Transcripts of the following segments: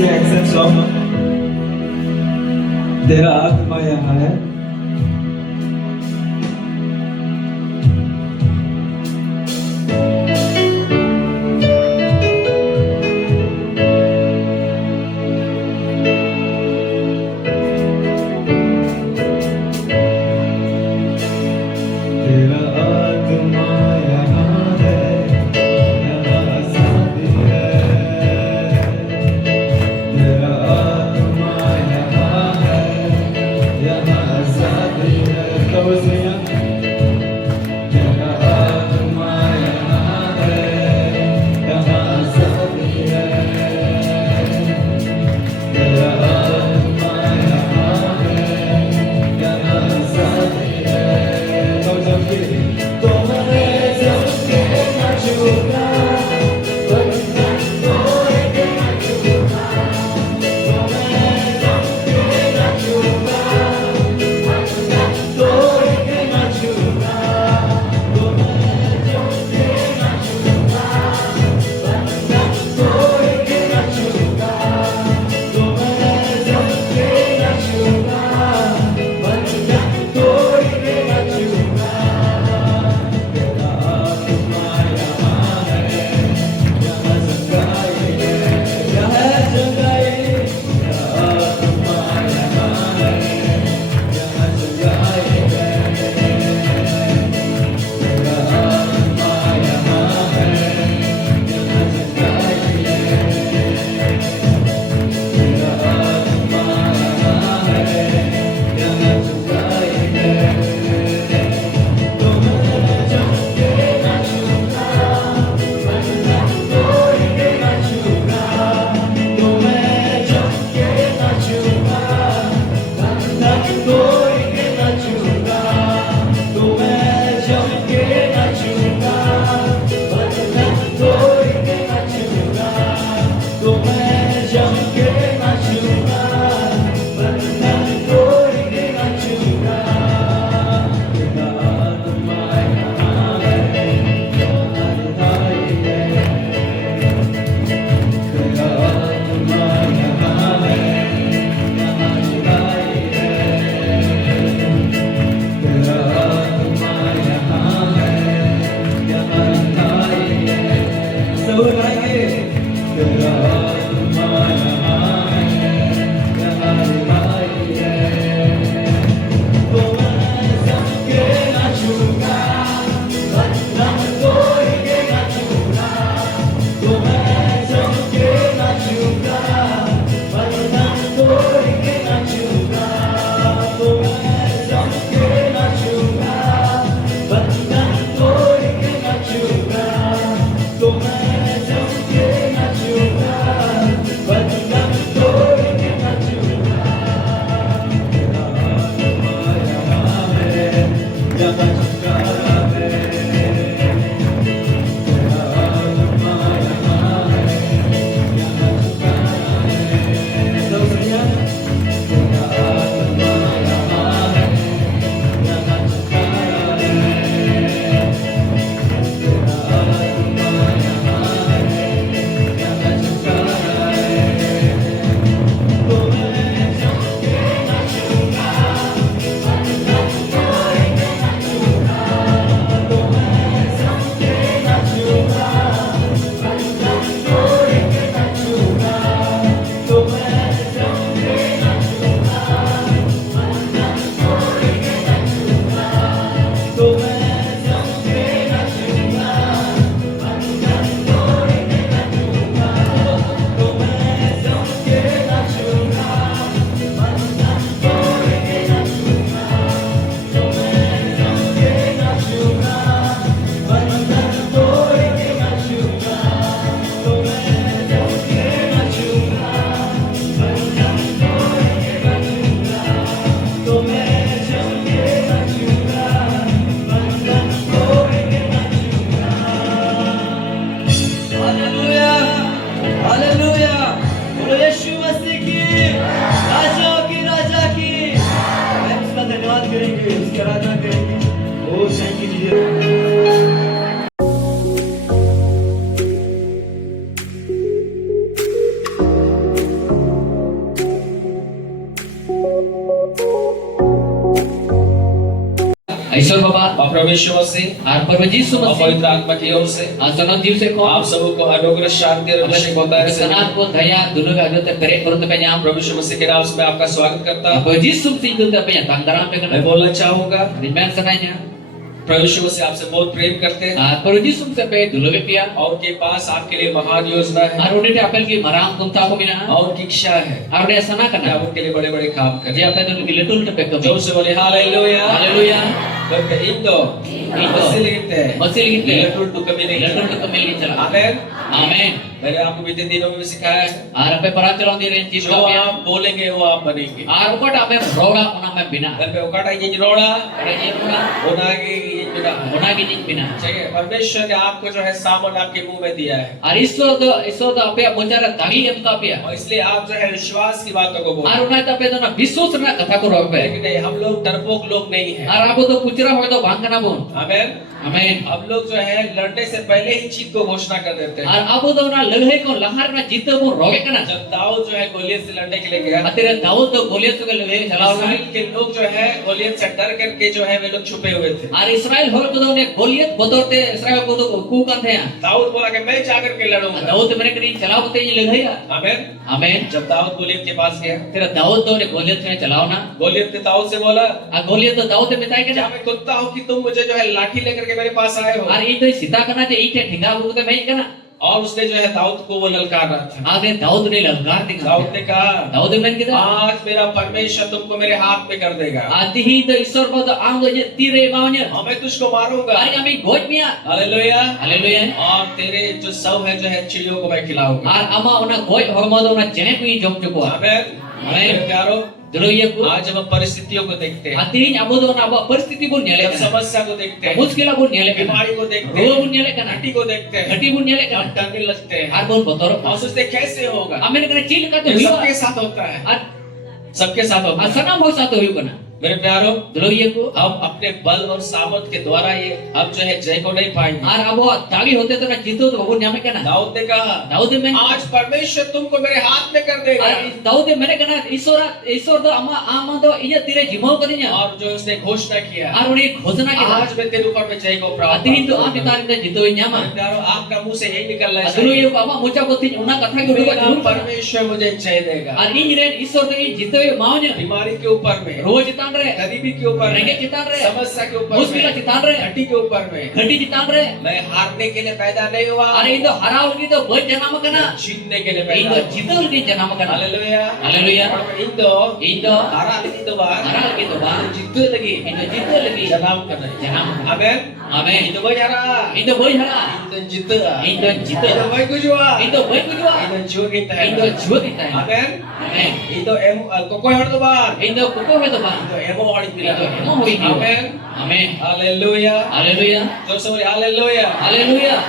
में accent song तेरा आत्मा यहाँ है। तेरा आत्मा यहाँ है, यहाँ शादी है। तेरा आत्मा यहाँ है, यहाँ और प्रभु यीशु मसीह और प्रभु यीशु और मसीह पवित्र आत्मा की ओर से आसना दिवसे को आप सबको अनुग्रह शांति और अभिषेक होता है। सनात को दया दुर्गा जो ते करे परंतु पे यहाँ प्रभु यीशु मसीह के नाम से मैं आपका स्वागत करता हूँ। प्रभु यीशु मसीह जो ते पे यहाँ तंगराम पे मैं बोलना चाहूँगा, रिमेन सनाया प्रभु यीशु मसीह आपसे बहुत प्रेम करते हैं प्रभु यीशु से पे दुर्गा पिया और उनके पास आपके लिए महान योजना है और उन्हें अपने की मराम तुमता को बिना और उनकी इच्छा है और उन्हें सना कि करना आप उनके लिए बड़े बड़े काम जे करें। अपने तो लिटल पे कम जोर से बोले हालेलुया हालेलुया Indo मसीह लिखते हैं मसीह लिखते हैं लिटल टू कमी नहीं लिटल तो मिल के चला आमेन आमीन मैंने आपको बीते दिनों में सिखाया है और पे परा चलाओ दे रहे चीज जो आप बोलेंगे वो आप बनेंगे। और उकट आपे रोड़ा उना में बिना घर पे उकाटा ये रोड़ा अरे ये रोड़ा होना की ये बिना उना की नहीं बिना चाहिए। परमेश्वर ने आपको जो है सामान आपके मुंह में दिया है और इसो तो आपे मुचारा तागी हम तो आपे और इसलिए आप जो है विश्वास की बातों को बोलो। और उना तो आपे तो ना विश्वास ना कथा को रोबे लेकिन नहीं, हम लोग डरपोक लोग नहीं हैं। और आपको तो पुचरा हो तो भांग ना बोल आमेन आमीन। हम लोग जो है लड़ने से पहले ही जीत को घोषणा कर देते हैं। और आपको तो ना लड़े को लहार ना जीते वो रोगे कना जब दाऊद जो है गोलियत से लड़ने के लिए गया अतेरे दाऊद तो गोलियत के लगे चलाओ ना इस्राएल के लोग जो है गोलियत से डर करके जो है वे लोग छुपे हुए थे। और इस्राएल हो तो ने गोलियत बतौरते इस्राएल को तो कूकन थे दाऊद बोला कि मैं जाकर के लड़ूंगा। दाऊद मैंने कहीं चलाओ तो ये लड़ाया आमेन। आमीन। जब दाऊद गोलियत के पास गया तेरा दाऊद तो ने गोलियत में चलाओ ना गोलियत ने दाऊद से बोला आ गोलियत तो दाऊद में बताया कि क्या मैं कुत्ता हूँ कि तुम मुझे जो है लाठी लेकर के मेरे पास आए हो। और ये तो सीता करना चाहिए ये ठेंगा वो तो मैं करना और उसने जो है दाऊद को वो ललकार रहा था। आगे दाऊद ने ललकार दिखा दाऊद ने कहा दाऊद ने किया आज मेरा परमेश्वर तुमको मेरे हाथ में कर देगा आदि ही तो ईश्वर को तो आम ये तीरे मावने और मैं तुझको मारूंगा। अरे हमें गोद मिया हालेलुया हालेलुया और तेरे जो सब है जो है चिड़ियों को मैं खिलाऊंगा। और अमा उना गोद होमो तो उना जने को जम चुको आमेन। मेरे प्यारो जरूर ये को आज हम परिस्थितियों को देखते हैं, आदि ही अब तो ना परिस्थिति को न्याले जब समस्या को देखते हैं, मुश्किल को न्याले बीमारी को देखते रोग हैं, न्याले करना घटी को देखते हैं, घटी को न्याले हम करना डरने लगते हैं और बोल बतौर और सोचते हैं, कैसे होगा। अमेन करे चील का तो ये हुआ सबके साथ होता है, और सबके साथ होता है। सना हो साथ हुई बना मेरे प्यारो जरूर ये को हम अपने बल और सामर्थ के द्वारा ये हम जो है जय को नहीं पाएंगे। और अब वो तागी होते तो ना जीतो तो वो न्यामे कहना दाऊद ने कहा दाऊद में आज परमेश्वर तुमको मेरे हाथ में कर देगा। दाऊद मैंने कहना ईश्वर तो आमा तो ये तेरे जिम्मा करिया और जो उसने घोषणा किया और उन्हें घोषणा की आज मैं तेरे ऊपर में जय को प्राप्त अतिन तो आप इतार में जीतो न्यामा मेरे प्यारो आपका मुंह से यही निकलना जरूर चाहिए, ये आमा मुचा को तीन उना कथा के मेरा ऊपर जरूर परमेश्वर मुझे जय देगा। और इन रे ईश्वर तो ये जीतो ये मावने बीमारी के ऊपर में, रोज चितान रे गरीबी के ऊपर रंगे में, चितान रे समस्या के ऊपर मुश्किल में, चितान रे घटी के ऊपर में घटी चितान रे मैं हारने के लिए पैदा नहीं हुआ, अरे इन तो हराव की तो बहुत जनाम करना जीतने के लिए इन पैदा तो हुआ। जीतो की जनाम करना हालेलुया हालेलुया इंदो इन तो हारा लगी तो बार हराव की तो बात जीतने लगी इन तो जीतो लगी जनाम करना जनाम आमेन। आमेन इंदो बजारा इन तो बोल हरा इंदो जीता इन तो जीतो इंदो भाई कुछ हुआ इन तो बोल कुछ हुआ इंदो जो kita इन तो जुआ kita आमेन। आमेन इंदो कोको हर तो बार इन तो कुको है तो बात इंदो एमो हड़ी इन तो पिला एमो हुई आमेन आमेन हालेलुया हालेलुया तो सब हालेलुया। हालेलुया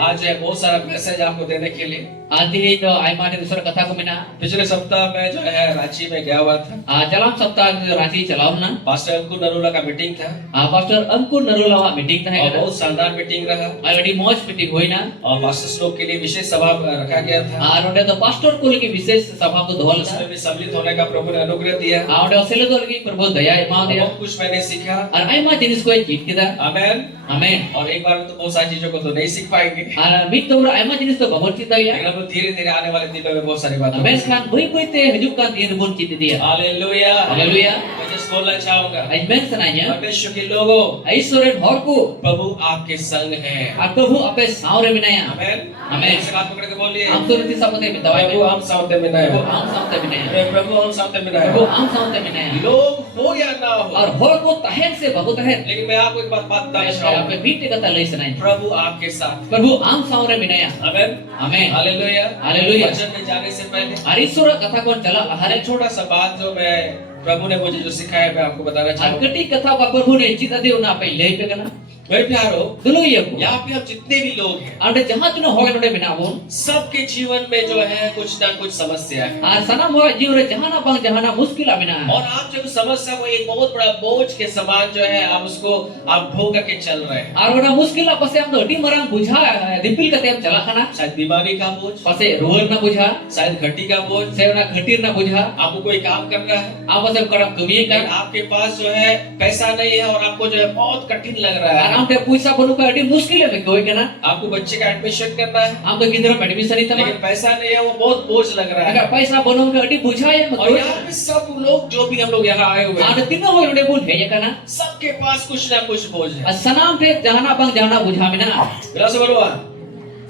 आज है बहुत सारा मैसेज आपको देने के लिए। आदि ही तो आई माने दूसरा कथा को मिना पिछले सप्ताह में जो है रांची में गया हुआ था, चलाम सप्ताह रांची चलाओ ना पास्टर अंकुर नरूला का मीटिंग था पास्टर अंकुर नरोला मीटिंग था और बहुत शानदार मीटिंग रहा ऑलरेडी मौज मीटिंग हुई ना और पास्टर्स लोग के लिए विशेष सभा रखा गया था और उन्हें तो पास्टर कुल की विशेष सभा को धोल था उसमें भी सम्मिलित होने का प्रभु ने अनुग्रह दिया। और असेले तो लगी प्रभु दया इमा दिया बहुत कुछ मैंने सीखा और आई मा जिनिस को जीत के दा आमेन। आमेन और एक बार में तो बहुत सारी चीजों को तो नहीं सीख पाएंगे, और मित तो आई मा जिनिस तो बहुत चिता है लेकिन हम लोग धीरे धीरे आने वाले दिनों में बहुत सारी बातें बेस खान कोई कोई ते हजूब का दिन बुन चित दिया हालेलुया हालेलुया मैं जिस बोलना चाहूंगा आई बेन सनाया परमेश्वर के लोगों ऐश्वर्य भर को प्रभु आपके संग है। आप प्रभु अपे सावरे मिनाया आमेन आमेन। इसे हाथ पकड़ के बोलिए हम तो रीति सपते बितावे प्रभु हम सामने में नहीं प्रभु हो, हम सावते मिनाया प्रभु हम सामने में नहीं प्रभु हो, हम सावते मिनाया लोग हो या ना हो, और हो को तहर से बहुत है लेकिन मैं आपको एक बात बताना आप चाहूंगा पे बीते कथा ले सनाई प्रभु आपके साथ। प्रभु हम सावरे मिनाया आमेन आमेन हालेलुया हालेलुया। वचन में जाने से पहले और ईश्वर कथा को चला हर एक छोटा सा बात जो मैं प्रभु ने मुझे जो सिखाया मैं आपको बताना चाहूंगा कटी कथा का प्रभु ने चित दे उना पे ले पे कना मेरे प्यारो, dulu iya ku यहाँ पे हम जितने भी लोग हैं, ande jaha tino hol node bina bun सबके जीवन में जो है कुछ ना कुछ समस्या है। ar sanam hol jiw re jaha na bang jaha na muskil bina और आप जो समस्या को एक बहुत बड़ा बोझ के समान जो है आप उसको आप ढो करके चल रहे हैं। ar ona muskil pase am do adi marang bujha dipil kate am chala kana शायद बीमारी का बोझ, pase ruwar na bujha शायद घटी का बोझ, se ona khatir na bujha आपको कोई काम करना है, apa se karam kami लेकिन kan आपके पास जो है पैसा नहीं है और आपको जो है बहुत कठिन लग रहा ar है। am te puisa banu ka adi muskil me koi kana आपको बच्चे का एडमिशन करना है, am ke gidra admission itama लेकिन पैसा नहीं है, वो बहुत बोझ लग रहा है। agar paisa banu ka adi bujha ya और यहाँ पे सब लोग जो भी हम लोग यहाँ आए हुए हैं, ar tino hol node bun he kana सबके पास कुछ ना कुछ बोझ है। sanam te jaha na bang jaha na bujha mina मेरा से बोलो,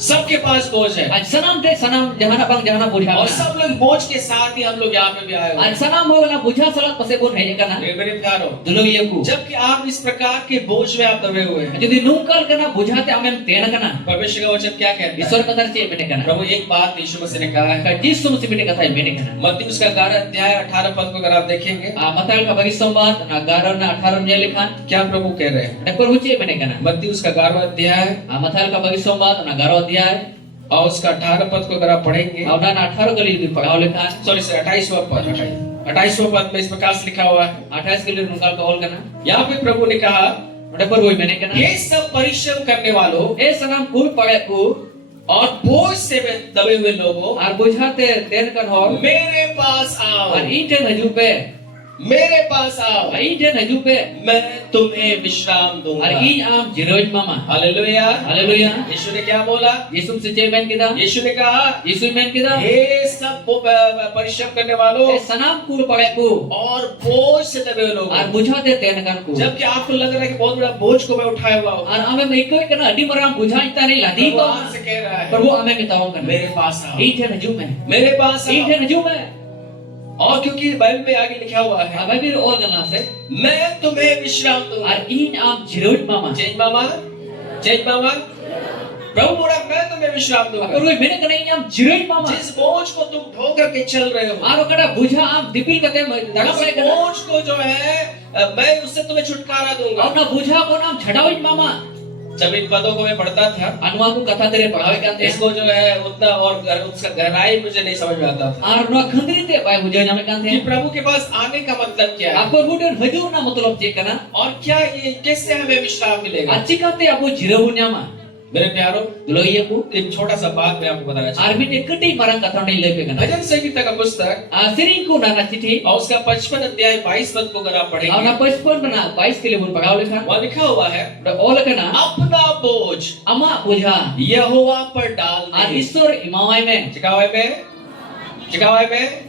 सबके पास बोझ है आज सनाम ते सनाम जहाना बंग जहाना बुझा और सब लोग बोझ के साथ ही हम लोग यहाँ पे भी आए हुए हैं। आज सनाम हो गला बुझा सलात पसे बोन है kana मेरे प्यारो, दुलो येकू जबकि आप इस प्रकार के बोझ में आप दबे हुए हैं, जदी नुंकल kana बुझाते आमेन तेन kana परमेश्वर का वचन क्या कहता है? ईश्वर कथर चे मेने kana प्रभु एक बात यीशु मसीह ने कहा है, का जिस सुमति मेने कथा है मेने kana मत्ती उसका 11 अध्याय 18 पद को अगर आप देखेंगे, आ मताल का बगी संवाद ना 11 ना 18 में लिखा क्या प्रभु कह रहे हैं? ने प्रभु चे मेने kana मत्ती उसका 11 अध्याय आ मताल का बगी संवाद ना 11 अध्याय और उसका 18 पद को अगर आप पढ़ेंगे, आवना ना 18 गली दी पढ़ाओ लिखा सॉरी सर 28वां पद, 28वां पद में इस प्रकार से लिखा हुआ है, 28 के लिए नुंकल का होल kana यहाँ पे प्रभु ने कहा, ने प्रभु मेने kana ये सब परिश्रम करने वालों ए सनाम कुल पड़े को और बोझ से दबे हुए लोगों, और बुझाते तेन कन हो मेरे पास आओ, और ईटे नजू पे मेरे पास आओ, ईटे नजू पे मैं तुम्हें विश्राम दूंगा। और ई आम जिरोज मामा हालेलुया, हालेलुया यीशु ने क्या बोला? यीशु से चे मैन किदा यीशु ने कहा, यीशु मैन किदा हे सब परिश्रम करने वालों ए सनाम कुल पड़े को और बोझ से दबे हुए लोगों, और बुझाते तेन कन को जबकि आपको लग रहा है कि बहुत बड़ा बोझ को मैं उठाया हुआ हूँ, और हमें मैं कोई कना अड्डी मराम बुझा इतना नहीं लादी प्रभु को आपसे कह रहा है, प्रभु हमें बताओ कना मेरे पास आओ, ईटे नजू में मेरे पास आओ। ईटे नजू में और क्योंकि बाइबल में आगे लिखा हुआ है, अब भी और गना से मैं तुम्हें विश्राम दूंगा। और ई आम जिरोज मामा चेंज मामा, चेंज मामा, प्रभु बोला मैं तुम्हें विश्राम दूंगा। पर वो मैंने कना ई आम जिरोज मामा जिस बोझ को तुम ढो करके चल रहे हो, और कड़ा बुझा आम दिपिल कते दड़ा उस पड़े कना बोझ को जो है मैं उससे तुम्हें छुटकारा दूंगा। और ना बुझा को नाम छड़ाओ मामा जब इन पदों को मैं पढ़ता था, अनुआ को कथा तेरे पढ़ावे करते हैं इसको जो है उतना और उसका गहराई मुझे नहीं समझ में आता था और ना खंदरी ते भाई मुझे जामे करते कि हैं प्रभु के पास आने का मतलब क्या है आपको गुडन हजूर ना मतलब चे कना और क्या ये कैसे हमें विश्राम मिलेगा। अच्छी कहते आपको जिरो न्यामा मेरे प्यारों, दुलो ये को एक छोटा सा बात मैं आपको बताना चाहता आरबी ने कटी मरंग कथा नहीं ले पे हूँ। कना भजन संगीता का पुस्तक सिरिंग को ना चिट्ठी और उसका 55 अध्याय 22 पद को अगर आप और पढ़ेंगे, ना 55 बना 22 के लिए बोल पढ़ाओ लिखा वहाँ लिखा हुआ है, ओल कना अपना बोझ अमा बुझा यहोवा पर डाल और दे। ईश्वर इमामय में चिकावे में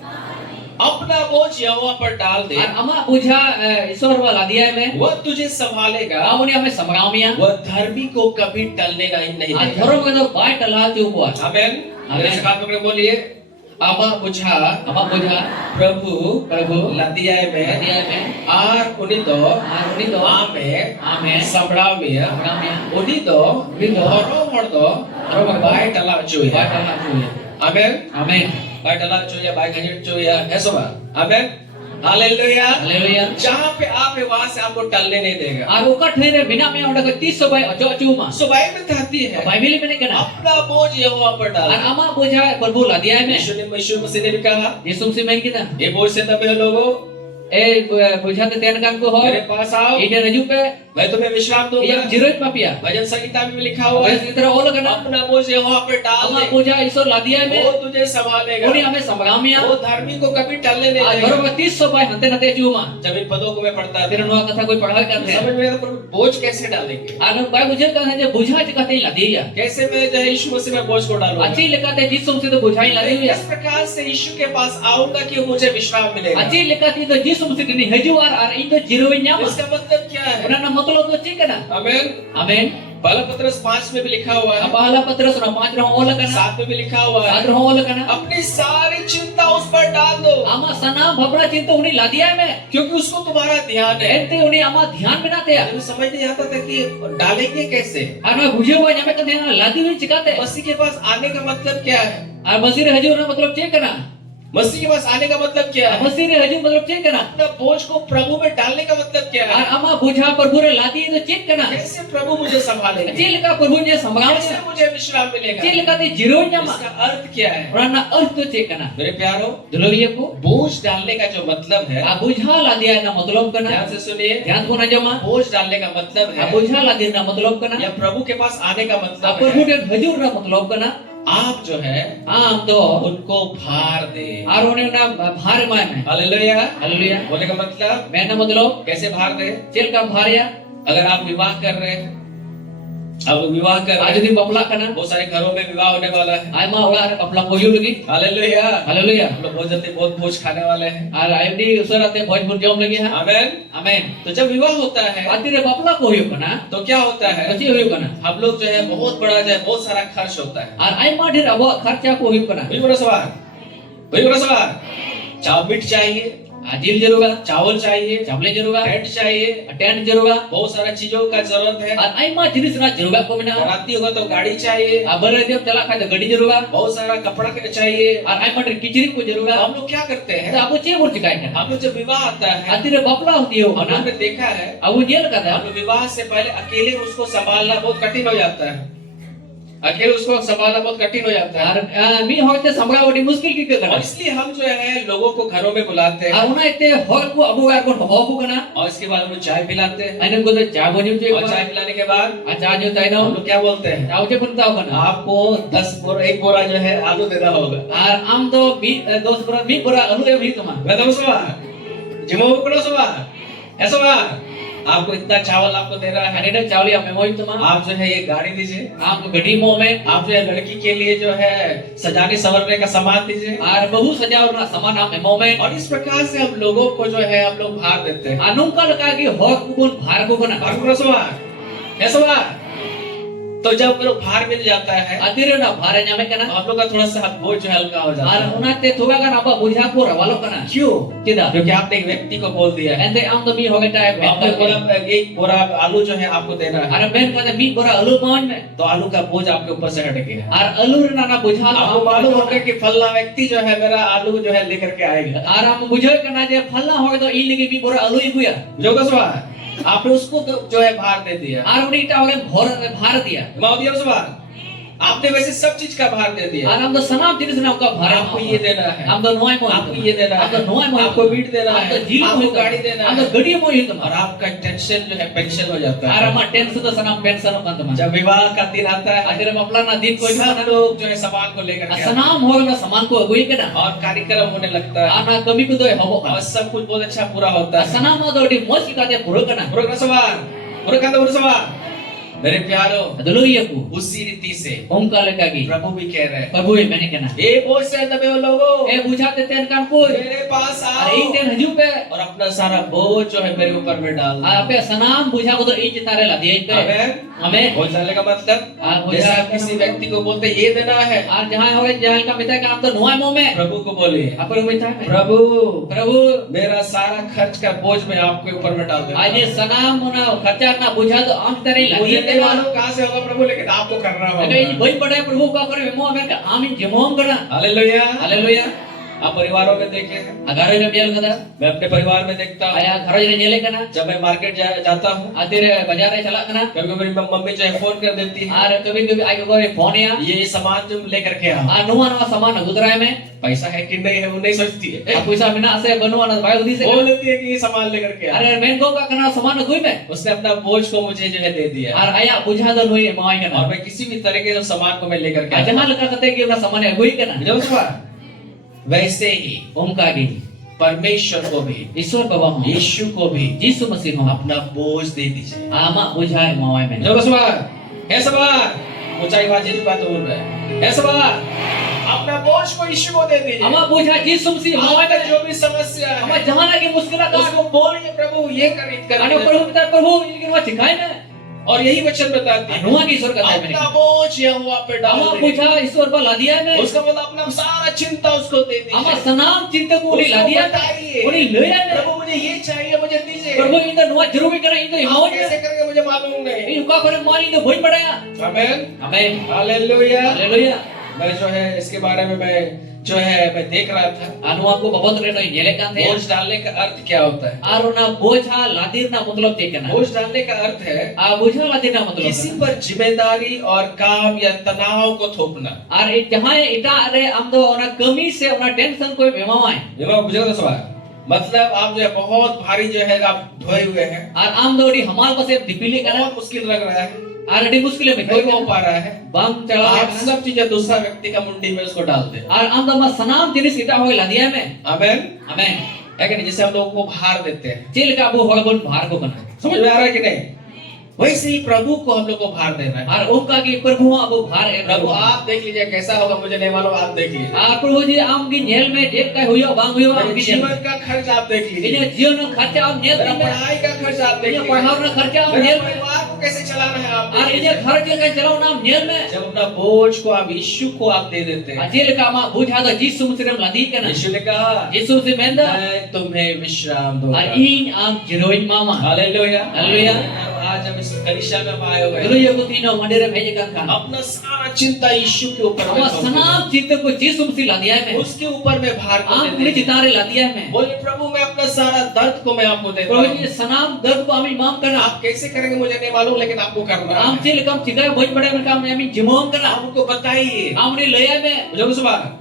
अपना बोझ यहोवा पर डाल दे, और अमा बुझा ईश्वर वाला दिया में वह तुझे संभालेगा, आमुने हमें समगामिया वह धर्मी को कभी टलने नहीं आज देगा। धर्म के तो बाय टला के ऊपर आमेन। मेरे से बात पकड़े बोलिए, अमा बुझा अमा बुझा प्रभु प्रभु लदिया में दिया में आर उनितो और उन्हीं तो आमे संभड़ाव में समगामिया उनितो हरो हरदो बाय टला चुया। बाय टला चाहिए आमेन। आमीन बाय टला चुया, बाय खंजर चुया है सोबा। आमेन, हालेलुया। हालेलुया जहाँ पे आप है वहाँ से आपको टलने नहीं देगा। और ओका ठहरे बिना में उनका 300 भाई अचो अचूमा सो बाइबल कहती है बाइबल में नहीं कहना अपना बोझ यहोवा पर डाल। और अमा बुझा प्रभु ला दिया में यीशु मसीह ने भी कहा, यीशु से मैं किदा ये बोझ से दबे हो लोगों, ए बुझाते तेन कान को हो मेरे पास आओ, इधर रजू पे मैं तुम्हें विश्राम ये दूंगा। जिरोज मापिया भजन संगीता में लिखा हुआ है, इस तरह ओल करना अपना बोझ यहोवा पर डाल अमा दे, बुझा ईश्वर ला दिया में वो तुझे संभालेगा, उन्हीं हमें समगामिया वो धर्मी को कभी टलने नहीं और देगा। घरों में 300 भाई हंते नते चूमा जब इन पदों को मैं पढ़ता फिर था, नुआ कथा कोई पढ़ावे करते हैं समझ में आता बोझ कैसे डालेंगे, और भाई मुझे कहते हैं बुझा कहते ही ला दिया कैसे मैं जो है यीशु मसीह में बोझ को डालूंगा। अच्छी लिखाते जिसम से तो बुझाई ला दी इस प्रकार से यीशु के पास आऊंगा कि मुझे विश्राम मिलेगा। अच्छी लिखाती तो जिसम से नहीं हजूर और इन तो जिरो न्यामा इसका मतलब क्या है? उन्होंने मतलब तो ठीक है ना आमीन। आमीन पहला पत्रस 5 में भी लिखा हुआ है, पहला पत्र सुना 5 रहो ओल करना 7 में भी लिखा हुआ है, 7 रहो ओल करना अपनी सारी चिंता उस पर डाल दो आमा सना भबड़ा चिंता उन्हीं ला दिया मैं क्योंकि उसको तुम्हारा ध्यान है। एंते उन्हीं आमा ध्यान में ना थे मुझे समझ नहीं आता था कि डालेंगे कैसे। और मैं बुझे हुआ यहाँ पे कहते हैं ला दी हुई चिकाते मसीह के पास आने का मतलब क्या है? और मसीह हजूर ना मतलब चेक करना मसीह के पास आने का मतलब क्या है? Mesti re haju matlab cek kana. अपना बोझ को प्रभु में डालने का मतलब क्या है? Ama bujha prabhu re ladi to cek kana. कैसे प्रभु मुझे संभालेंगे? Cek ka prabhu je कैसे samagam. मुझे विश्राम मिलेगा? Cek ka te jiro nya ma. इसका अर्थ क्या है? Rana arth to cek kana. मेरे प्यारो, Dulu ko. बोझ डालने का जो मतलब है, A bujha ladi na matlab kana. ध्यान से सुनिए, Dhyan ko na jama. बोझ डालने का मतलब A है bujha ladi na matlab kana. या प्रभु के पास आने का A मतलब prabhu है, de hajur na matlab kana. आप जो है Am to उनको भार दे। arone na bhar ma mein. Hallelujah. Hallelujah. बोले का मतलब मैं ना मतलब कैसे भार दे? चेल का भारिया अगर आप विवाह कर रहे हैं, अब विवाह कर आज रहे हैं, दिन बपला करना बहुत सारे घरों में विवाह होने वाला है। आय मा होला अपना कोयु लगी हालेलुया। हालेलुया हम लोग बहुत जल्दी बहुत भोज खाने वाले हैं। और आईडी उसर आते भोजपुर जम लगी है आमेन। आमेन तो जब विवाह होता है आती रे बपला को होयो कना तो क्या होता है? कथि होयो कना हम लोग जो है बहुत बड़ा जो है बहुत सारा खर्च होता है। और आय मा ढेर अब खर्चा को होयो कना वही बड़ा सवाल, वही बड़ा सवाल। मीट चाहिए, आजिल जरूगा चावल चाहिए, चावले जरूगा टेंट चाहिए, टेंट जरूगा बहुत सारा चीजों का जरूरत है। और आय मा जिनिस ना जरूगा को बिना राती होगा तो गाड़ी चाहिए, अबर जब चला खाए तो गाड़ी जरूगा बहुत सारा कपड़ा चाहिए। और आय मा किचरी को जरूगा तो हम लोग क्या करते तो हैं? आपको चे बोल चिकाय है हम लोग जब विवाह आता है, आती रे बपला होती हो हम कना लोग ने देखा है, अब वो जेल का था हम लोग विवाह से पहले अकेले उसको संभालना बहुत कठिन हो जाता है। अकेले उसको संभालना बहुत कठिन हो जाता है और मी होते संभला बड़ी मुश्किल की करना और इसलिए हम जो है लोगों को घरों में बुलाते हैं और उना इते हर को अबु गार को हो को कना और इसके बाद हम लोग चाय पिलाते हैं अने को तो चा बनियो जे और चाय पिलाने के बाद अच्छा जो ताई ना हम लोग क्या बोलते हैं? चाव जे बनता हो कना आपको 1 बोरा जो है आलू देना होगा। और आम तो 10 बोरा 20 बोरा आलू ए भी तुमा मैं तो सुबह जिमो को सुबह ऐसा आपको इतना चावल आपको दे रहा है, अने ने चावली आप में मोई तुमा आप जो है ये गाड़ी दीजिए, आप गड्डी मो में आप जो है लड़की के लिए जो है सजाने संवरने का सामान दीजिए और बहु सजावट ना सामान आप में मो में और इस प्रकार से हम लोगों को जो है हम लोग भार देते हैं। अनुका लगा की हो को भार को कना आपको सुबह ऐसा तो जब लोग भार मिल जाता है अतिरे ना भारे न्यामे कना तो हम लोग का थोड़ा सा बोझ जो है हल्का हो जाता और है। उनाते थोड़ा का ना बुझा को रवालो कना क्यों? किदा क्योंकि आपने एक व्यक्ति को बोल दिया है एंते आम तो मी हो गटा है आपने बोला 1 बोरा आलू जो है आपको देना है, अरे बेन का 20 बोरा आलू पावन में तो आलू का बोझ आपके ऊपर से हट गया। और आलू रे ना बुझा आपको मालूम होगा कि फलना व्यक्ति जो है मेरा आलू जो है लेकर के आएगा। और हम बुझे करना जे फलना हो तो ई लगे 20 बोरा आलू ही गुया जो कसवा आपने उसको जो है भार दे दिया, और उनीटा हो गए भार दिया माउदिया कसवा आपने वैसे सब चीज का भार दे दिया। और हम तो सनाम जिनिस ना का भार आपको ये देना है, हम तो नोय मो आपको ये देना हम तो है, नोय मो आपको मीट देना हम तो है, जील आपको मो गाड़ी देना हम है तो गड़ी मो ही तुम और आपका टेंशन जो है पेंशन हो जाता और है। हम टेंशन तो सनाम पेंशन हो तुम जब विवाह का दिन आता है अगर हम अपना ना दिन कोई सब लोग जो है सामान को लेकर के आते सनाम हो गया सामान को अगुई के ना हैं और कार्यक्रम होने लगता है आना कभी को तो हो और सब कुछ बहुत अच्छा पूरा होता है। सनाम तो डी मौज का दे पूरा करना पूरा का सवाल पूरा का पूरा सवाल मेरे प्यारो दलो ये को उसी रीति से ओम का लगा की प्रभु भी कह रहे हैं प्रभु ये मैंने कहना ए बोझ से दबे हो लोगों ए बुझाते तेन कान को मेरे पास आओ अरे ई तेन हजू पे और अपना सारा बोझ जो है मेरे ऊपर में डाल दो। आपे सनाम बुझा को तो ई चितारे ला दिए पे आमेन। हमें बोझ डालने का मतलब बोझ जैसे डालने आप का किसी मतलब- व्यक्ति को बोलते ये देना है, और जहां हो गए जहां का मिता का नाम तो नोय मो में प्रभु को बोलिए अपन मिता में प्रभु प्रभु मेरा सारा खर्च का बोझ मैं आपके ऊपर में डाल देता आज ये सनाम होना खर्चा ना बुझा तो आम तरह ला मुझे दिए नहीं मालूम कहां से होगा प्रभु, लेकिन आपको करना अगर ये होगा। वही बड़ा प्रभु का करे मो में का आमीन जमोम करना हालेलुया। हालेलुया आप परिवारों में देखे हैं, अगारे में बेल कदा मैं अपने परिवार में देखता हूँ आया घर जे नेले कना जब मैं मार्केट जाता हूँ आते रे बाजार रे चला कना कभी मेरी मम्मी जो है फोन कर देती है और कभी कभी आगे करे फोन या ये सामान तुम लेकर के आओ। आ नुआ नुआ सामान गुजराए में पैसा है कि नहीं है वो नहीं सोचती है, आ पैसा बिना से बनवा ना भाई उदी से बोल देती है कि ये सामान लेकर के आओ। अरे मेन को का कना सामान कोई में उसने अपना बोझ को मुझे जो है दे दिया और आया बुझा दो नोई माई कना और मैं किसी भी तरीके से सामान को मैं लेकर के आता जहां लगा कते कि ना सामान है कोई कना हूं। जब सुबह वैसे ही ओम का दी परमेश्वर को भी ईश्वर बाबा हो यीशु को भी यीशु मसीह हो अपना बोझ दे दीजिए। आमा बुझाए माई में जब सुबह ऐसा बात ऊंचाई बात जिस बात बोल रहे हैं ऐसा बात अपना बोझ को यीशु को दे दीजिए। आमा बुझा यीशु मसीह माई आपका में जो भी समस्या आमा है जहां लगे मुश्किल का उसको बोलिए प्रभु ये कर अरे प्रभु पिता प्रभु इनके वो सिखाए ना और यही वचन बताते हैं नुआ की ईश्वर का है मैंने अपना बोझ यहोवा पे डाल आमा दे। बुझा ईश्वर पर ला दिया ने उसका मतलब अपना सारा चिंता उसको दे आमा दीजिए। सनाम चिंतक को ला दिया बताइए उन्हें ले आया ने प्रभु मुझे ये चाहिए मुझे दीजिए। प्रभु इंदा नुआ जरूरी करा इंदा आप हिमावन कैसे करेंगे मुझे मालूम नहीं। इन का करे मानी तो भई पड़ाया आमेन आमेन हालेलुया। हालेलुया मैं जो है इसके बारे में मैं देख रहा था। anu aku babot re no nyele kan the बोझ डालने का अर्थ क्या होता है? aruna boja ladir na matlab te kana बोझ डालने का अर्थ है a boja ladir na matlab किसी पर जिम्मेदारी और काम या तनाव को थोपना। ar jahan eta re am do ona kami se ona tension koi memawai देखो मुझे तो सवाल, मतलब आप जो है बहुत भारी जो है आप धोए हुए हैं, ar am do di hamal pase dipili kana बहुत मुश्किल लग रहा है, ar di muskil me नहीं हो पा रहा है, bang chala आप सब चीजें दूसरा व्यक्ति का मुंडी में उसको डाल दे। ar am do ma sanam jinis eta hoy ladia me amen. amen है कि नहीं? जैसे हम लोगों को भार देते हैं, chil ka bu hol bon bhar ko kana समझ में आ रहा है कि नहीं? वैसे ही प्रभु को हम लोग को भार देना है। ar onka ki prabhu abu bhar e प्रभु आप देख लीजिए कैसा होगा, मुझे नहीं मालूम, आप देख लीजिए। ar prabhu ji am ki nyel me dek kai hoyo bang hoyo am मेरे ki जीवन का खर्च आप देख लीजिए, ini jion kharcha am nyel मेरा me पढ़ाई का खर्च आप देख ini लीजिए, padhaw na kharcha am मेरे nyel me परिवार को कैसे चलाना है आप ar देख ini लीजिए। ghar ke kai chalao na am nyel me जब अपना बोझ को आप यीशु को आप दे देते हैं, ajil ka ma bujha do jisu muslim ladi kana यीशु ने कहा jisu se menda मैं तुम्हें विश्राम ar दूंगा। in am jiroin mama hallelujah. Haleluya. आज हम इस कलीसिया में हम आए हुए हैं, haleluya ko tino mandira bheje kan kan अपना सारा चिंता यीशु के ऊपर में ama सौंप दें। sanam चित्त को jisu muslim ladiya me उसके ऊपर में भार को am दे puri दें। chitare ladiya me बोले प्रभु मैं अपना सारा दर्द को मैं आपको देता prabhu हूँ। ji sanam dard ko am imam kana आप कैसे करेंगे मुझे नहीं मालूम, लेकिन आपको करना am है। chil kam chikai boj pade me kam am jimom kana आपको बताइए, am ni laya me मुझे सुबह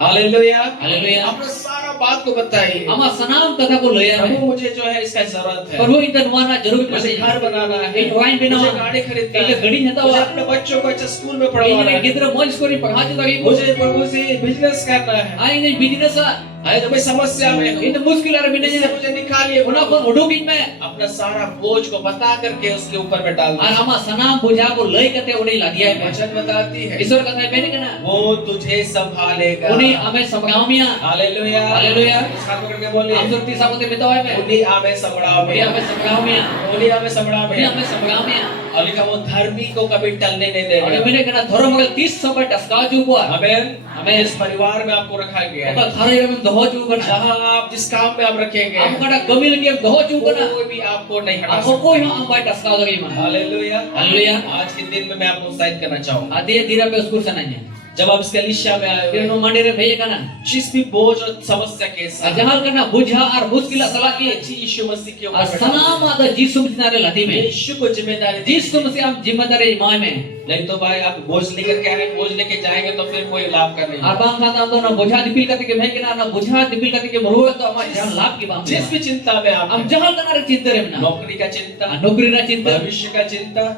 हालेलुया। haleluya अपना सारा बात को बताइए, ama sanam katha ko laya प्रभु me मुझे जो है इसका जरूरत है, prabhu inta nuana jarur मुझे pase घर बनाना है, एक वाइन बनाना मुझे गाड़ी खरीदना एक गड़ी है, नता मुझे हुआ अपने बच्चों को अच्छा स्कूल में पढ़वाना ini है, gidra moj skori padhaji tagi मुझे प्रभु से बिजनेस करना है। ai ini business अरे जो मैं समस्या में हूँ, itu muskil ar bine इससे मुझे निकालिए una प्रभु। ko udugin me अपना सारा बोझ को बता करके उसके ऊपर में डाल ar दो। ama sanam bujha ko lay kate uni ladiya me वचन बताती है ईश्वर का कहने के ना वो तुझे संभालेगा। उन्हीं हमें संभामिया हालेलुया। हालेलुया। साथ में करके बोलिए, हम सुरती साबते बितावे में उन्हीं हमें संभाला उन्हीं हमें संभामिया उन्हीं हमें संभाला उन्हीं हमें संभामिया और लिखा वो धर्मी को कभी टलने नहीं और देगा। मैंने कहना धर्म मगर 30 समय टसका जुआ आमीन। हमें इस परिवार में आपको रखा गया का है, थारे में दहो जु करना जहाँ आप जिस काम में आप रखे गए हम हैं, कड़ा गमिल के दहो जु करना कोई भी आपको नहीं हटा आपको सकता। कोई हम बाय टसका दगे मन हालेलुया। हालेलुया। आज के दिन में मैं आपको उत्साहित करना चाहूंगा, आधे धीरे पे उसको सना냐 जब आप इस कलीसिया में आए फिर हुए नो मंदिर में भेजे करना जिस भी बोझ और समस्या के साथ जहाल करना बुझा और मुश्किल सलाह की अच्छी यीशु मसीह के और ऊपर सनाम आदा जीसु मिनारे लती में यीशु को जिम्मेदारी दी। जीसु मसीह हम जिम्मेदारी माय में नहीं तो भाई आप बोझ लेकर के आए, बोझ लेके जाएंगे तो फिर कोई लाभ का नहीं। abang kata am na boja dipil kate ke bhai kena na boja dipil kate ke moru to amar jahan lab ki bam जिस भी चिंता में आप am हैं, jahal kana re चिंता रे ना नौकरी का चिंता, नौकरी ना चिंता भविष्य का चिंता,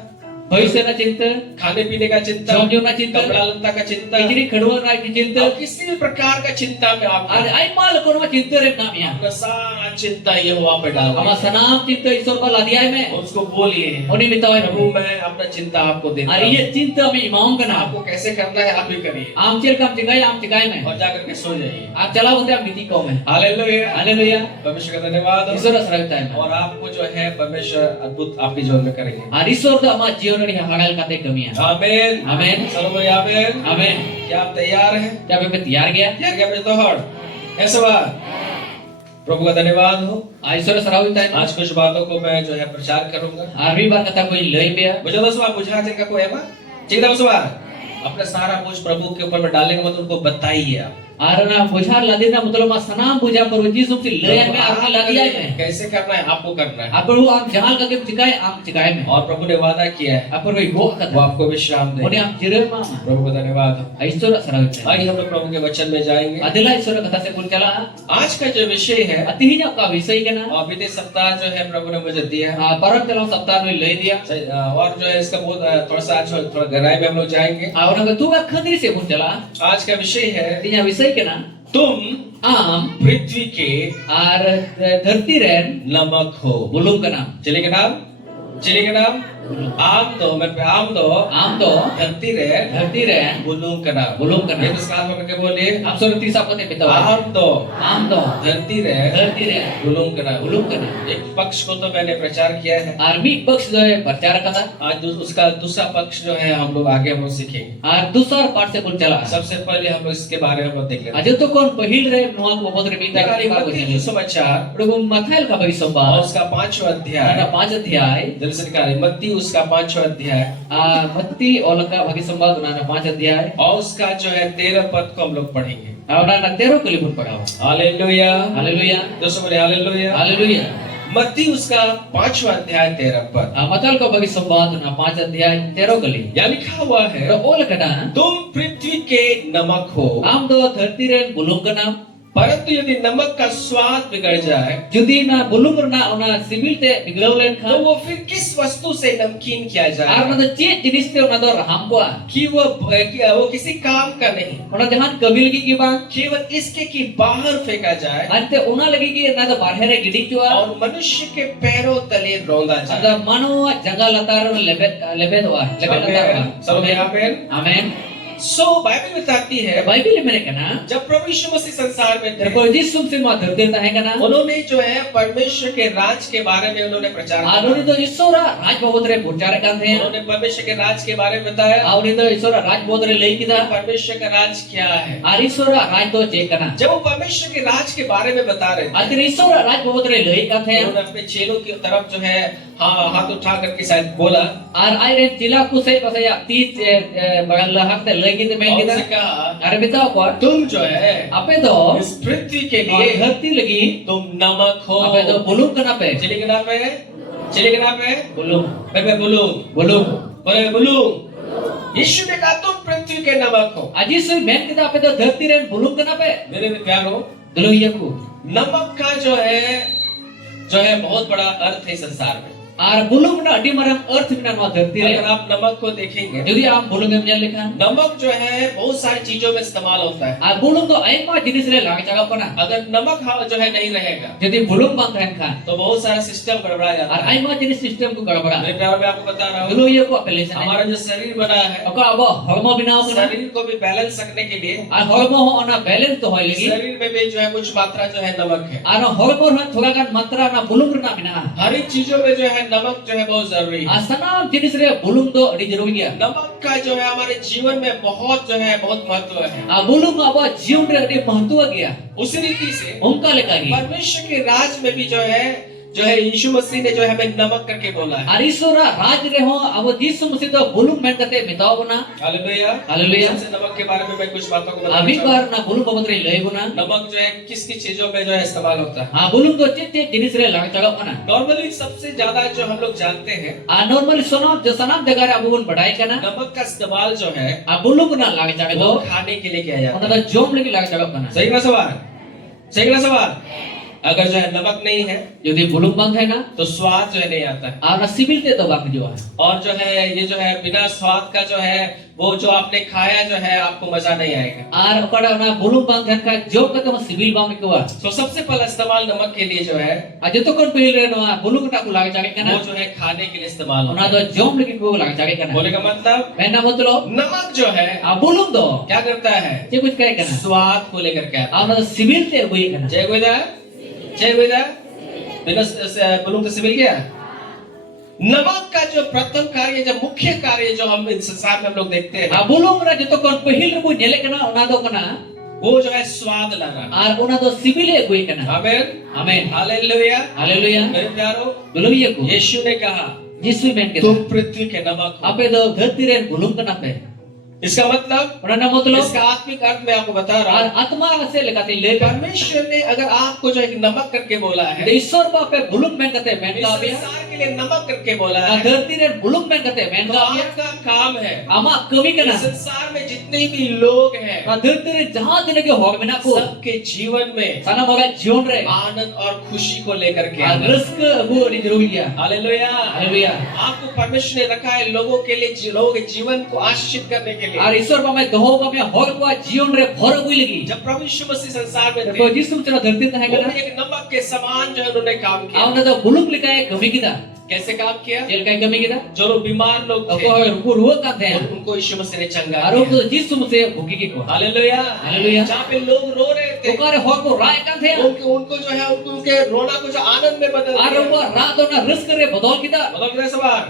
भविष्य ना चिंता खाने पीने का चिंता, जौन जौन का चिंता, कपड़ा लत्ता का चिंता, इजरी खड़वा ना की चिंता और किसी भी प्रकार का चिंता में आप आज आई माल कोनो चिंता रे ना मिया अपना सारा चिंता ये हुआ पे डाल हम सनाम चिंता ईश्वर का लादिया में उसको बोलिए, उन्हीं बितावे प्रभु मैं अपना चिंता आपको देता और हूँ, ये चिंता में इमाम का नाम आपको कैसे करना है आप ही करिए आम चल काम चिकाय में और जाकर के सो जाइए। आप चला होते आप नीति को में हालेलुया। हालेलुया परमेश्वर का धन्यवाद हो। ईश्वर सरकता है और आपको जो है परमेश्वर अद्भुत आपके जीवन में करेंगे। और ईश्वर तो हमारे जीवन में हड़ाल काते कमी है आमीन आमीन चलो बोलिए आमीन। आमीन क्या आप तैयार हैं? क्या मैं तैयार गया तैयार क्या बजे तो हट ऐसा बात। प्रभु का धन्यवाद हो। ईश्वर सरावित है आज कुछ बातों को मैं जो है प्रचार करूंगा। आरवी बार कथा कोई लई पे मुझे दोस्तों आप बुझा देगा कोई है बा? ठीक है दोस्तों अपना सारा बोझ प्रभु के ऊपर में डालने के बाद उनको बताइए आप आरना बुझा लदिना मतलब सनाम बुझा पर जीसु से लय में आरना लदिया में कैसे करना है आपको करना है। आप वो आप जहां का के चिकाय आप चिकाय में और प्रभु ने वादा किया है आप कोई गो वो कथा आपको विश्राम ओने देगा। आप जिरे मामा प्रभु का धन्यवाद हो। ईश्वर सरावित है आइए हम लोग प्रभु के वचन में जाएंगे। अदिला ईश्वर कथा से कुल चला आज का जो विषय है अति ही का विषय के ना और बीते सप्ताह जो है प्रभु ने मुझे दिया है परम चलो सप्ताह में ले दिया और जो है इसका बहुत थोड़ा सा आज थोड़ा गहराई में हम लोग जाएंगे। और ना तू का खंदरी से कुल चला आज का विषय है तिना विषय के ना तुम आम पृथ्वी के और धरती रेन नमक हो। बुलुम का नाम चलेगा नाम आम दो मैं पे आम दो आम तो धरती रे धरती रेन बुलूम का नाम बुलुम का ये नाम तो साथ में करके बोलिए आप सर तीसरा पते बितावा आम दो आम तो धरती रे धरती रे बुलूम का नाम। बुलुम का नाम एक पक्ष को तो मैंने प्रचार किया है। आर्मी पक्ष जो है प्रचार कथा आज उसका दूसरा पक्ष जो है हम लोग आगे हम लोग सीखेंगे। और दूसरा पार्ट से कुल चला सबसे पहले हम लोग इसके बारे में देख लेते हैं। आज तो कौन पहिल रे नोआ को बहुत रे बीता का बात मत्ती को सुसमाचार प्रभु मथाइल का भाई और संवाद उसका 5वां अध्याय ना 5 अध्याय जल्दी से निकालें मत्ती उसका 5वां अध्याय मत्ती ओलका bagi sembah tunana 5 अध्याय और उसका जो है 13 पद को हम लोग पढ़ेंगे। Ahora tero kali pun pagawa. Hallelujah Haleluya. दोस्तों बोले हालेलुया। Haleluya. मत्ती उसका 5वां अध्याय 13 पद Matal ko bagi sembah tunana 5 अध्याय tero kali. यहाँ लिखा हुआ है Ro ol kada तुम पृथ्वी के नमक हो, am do dharti ren bulung kana परंतु यदि नमक का स्वाद बिगड़ जाए judi na bulung rena ona sibil te biglaw len तो khan वो फिर किस वस्तु से नमकीन किया ar जाए na do che jinis te ona do raham ko कि वो किसी काम का नहीं, ona jahan kabil gi ki bang केवल इसके कि बाहर फेंका जाए ante ona lagi ki na do barhere gidi chua और मनुष्य के पैरों तले रौंदा जाए। ada mano jaga latar lebet wa lebet latar सब लोग आमीन। amen सो बाइबल बताती है bible mere kana जब प्रभु यीशु मसीह संसार में थे terko jisum se ma dharti ta hai kana उन्होंने जो है परमेश्वर के राज के बारे में उन्होंने प्रचार किया। Aluni to isora raj bhavot re puchar kan the उन्होंने परमेश्वर के राज के बारे में बताया Aluni to isora raj bhavot re lei kita परमेश्वर का राज क्या है। ar isora raj to che kana जब वो परमेश्वर के राज के बारे में बता रहे थे atir isora raj bhavot re lei ka the उन्होंने अपने चेलों की तरफ जो है हाथ उठा करके शायद बोला ar ai re chila ku sei pasaya ti bagal hak te lei kita main और kita उनसे कहा ar bitao ko तुम जो है ape to इस पृथ्वी के और लिए धरती लगी तुम नमक हो। ape to bulung kana pe चलिए के नाम है, चलिए के नाम है bulung मैं बोलूं bulung बोले बोलूं यीशु ने कहा तुम पृथ्वी के नमक हो। aji sui main kita ape to dharti ren bulung kana pe मेरे प्यारो dulu iya ku नमक का जो है बहुत बड़ा अर्थ है संसार में। ar bulung na adi marang earth mina no dharti re अगर आप नमक को देखेंगे jodi am bulung em nyal lekha नमक जो है बहुत सारी चीजों में इस्तेमाल होता है। ar bulung to aima jinis re lag jaga pana अगर नमक जो है नहीं रहेगा jodi bulung bang thahen khan तो बहुत सारा सिस्टम गड़बड़ा जाता ar है। aima jinis system ku gadbada मेरे प्यार में आपको बता रहा हूँ dulu iya ku apele sana हमारा जो शरीर बना है oka abo hormo binaw kana शरीर को भी बैलेंस रखने के लिए ar hormo ho ona balance to hoy lagi शरीर में भी जो है कुछ मात्रा जो है नमक है। ar hormo na thoda kan matra na bulung na bina हर एक चीजों में जो है नमक जो है बहुत जरूरी है। asanam jinis re bulung to adi jaruri ya नमक का जो है हमारे जीवन में बहुत जो है बहुत महत्व है। a bulung abo जीवन re adi महत्व gya उसी रीति से onka leka gi परमेश्वर के राज में भी जो है यीशु मसीह ने जो है हमें नमक करके बोला है। ar isora raj re ho abo jisu musi to bulung men kate bitao bana hallelujah hallelujah सबसे नमक के बारे में मैं कुछ बातों को बताना abhi चाहूंगा। bar na bulung babat re lei bana नमक जो है किस किस चीजों में जो है इस्तेमाल होता है। a bulung to che jinis re lag jaga pana normally सबसे ज्यादा जो हम लोग जानते हैं a normally sonam jo sanam jaga re abu bun badai kana नमक का इस्तेमाल जो है a bulung na lag jaga वो do खाने के लिए किया जाता ona to jom lagi lag jaga pana है। सही ना सवाल, सही ना सवाल। अगर जो है नमक नहीं है jodi bulung bang hai na तो स्वाद जो है नहीं आता है। ar na sibil te to bang jo और जो है ये जो है बिना स्वाद का जो है वो जो आपने खाया जो है आपको मजा नहीं आएगा। ar okada na bulung bang than ka jom ka to sibil bang ko तो सबसे पहला इस्तेमाल नमक के लिए जो है a joto kon pil re no bulung ta ku lag jaga वो kana जो है खाने के लिए इस्तेमाल होता ona है। to jom lagi ko lag jaga kana बोले का मतलब main na motlo नमक जो है a bulung do क्या करता है, che kuch kare kana स्वाद को लेकर के आता a ona to sibil te goi kana है। जय गोविंदा, जय गोविंदा। बिना बोलूं तो सिविल गया। नमक का जो प्रथम कार्य जो मुख्य कार्य जो हम इस संसार में हम लोग देखते हैं a bulung ra joto kon pahil re ko nyele kana ona do kana वो जो है स्वाद लाना। ar ona to sibil e goi kana आमीन, amen हालेलुया। haleluya मेरे प्यारो dulu iya ku यीशु ने कहा jisu men ke तुम पृथ्वी के नमक हो। ape do dharti re bulung kana pe इसका मतलब, ona na motlo इसका आत्मिक अर्थ मैं आपको बता रहा ar हूँ। atma se lekate le परमेश्वर ने अगर आपको जो एक नमक करके बोला है, de isor ba pe bulung men kate men इस ka abia संसार के लिए नमक करके बोला a है, dharti re bulung men kate men तो ka abia आपका काम है ama kami kana इस संसार में जितने भी लोग हैं a dharti re jahan dine ke hor mena ko सबके जीवन में sana boga jion re आनंद और खुशी को लेकर के a आना। risk abu adi jaruri ya hallelujah. haleluya आपको परमेश्वर ने रखा है लोगों के लिए, लोगों के जीवन को आशीषित करने के लिए। ar isor ba me doho ba me hor ko jion re bhor goi lagi जब प्रभु यीशु मसीह संसार में to थे, jisu chara dharti ta hai वो kana भी एक नमक के समान जो है उन्होंने काम किया। a ona to bulung likaye kami kita कैसे काम किया? jel kai kami kita जो लोग बीमार लोग थे ko ruku ruwa kan the उनको यीशु मसीह ने चंगा aro किया। to jisu muse bhuki ki ko hallelujah. Hallelujah. जहाँ पे लोग रो रहे थे okare hor ko rai kan the उनको जो है उनके रोना को जो आनंद में बदल aro दिया। ba ra to na risk re bodol kita मतलब कैसे बार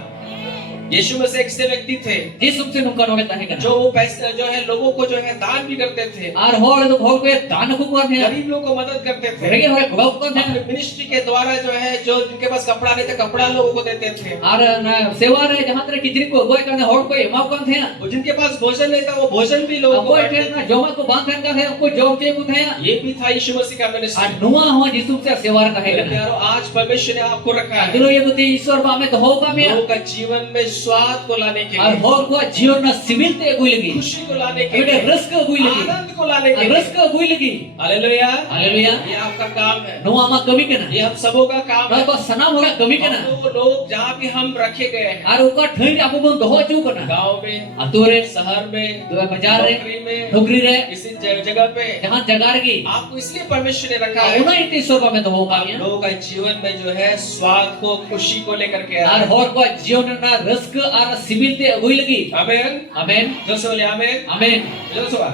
यीशु मसीह एक से व्यक्ति थे Jesus se nungka no ta hekana जो वो पैसे जो है लोगों को जो है दान भी करते थे, ar hor do hor ko dan ko ko the गरीब लोगों को मदद करते थे, rege hor ko ko the अपने मिनिस्ट्री के द्वारा जो है जो जिनके पास कपड़ा नहीं था कपड़ा लोगों को देते थे, ar na sewa re jahan tare kitri ko goy karne hor ko emau kan the और जिनके पास भोजन नहीं था वो भोजन भी लोगों को goy बांटते the na थे। joma ko ban kan ka the ko jom ke ko the ये भी था यीशु मसीह का ar ministry. nuwa ho Jesus se sewa ra ka मेरे hekana प्यारों, आज परमेश्वर ने आपको रखा है dilo ye buti ishwar ba me to ho ka me लोगों का जीवन में स्वाद को लाने के ar लिए, hor ko जीवन na सिमिल ते कोई लगी खुशी को लाने के बेटे लिए, रस को कोई लगी आनंद को लाने के रस लिए। को कोई लगी हालेलुया, हालेलुया ये आपका काम है, nuwa ma kami kana ये हम सबों का काम no है। ko sanam hoga kami kana हम लोग जहाँ भी हम रखे गए हैं, ar uka thain apu bon doho chu kana गांव में, atu re शहर में, do bazaar re नौकरी में, nokri re किसी जगह पे jahan jagar gi आपको इसलिए परमेश्वर ने रखा है una ite ishwar ba me to ho ka me लोगों का जीवन में जो है स्वाद को, खुशी को लेकर के ar आया। hor ko जीवन na रस को ar सिमिल ते कोई लगी आमीन, amen जो से बोले आमीन। amen जो से बोला,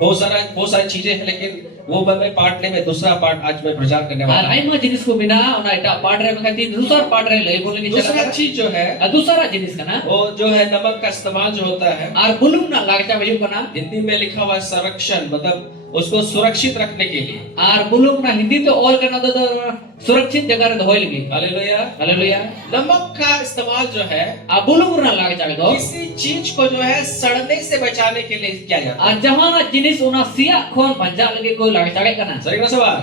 बहुत सारी चीजें हैं, लेकिन वो मैं पार्ट में दूसरा पार्ट आज मैं प्रचार करने ar वाला हूँ। aima jinis ko bina ona eta part re makati dusar part re lay bolne ni दूसरा chala चीज जो है dusara jinis kana वो जो है नमक का इस्तेमाल जो होता है, ar bulum na lagcha baju kana Hindi में लिखा हुआ है संरक्षण, मतलब उसको सुरक्षित रखने के लिए। ar bulum na hindi to all kana to surakshit jaga re dohoy lagi hallelujah. haleluya नमक का इस्तेमाल जो है a bulum na lagcha do किसी चीज को जो है सड़ने से बचाने के लिए किया जाता है। a jahana jinis una sia khon banja lagi ko lagcha kana सही ना सवाल?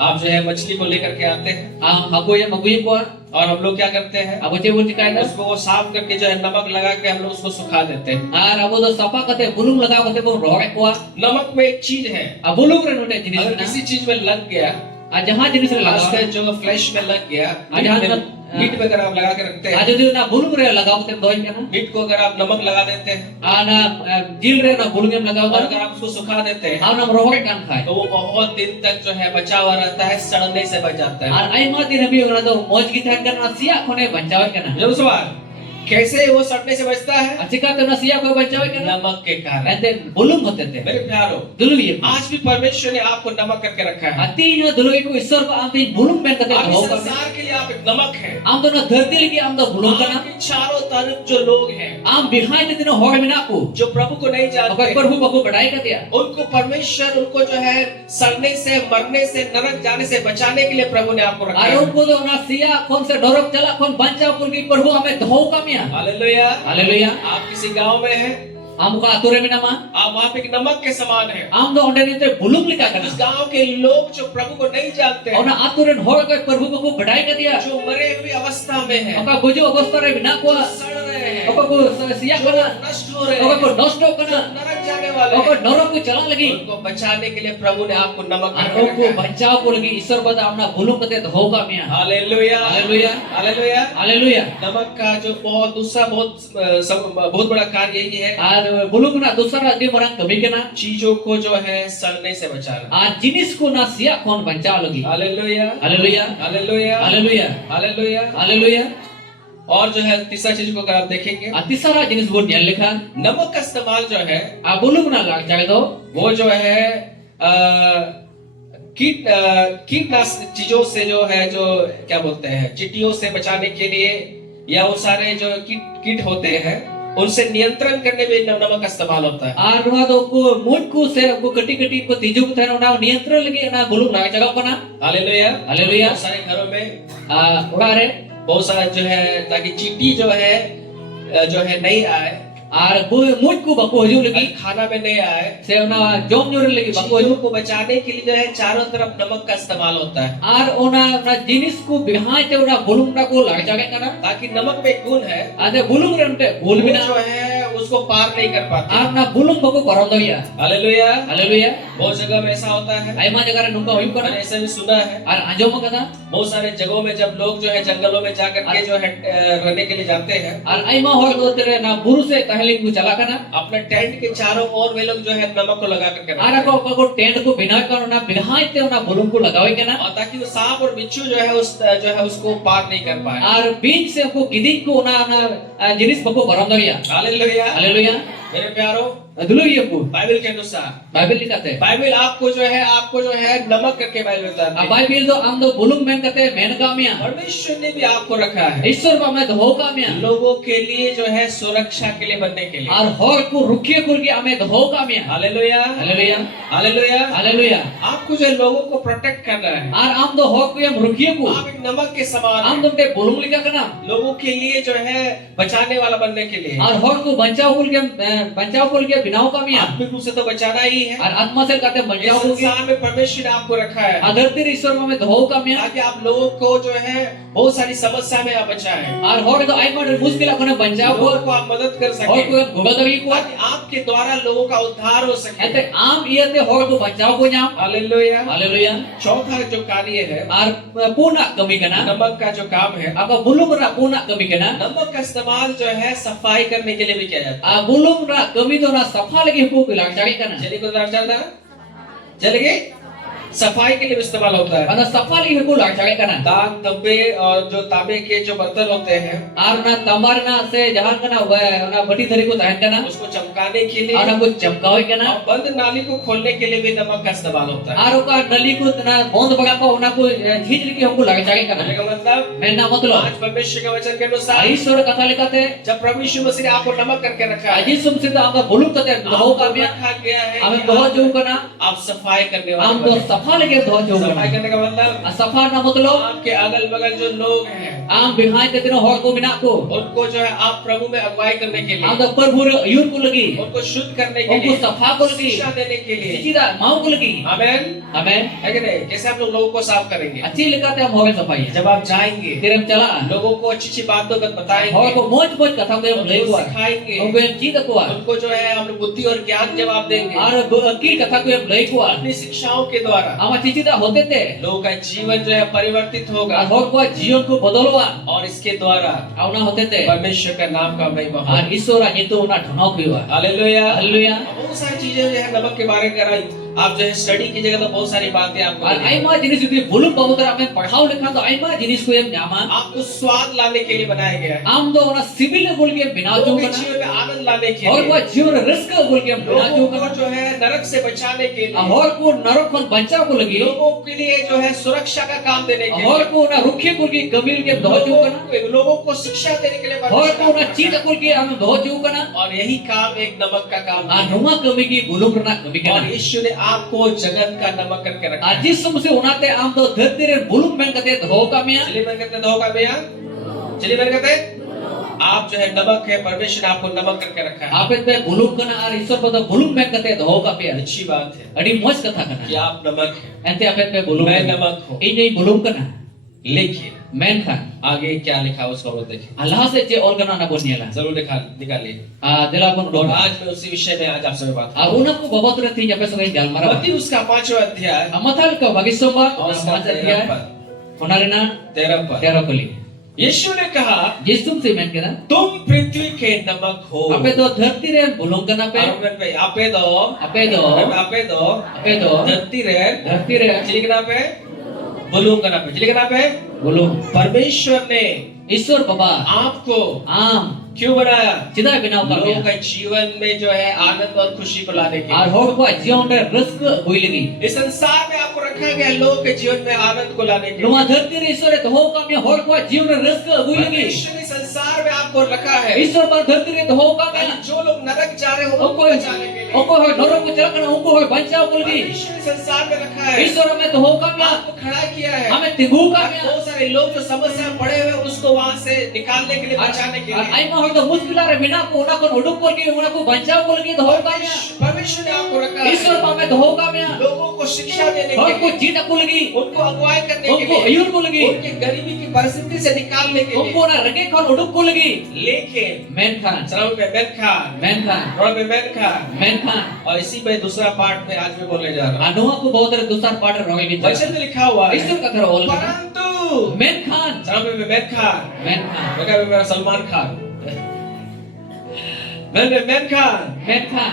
आप जो है मछली को लेकर के आते हैं a maguye ko और हम लोग क्या करते हैं, abo che bol chikai da उसको वो साफ करके जो है नमक लगा के हम लोग उसको सुखा देते हैं। ar abo do sapa kate bulum lagaw kate bo roge ko नमक में एक चीज है, a bulum re note jinis अगर na किसी चीज में लग गया, a jaha jinis re lagaw खासकर जो फ्लैश में लग गया, मीट में अगर आप लगा के रखते a हैं, jodi na bulum re lagaw kate dohoy kana meat को अगर आप नमक लगा देते हैं a na jil re na bulungem lagaw और kana अगर आप उसको सुखा देते हैं, a na roge kan khai तो वो बहुत दिन तक जो है बचा हुआ रहता है, सड़ने से बच जाता है। ar ai ma din bi ona do moj ki than kana sia khone banchaw kana जब सवाल कैसे वो सड़ने से बचता है? achika to na sia ko banchaw kana नमक के कारण। and then bulum hote te मेरे प्यारों, dulu ye आज भी परमेश्वर ने आपको नमक करके रखा है। ati no dulu ko ishwar ko am tin bulum ben kate आप ho इस ka संसार के लिए आप एक नमक है। am do na dharti lagi am do bulum kana आपके चारों तरफ जो लोग हैं am behind the no hog mina ko जो प्रभु को नहीं agar जानते, prabhu ko badai ka dia उनको परमेश्वर उनको जो है सड़ने से, मरने से, नरक जाने से बचाने के लिए प्रभु ने आपको रखा ar है। unko do na sia kon se dorok chala kon banchaw ko ki prabhu ame dho ka mia hallelujah. haleluya आप किसी गांव में हैं, am ko ature mina ma आप वहाँ पे एक नमक के समान हैं। am do onde ni te bulum lika kana इस गांव के लोग जो प्रभु को नहीं जानते हैं, ona aturen hor ko prabhu ko badai ka dia जो मरे हुई अवस्था में हैं, oka gojo obostha re bina ko सड़ रहे हैं, oka ko sia जो kana नष्ट हो रहे oka ko हैं, nosto जो kana नरक जाने वाले oka हैं, norok ko chala lagi उनको बचाने के लिए प्रभु ने आपको नमक ar करके ko रखा है। banchaw ko lagi ishwar bada amna bulum kate dho ka mia hallelujah, hallelujah, hallelujah. haleluya नमक का जो बहुत दूसरा बहुत बड़ा कार्य यही है, ar bulum na dusara di marang kami kana चीजों को जो है सड़ने से बचाना। ar jinis ko na sia kon banchaw lagi hallelujah, haleluya hallelujah, haleluya hallelujah. haleluya और जो है तीसरा चीज को अगर आप देखेंगे, atisara jinis bon nyal lekha नमक का इस्तेमाल जो है a bulum na lag jaga do वो जो है कीटनाशक चीजों से जो है, जो क्या बोलते हैं, चींटियों से बचाने के लिए, या वो सारे जो कीट होते हैं उनसे नियंत्रण करने में नमक का इस्तेमाल होता है। ar nua do ko muj ko se ko kati kati ko tiju ko thana na niyantran lagi na bulum lag jaga kana hallelujah, haleluya बहुत सारे घरों में ora re बहुत सारा जो है, ताकि चींटी जो है नहीं आए, ar muj ko bako haju lagi खाना में नहीं आए, se ona jom nyur lagi bako चीजों haju को बचाने के लिए जो है चारों तरफ नमक का इस्तेमाल होता है, ar ona na jinis ko behind te ona bulum na ko lag jaga kana ताकि नमक में एक गुण है ade bulum re unte bol वो bina जो है उसको पार नहीं कर पाते। ar na bulum bako param do ya hallelujah. haleluya बहुत जगह में ऐसा होता है, aima jaga re nungka hoy मैंने kana ऐसा भी सुना है, ar anjom kada बहुत सारे जगहों में जब लोग जो है जंगलों में जाकर के जो है रहने के लिए जाते हैं, ar aima hor do tere na buru se kahling ko chala kana अपने टेंट के चारों ओर वे लोग जो है नमक को लगा करके रखते ar हैं, ko ko tent ko bina kana na behind te ona bulum ko lagawi kana और ताकि वो सांप और बिच्छू जो है उसको पार नहीं कर पाए। ar beach se ko gidik ko ona na jinis bako param do ya hallelujah. haleluya मेरे प्यारों, dulu iya bu बाइबल के अनुसार Bible dikate बाइबल आपको जो है नमक करके बाइबल बताती है। Bible do am do bulung men kate men kamia परमेश्वर ने भी आपको रखा है Ishwar ba me dho kamia लोगों के लिए जो है सुरक्षा के लिए बनने के लिए। ar hor ku rukhiye kurgi ame dho kamia hallelujah hallelujah hallelujah. hallelujah आपको जो है लोगों को प्रोटेक्ट करना है। ar am do hor ku em rukhiye ku आप एक नमक के समान am हैं। do te bulung lika kana लोगों के लिए जो है बचाने वाला बनने के लिए। ar hor ku banchao kul ke binau kamia आत्मिक रूप से तो बचाना ही है। ar atma se kate इस banchao kul ke संसार में परमेश्वर ने आपको रखा है adartir Ishwar ba me dho kamia ताकि आप लोगों को जो है बहुत सारी समस्या में आप बचाएं। ar hor do ai ma muskil akone banchao ku लोगों को आप मदद कर hor ku सकें gogal dagi ku ताकि आपके द्वारा लोगों का उद्धार हो सके। ate am iya te hor ku banchao ku nyam hallelujah. hallelujah चौथा जो कार्य है ar puna kami kana नमक का जो काम है, apa bulung ra puna kami kana नमक का इस्तेमाल जो है सफाई करने के लिए भी किया जाता है। bulung ra kami to na safa lagi hu ku lang jari kana चलिए को चलता चलेंगे सफाई के लिए भी इस्तेमाल होता है। ana safa lagi hu lang jari kana दान तंबे और जो तांबे के जो बर्तन होते हैं ar na tamar na se jahan kana na bati dhari ko tahan kana उसको चमकाने के लिए ana ko chamkawi kana और बंद नाली को खोलने के लिए भी नमक का इस्तेमाल होता है। ar ka nali ko na bond baga ko ona ko jhij lagi hu lang jari kana कहने का मतलब main na matlab आज परमेश्वर के वचन के अनुसार Ishwar katha likate जब प्रभु यीशु मसीह ने आपको नमक करके रखा है, aji sum sida anga bulung kate dho आपको kamia रखा गया है ame कि dho आप- jo kana आप सफाई करने am वाले to बने। safa lagi dho jo सफाई kana करने का मतलब safa na matlab आपके अगल बगल जो लोग हैं am behind te tino hor ko minak ko उनको जो है आप प्रभु में अगुवाई करने के लिए, am da par bur ayur ko lagi उनको शुद्ध करने के उनको लिए, सफा को लगी शिक्षा देने के लिए। sida mau ko lagi आमेन। amen है कि नहीं? कैसे आप लोगों को साफ करेंगे? अच्छी लिखाते हम होवे सफाई जब आप जाएंगे तेरे में चला लोगों को अच्छी अच्छी बातों का और बताएंगे, को मोज मोज कथा को हम ले उनको हुआ सिखाएंगे, उनको हम चीज को उनको जो है हम बुद्धि और ज्ञान जब आप देंगे और की कथा को हम ले हुआ अपनी शिक्षाओं के द्वारा, हम चीज होते थे लोगों का जीवन जो है परिवर्तित होगा और को जीवन को बदलवा और इसके द्वारा आवना होते थे परमेश्वर का नाम का महिमा होगा। और ईश्वर नितो ना ठनाव हुआ हालेलुया। हालेलुया बहुत सारी चीजें जो है नमक के बारे में कर रही, आप जो है स्टडी कीजिएगा तो बहुत सारी बातें आपको और मिलेंगी। आइमा जिनिस यदि बुलुम पवित्र हमें पढ़ाओ लिखा तो आइमा जिनिस को हम जामा आपको स्वाद लाने के लिए बनाया गया है, आम दो ना सिविल बोल के बिना जो लोगों के करना जीवन में आनंद लाने के और लिए, वो जीवन रिस्क बोल के हम बिना जो लोगों को करना जो है नरक से बचाने के लिए, और को नरक को बचाव को लगी लोगों के लिए जो है सुरक्षा का काम देने के और लिए, को ना रुखे को के कबीर के दो जो करना लोगों को शिक्षा देने के लिए और परमेश्वर को ना आपको चीज रखा को के हम दो जो करना है। और यही काम एक नमक का काम आ है। नुमा कमी की गुलुम करना कमी और करना यीशु ने आपको जगत का नमक करके रखा है। आज जिस समय से उनाते आम तो धरती रे बुलुम में कहते धो का मिया चलिए मैं कहते धोखा भैया, चलिए मैं कहते आप जो है नमक है, परमेश्वर ने आपको नमक करके रखा है। आप पे बुलुम करना और ईश्वर पर तो बुलुम में कहते धो का पिया अच्छी बात है अड़ी मौज कथा कि करना आप नमक हैं, एंते आप पे बुलुम मैं नमक हूँ। ई नहीं बुलुम करना लेकिन मैन खान आगे क्या लिखा है उसको और देखिए, अल्लाह से जे और करना ना बोनियाला जरूर निकालिए। दिला को और डोर आज मैं उसी विषय में आज आपसे बात आ उना को बाबा तुरे तीन जपे संगे जाल मारा मत्ती उसका 5वां अध्याय अमथाल का भविष्यवा और उसका पांच अध्याय 13 पद, होनारे ना 13 पद। 13 कली यीशु ने कहा जिसुम से मैन केना तुम पृथ्वी के नमक हो। आपे तो धरती रे बुलुम करना पे आरोपण पे आपे दो आपे दो आपे दो धरती रे धरती रे चिलिकना पे बुलूम करना पे चिलिकना पे बुलुम परमेश्वर ने ईश्वर बाबा आपको आम क्यों बनाया? चिदा बिना का लोगों के जीवन में जो है आनंद और खुशी को लाने के और लिए। होड़ को जीवन रे रिस्क होई लगी इस संसार में आपको रखा गया है लोगों के जीवन में आनंद को लाने के नुमा लिए। धरती रे ईश्वर तो हो काम ये होड़ को जीवन रे रिस्क होई लगी परमेश्वर ने संसार में आपको रखा है ईश्वर पर धरती रे तो हो काम ताकि जो लोग नरक जा रहे हो उनको बचाने के लिए। उनको हो नरक को चलकर उनको हो बचाव को लगी परमेश्वर ने संसार में रखा है, ईश्वर हमें तो हो काम आपको खड़ा किया है। हमें तिगु काम बहुत सारे लोग जो समस्या में पड़े हुए हैं, उसको वहां से निकालने के लिए, बचाने के लिए। आई में हो तो मुश्किल रे बिना को उना को उडुक को के उना को बचाव को लगी तो हो काम परमेश्वर ने आपको रखा है ईश्वर पर हमें तो हो काम लोगों को शिक्षा देने और के को लिए, जीत को लगी उनको अगुवाई करने के उनको लिए, अयुर को लगी उनकी गरीबी की परिस्थिति से निकालने के लिए। उनको ना रगे को उडुक को लगी लेकिन मैन खान सराउ में man Khan, man Khan road में मैन खान, मैन खान और इसी में दूसरा पार्ट में आज मैं बोलने जा रहा हूँ। अनुआ को बहुत रे दूसरा पार्ट रोगे भी वचन में लिखा हुआ है, ईश्वर का करो ओल परंतु मैन खान सराउ में मैन खान, मैन खान मैं मेरा सलमान खान, मैन खान, मैन खान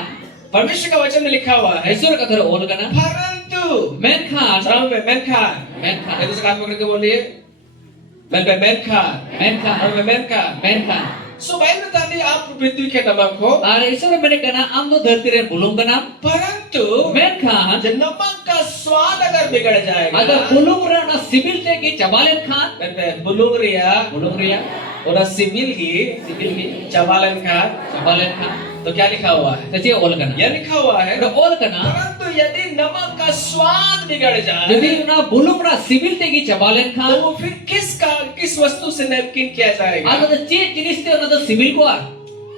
परमेश्वर का वचन में लिखा हुआ है, ईश्वर का करो ओल करना परंतु मैन खान सराउ में मैन खान, मैन खान ये दूसरा हाथ पकड़ के बोलिए, मैन खान, मैन खान और man Khan, man Khan So Bible बताती है आप पृथ्वी के नमक हो, Ar isor mene kana am do dharti ren bulung kana. परंतु Menkhan जब नमक का स्वाद अगर बिगड़ जाएगा, ada bulung ren na sibil te ki chabalen khan. बुलूंग रिया Bulung ria और सिविल की sibil ki चवालन का, chabalen khan. तो क्या लिखा हुआ है? Tachi ol kana. यह लिखा हुआ है, Ada ol kana. परंतु यदि नमक का स्वाद बिगड़ जाए Jadi na bulung na sibil te ki chabalen तो khan. वो फिर किस वस्तु से नमकीन किया जाएगा? Ada da che jinis te ona do sibil ko ar.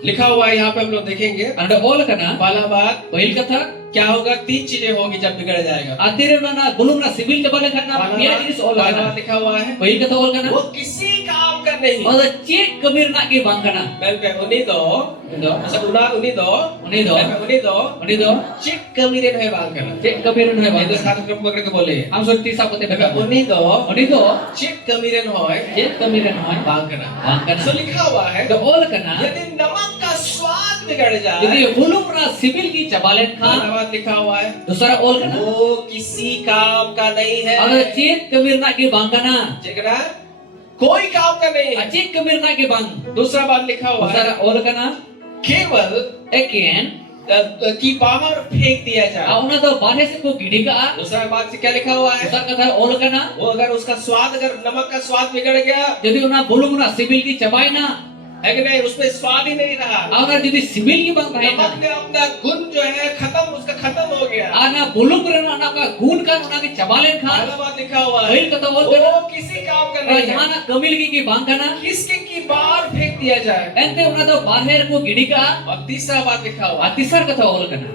लिखा हुआ है यहाँ पे हम लोग देखेंगे। Ada ol kana. पहला बात Pahil katha क्या होगा? 3 चीजें होगी जब बिगड़ जाएगा। atire na bulung na sibil chabalen khan na पहला dia बात jinis ol kana. लिखा हुआ है, Pahil katha ol kana. वो किसी काम का नहीं। Ada che kabir na ki bang kana. मैं पे उन्हीं दो Indo. अच्छा उन्हीं दो Uni do. मैं पे उन्हीं दो Uni do. चिक कमीरन है बांग करना। Che kabir na ये bang. तो साथ में पकड़ के बोले Am sur tisa pote मैं beka. पे उन्हीं दो Uni do. चिक कमीरन होए Che kabir na hoy. बांग करना। Bang kana. सो लिखा हुआ है, Da ol kana. यदि नमक का स्वाद बिगड़ जाए, Jadi bulung na sibil ki chabalen khan. पहला बात लिखा हुआ है, Dusara ol kana. वो किसी काम का नहीं है। Ada che kabir na ki bang kana. ठीक है ना? कोई काम का नहीं है। Che kabir na ki bang. दूसरा बात लिखा हुआ है, Dusara ol kana. केवल Again. कि बाहर फेंक दिया जाए। Auna do barhe se ko gidi ka. दूसरा बात से क्या लिखा हुआ है, Dusara katha ol kana. वो अगर उसका स्वाद, अगर नमक का स्वाद बिगड़ गया Jadi una bulung na sibil ki chabai na. है कि नहीं, उसमें स्वाद ही नहीं रहा, Agar jadi sibil ki bang rahe na. नमक ने अपना गुण जो है उसका खत्म हो गया। Ana bulung ren na ka gun kan una ki chabalen khan. पहला बात लिखा हुआ है, Pahil katha ol वो kana. किसी काम का नहीं है, Jana kamil ki bang kana. किसके की बाहर फेंक दिया जाए। Ente una do barher ko gidi ka. और तीसरा बात लिखा हुआ है, Atisar katha ol kana.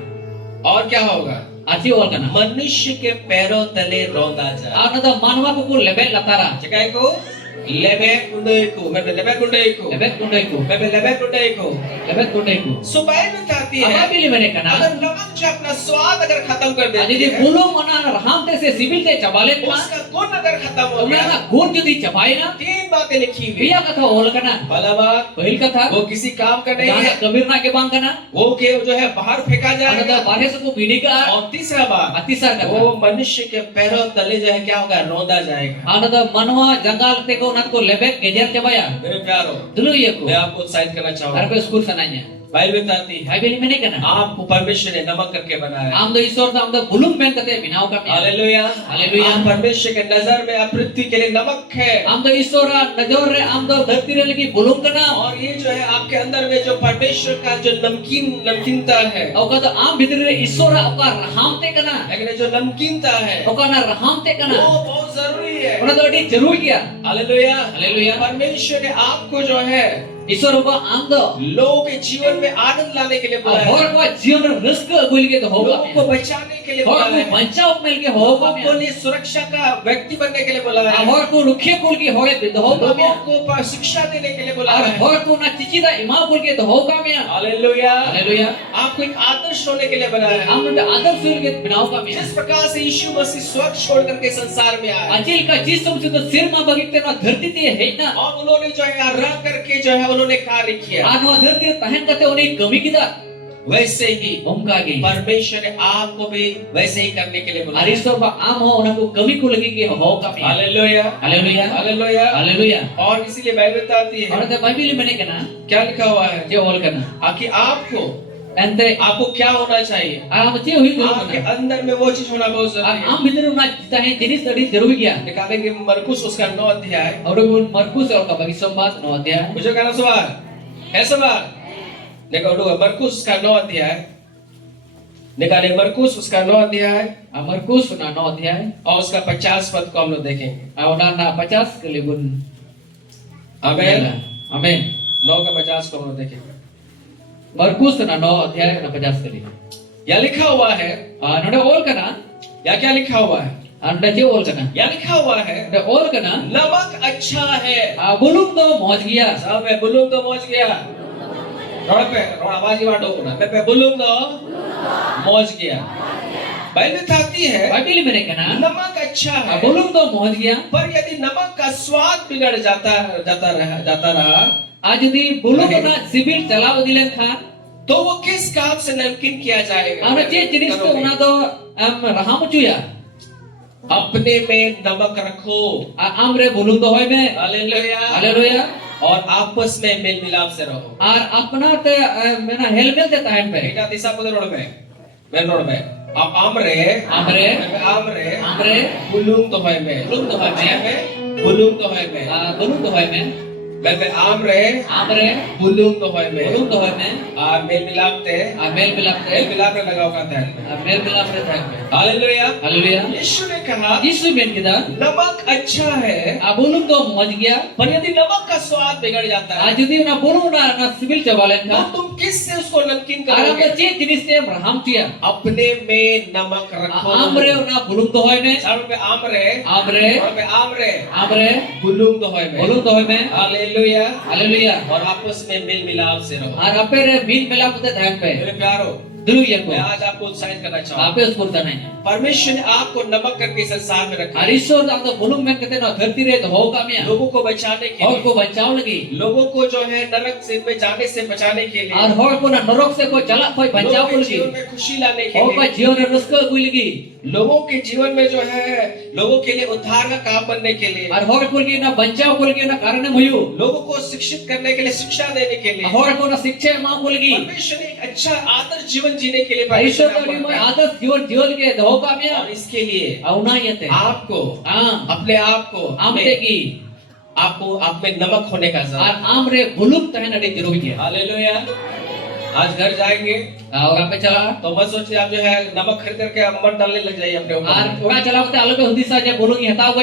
और क्या होगा? Aci ol kana. मनुष्य के पैरों तले रौंदा जाए। Ana do manwa ko lebe latara. जगह को लेबे कुंडे को, मैं लेबे कुंडे को, Lebet kundai ko. मैं लेबे कुंडे को। Lebet kundai ko. सुबह में कहती है, Apa pilih mereka na? अगर नमक जो अपना स्वाद अगर खत्म कर देती Jadi है, bulung mana raham te se sibil te chabalen khan. उसका गुण अगर खत्म हो Una गया, na gun jadi chabai na. 3 बातें लिखी हुई। Biya katha ol kana. पहला बात, Pahil katha. वो किसी काम का नहीं Jana है, kabir na ke bang kana. वो के जो है बाहर फेंका Ana do जाएगा। barhe se ko gidi ka. और तीसरा बात, Atisar वो katha. मनुष्य के पैरों तले जो है क्या होगा? रौंदा जाएगा। Ana do manwa jangal te ko nat ko lebet gejer chabaya. मेरे प्यारो, Dulu ya ko. मैं आपको उत्साहित करना चाहूंगा। Karena school sananya. बाइबल बताती है, Bible ini kana. आपको परमेश्वर ने नमक करके बनाया। Am do isor da am do bulung ben kate binau kami. Hallelujah, hallelujah. आप परमेश्वर के नजर में आप पृथ्वी के लिए नमक है। Am do isora najor re am do dharti re lagi bulung kana. और ये जो है आपके अंदर में जो परमेश्वर का जो नमकीनता है, Au kata am bidre re isora oka raham te kana. लेकिन जो नमकीनता है Oka na raham te वो kana. बहुत जरूरी है। Ona do adi jarur kiya. Hallelujah, hallelujah. परमेश्वर ने आपको जो है Isor oka am do. लोगों के जीवन में आनंद लाने के लिए बुलाया है, Hor ko jion re risk agul ke do hoga. लोगों को बचाने के लिए Hor बुलाया ko है, banchao mel ke hoga. लोगों को लिए सुरक्षा का व्यक्ति बनने के लिए बुलाया है, Hor ko rukhe kul ke hoye do hoga. लोगों को शिक्षा देने के लिए बुलाया है। Hor ko na chichi da ima kul ke do hoga me. Hallelujah, Haleluya. आपको एक आदर्श होने के लिए बनाया है। Am do adar sul ke binau kami. जिस प्रकार से यीशु मसीह स्वर्ग छोड़ करके संसार में आया Ajil ka jis tum se to sir ma bagite na dharti te hai na. और उन्होंने जो है रह करके जो है उन्होंने कार्य किया, Ano dharti tahan kate oni kami kida. वैसे ही Omka ge. परमेश्वर ने आपको भी वैसे ही करने के लिए बुलाया। Arisor ba am ho ona ko kami ko lagi ke ho kami. Hallelujah, Haleluya. Hallelujah. Haleluya. और इसीलिए बाइबल बताती है, Orang te Bible mene kana. क्या लिखा हुआ है Je ol kana. कि आपको Ente आपको क्या होना चाहिए? am che hui ko आपके kana. अंदर में वो चीज होना बहुत जरूरी है। Am bidre una jita hai jinis tadi jarur kiya. निकालेंगे मरकुस उसका 9 अध्याय। Aur ko Markus or ka bagi sombat no adya. मुझे कहना सवाल है, सवाल देखो लोग, मरकुस उसका 9 अध्याय निकाले, मरकुस उसका 9 अध्याय Markus na no adya. और उसका 50 पद को हम लोग देखेंगे। Ona na 50 kelibun. आमीन। Amen. 9 का 50 को हम लोग देखेंगे। Markus na no adya na 50 kali. या लिखा हुआ है, Node ol kana. या क्या लिखा हुआ है? Anda je ol kana. या लिखा हुआ है, Node ol kana. नमक अच्छा है। Bulung do moj gaya. सब है बुलुम तो मौज गया। रोड पे रोड आवाज ही बांटो ना, पे बुलुम तो मौज गया। बाइबल बताती है, Bible mene kana. नमक अच्छा है, Bulung do moj gaya. पर यदि नमक का स्वाद बिगड़ जाता रहा आज यदि bulung na sibil chalao dilen khan. तो वो किस काम से नमकीन किया जाएगा? Ana je jinis ko una do raham chuya. अपने में नमक रखो। Amre bulung do hoy me. Hallelujah. Haleluya. और आपस में मेल मिलाप से रहो Ar apna te mena helmel te tahan pe. बेटा दिशा को रोड में मेन रोड में आप आमरे Amre, आमरे amre, बुलूम तो है में bulung to hoy me. बुलूम तो है में Bulung to hoy me. मैं आमरे Amre, बुलूम तो है में bulung to hoy me. मेल मिलाप ते Mel bilap मेल te. मिलाप में लगाओ का ध्यान में Mel bilap te tahan pe. Hallelujah Hallelujah. यीशु ने कहा Yesu men kita. नमक अच्छा है Bulung to moj gaya. पर यदि नमक का स्वाद बिगड़ जाता है Jodi na bulung na sibil chawalen तो ka. तुम किससे उसको नमकीन Ar करोगे apna che jinis te raham tia. अपने में नमक रखो Amre na bulung to hoy me. सारों पे आमरे Amre, और पे आमरे amre, बुलूम तो है में bulung to hoy me. Hallelujah Hallelujah. और आपस में मेल मिलाप से रहो Ar apere min melap te tahan pe. मेरे प्यारो Dulu ya ko. मैं आज आपको उत्साहित करना चाहूँ Ape us kurta nahi. परमेश्वर ने आपको नमक करके संसार में रखा है। Arisor ang to bulung men kete na dharti re to ho kami. लोगों को बचाने के Hor लिए ko bachao lagi. लोगों को जो है नरक से में जाने से बचाने के लिए Ar hor ko na norok se ko chala koi bachao लोगों ko के जीवन lagi. में खुशी लाने के Ho ko लिए jion re raska ko lagi. लोगों के जीवन में जो है लोगों के लिए उद्धार का काम बनने के लिए Ar hor ko lagi na bachao ko lagi na karane moyu. लोगों को शिक्षित करने के लिए शिक्षा देने के लिए Hor ko na शिक्षा ma ko lagi. परमेश्वर ने एक अच्छा आदर्श जीवन जीने के लिए Arisor परमेश्वर to ने ni mo आपको रखा adas jion jion ke ho kami. है। और इसके लिए Auna yete. आपको Ah, अपने आप को amte ki. आपको आप में नमक होने का Ar जरूरत amre buluk tahan ade jeruk dia. Hallelujah आज घर जाएंगे Aur ape chala. तो मत सोचिए आप जो है नमक खरीद करके आप मत डालने लग जाइए अपने Ar ऊपर ora chala kate alo pe hudisa je bulung hataw ko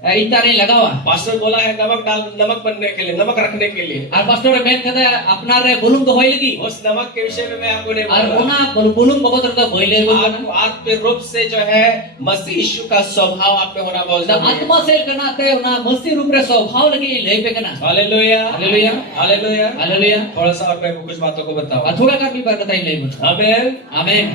इंतारे लगावा पास्टर बोला है नमक बनने के लिए नमक रखने के लिए और पास्टर मेन कहता है अपना रे बुलुंग तो होई लगी उस नमक के विषय में मैं आपको नहीं और बोल ओना बुलुंग बगत तो होइले आपको आत्मिक रूप से जो है मसीह यीशु का स्वभाव आप में होना बहुत जरूरी है आत्मा से करना ते ओना मसीह रूप रे स्वभाव लगी ले पे करना हालेलुया हालेलुया हालेलुया हालेलुया थोड़ा सा और मैं कुछ बातों को बताऊं और थोड़ा का भी बात बताई ले आमीन आमीन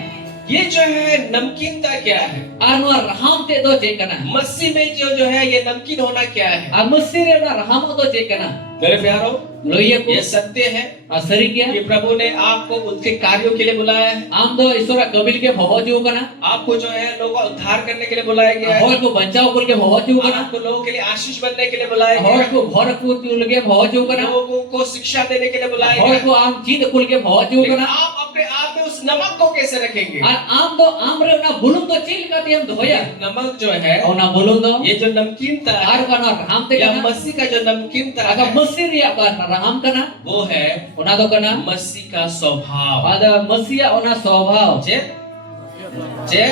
ये जो है नमकीनता क्या है आनो रहम ते तो जे करना मसीह में जो है ये नमकीन होना क्या है और मसीह रे ना रहम तो जे करना मेरे प्यारो लोहिया को ये सत्य है असरी किया कि प्रभु ने आपको उनके कार्यों के लिए बुलाया है आम दो ईश्वर कबिल के भव जो करना आपको जो है लोगों को उद्धार करने के लिए बुलाया गया है और को बचाव करके भव जो करना आपको लोगों के लिए आशीष बनने के लिए बुलाया गया और है को भर को लगे भव जो करना लोगों को शिक्षा देने के लिए बुलाया और गया को आम जीत कुल के भव जो है करना आप अपने आप में उस नमक को कैसे रखेंगे और आम तो आम रे ना बुलुंग तो चिल का हम धोया नमक जो है और ना बुलुंग तो ये जो नमकीनता है और का ना रहम ते या करना मसीह का जो नमकीनता अगर है मसीह रे का रहम करना वो है ओना तो करना मसीह का स्वभाव आदा मसीह ओना स्वभाव जे जे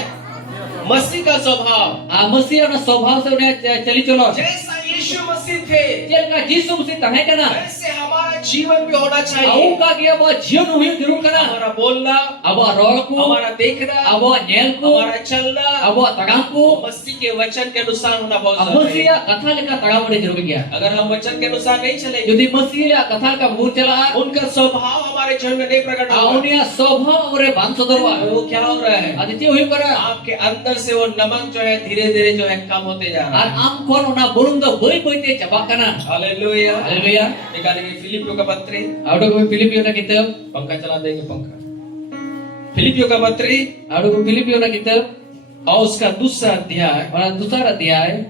मसीह का स्वभाव आ मसीह ओना स्वभाव से उन्हें चली चलो जैसा यीशु मसीह थे जेल का यीशु मसीह तहे करना वैसे हमारा जीवन भी होना आउ चाहिए का गया वो जीवन हुई जरूर करना हमारा बोलना अब रोड को हमारा देखना अब नेल को हमारा चलना अब तगाम को मसीह के वचन के अनुसार होना बहुत अब जरूरी मसीह है कथा लेकर तगाम ने जरूर किया अगर हम वचन के अनुसार नहीं चलेंगे यदि मसीह कथा का मुंह चला उनका स्वभाव हमारे जीवन में नहीं प्रकट होगा आउनिया स्वभाव रे बांसदरवा वो क्या हो रहा है आदित्य हुई करा आपके अंदर से वो नमक जो है धीरे धीरे जो है कम होते जा रहा और है आम कोन ओना बुलुंग दो बई बईते चबा करना हालेलुया हालेलुया निकालेंगे फिलिपियों का पत्री आउडो को फिलिपियो ना किताब पंखा चला देंगे पंखा फिलिपियों का पत्री आउडो को फिलिपियो ना किताब और उसका दूसरा अध्याय और दूसरा अध्याय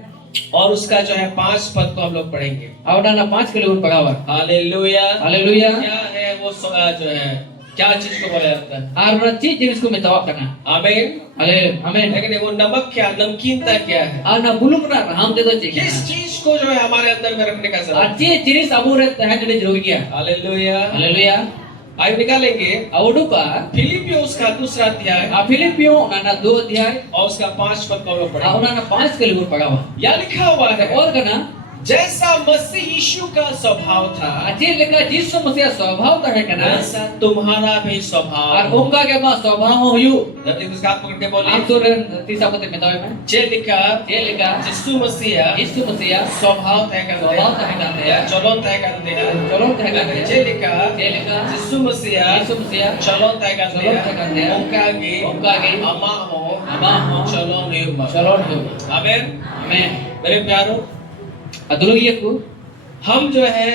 और उसका जो है 5 पद को हम लोग पढ़ेंगे आउडा ना 5 किलो पढ़ावा हालेलुया हालेलुया क्या है वो जो है क्या चीज को बोला जाता है और चीज जिसको मैं तवा करना आमीन अरे आमीन लेकिन वो नमक क्या नमकीनता क्या है और ना बुलुंग ना हम दे दो चीज किस चीज को जो है हमारे अंदर में रखने का और जरूरत चीज जिनिस अबूरे तहे जड़े जरूर किया हालेलुया हालेलुया आइए निकालेंगे आउडो का फिलिपियों उसका दूसरा अध्याय आ फिलिपियो ना 2 अध्याय और उसका 5 पद को हम लोग पढ़ेंगे आउना ना 5 किलो पढ़ावा यहाँ लिखा हुआ है और करना जैसा मसीह यीशु का स्वभाव था अच्छे लेका यीशु मसीह स्वभाव तो है करना वैसा तुम्हारा भी और स्वभाव उनका के पास स्वभाव हो यू जब तक उसका हाथ पकड़ के बोले आप तो तीसरा पते में तो में जे लिखा ये लेका यीशु मसीह यीशु मसीह स्वभाव तय करते स्वभाव तय करते हैं। या चलन तय करते हैं चलो तय करते हैं। जे लिखा ये लेका यीशु मसीह यीशु मसीह चलन तय करते चलन तय करते हैं। हैं उनका आगे अमा हो अमा हो चलन निर्मा चलो हो आमीन मैं मेरे प्यारो अदुलो ये को हम जो है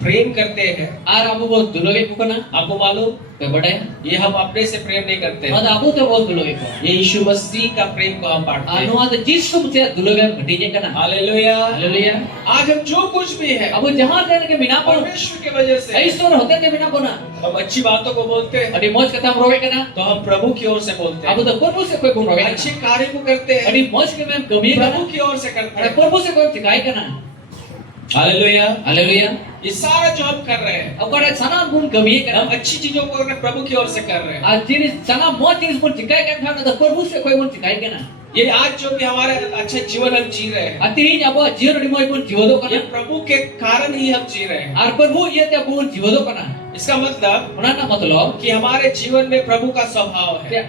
प्रेम करते हैं, Ar abu bo dulogi ko kana. आपको मालूम Pe badaya. ये हम अपने से प्रेम नहीं करते हैं, Ad abu te bo dulogi ko. ये यीशु मसीह का प्रेम को हम बांटते हैं। Anu ad Jisu mse dulogi bhati je kana. Hallelujah. Hallelujah. आज हम जो कुछ भी है Abu jahan den ke bina pon. परमेश्वर की वजह से Aisor hote ke bina pona. हम अच्छी बातों को बोलते हैं Adi moj kata roge kana. तो हम प्रभु की ओर से बोलते Abu हैं, to korbu se koi kun roge kana. अच्छे कार्य को करते हैं Adi moj ke mem kami प्रभु kana. की ओर से करते Adi हैं। korbu se koi tikai kana. Hallelujah. Hallelujah. ये सारा जो हम कर रहे हैं, Abu kada sana pun kami kana. हम अच्छी चीजों को अपने प्रभु की ओर से कर रहे हैं। Ad jinis sana moj jinis pun tikai kana tha to korbu se koi pun tikai kana. ये आज जो भी हमारे अच्छे जीवन हम जी रहे हैं, Ati ni abu jiwan di moj pun jiwodo ये kana. प्रभु के कारण ही हम जी रहे हैं। Ar korbu ye te pun jiwodo kana. इसका मतलब Una na matlab कि हमारे जीवन में प्रभु का स्वभाव कि है।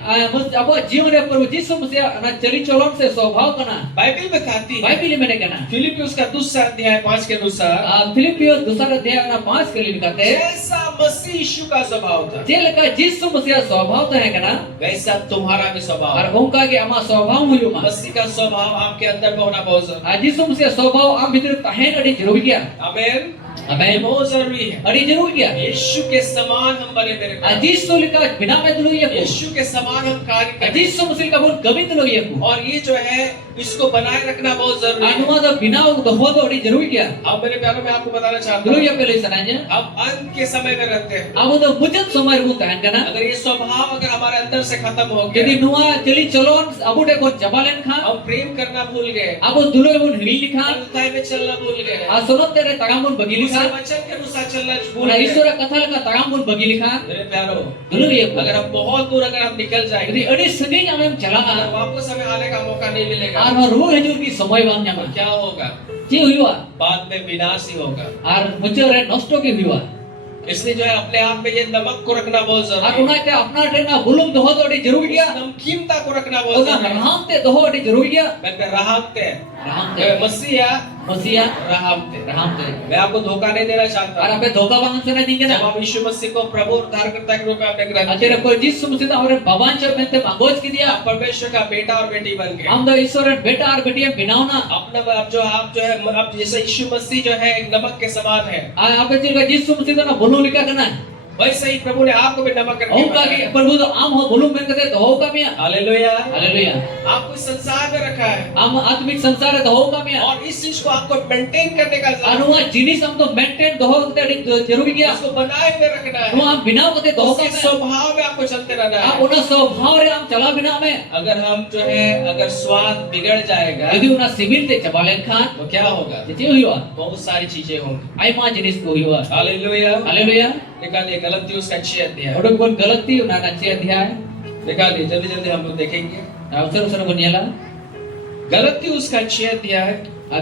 अब जीवन है प्रभु यीशु मसीह ना चली चलन से स्वभाव कना बाइबल बताती है बाइबल में कना फिलिपियोस का दूसरा अध्याय 5 के अनुसार, फिलिपियो दूसरा अध्याय ना 5 के लिए कहते हैं जैसा मसीह यीशु का स्वभाव था जेल का यीशु मसीह स्वभाव तो है कना वैसा तुम्हारा भी स्वभाव और है। उनका के अमा स्वभाव हुई मा मसीह का स्वभाव आपके अंदर में होना बहुत जरूरी आज यीशु मसीह स्वभाव आप भीतर तहन अड़ी जरूरी क्या है। आमीन। ये आमीन बहुत जरूरी है। अड़ी जरूरी क्या यीशु के समान हम बने मेरे आज भाई। यीशु लिखा बिना में दुलो ये यीशु के समान हम कार्य आज करें यीशु मसीह का बोल कभी दुलो ये और ये जो है इसको बनाए रखना बहुत जरूरी है। अनुवाद बिना तो हो तो अड़ी जरूरी क्या अब मेरे प्यारों में आपको बताना चाहता दुलो हूँ, ये पहले सना냐 अब अंत के समय में रहते हैं। अब तो मुझे समय रू तहन कना अगर ये स्वभाव अगर हमारे अंदर से खत्म हो jadi गया, nuwa jeli colon abu de kon jabalen khan हम प्रेम करना भूल गए, abu dulo bun hili khan हृदय में चलना भूल गए, asorot tere tagamun bagili उसके khan वचन के अनुसार चलना भूल na गए। isora kathal ka tagamun bagili khan मेरे प्यारों, dulo ye अगर हम बहुत दूर अगर हम निकल jadi जाएंगे, adi senging amem अगर chalana वापस हमें आने का मौका नहीं मिलेगा ar ru hejur ki samay bang तो nyama क्या होगा? ji huiwa बाद में विनाश ही होगा। ar muchore nosto ki huiwa इसलिए जो है अपने आप में ये नमक को रखना बहुत ar जरूरी है, una te apna trena bulum doho to adi jaruri उस gya नमकीनता को रखना बहुत una जरूरी है। raham te doho adi jaruri gya मैं पे रहमते raham te मसीहा masiya रहमते। raham te मैं आपको धोखा नहीं देना चाहता। ar ape dhoka bang se na dinge जब na आप यीशु मसीह को प्रभु और उद्धारकर्ता के रूप में आपने ग्रहण atere किया, ko jisu masiह amre baban cha mente mangoj ki diya आप परमेश्वर का बेटा और बेटी बन गए। हम तो ईश्वर बेटा और बेटियां बिनाओ ना अपना आप जो है आप जैसे यीशु मसीह जो है एक नमक के समान है, आप का जिस मसीह तो ना बोलो लिखा करना है वैसे ही प्रभु ने आपको भी नमक करके होगा कि बनाया। प्रभु तो आम हो बोलो में कहते तो होगा मिया हालेलुया। हालेलुया आपको इस संसार में रखा है आम आत्मिक संसार है तो होगा मिया और इस चीज को आपको मेंटेन करने का जरूरत अनुवा जिनिस हम तो मेंटेन तो होते जरूरी है। क्या इसको बनाए हुए रखना है, अनुवा हम बिना कहते तो होगा उसके में स्वभाव में आपको चलते रहना आप है। उना स्वभाव रे हम चला बिना में अगर हम जो है अगर स्वाद बिगड़ जाएगा यदि उना सिविल ते चबालेन खान तो क्या होगा? जे हुआ बहुत सारी चीजें होंगी। आई मां जिनिस को हुआ हालेलुया। हालेलुया निकालिए गलती उसका 6 अध्याय, और कोई गलती उना नचे अध्याय निकालिए जल्दी जल्दी हम लोग देखेंगे। अवसर अवसर बनियाला गलती उसका 6 अध्याय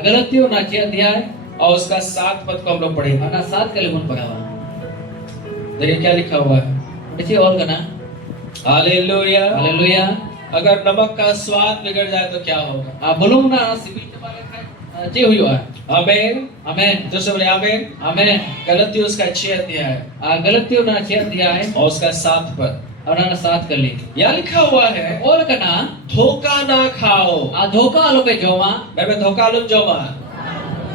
गलती उना नचे अध्याय और उसका 7 पद को हम लोग पढ़ेंगे। ana saat kali mun pagawa देखिए क्या लिखा हुआ है। beci और kana हालेलुया। haleluya अगर नमक का स्वाद बिगड़ जाए तो क्या होगा? belum na sibil kepala kan je huwa आमीन। amen जो सब बोले आमीन। amen गलती उसका 6 अध्याय गलती उना नचे अध्याय और उसका 7 पद और ना सात kali यहाँ लिखा हुआ है, और kana धोखा ना खाओ। धोखा आलो पे जोमा मैं धोखा आलू जोमा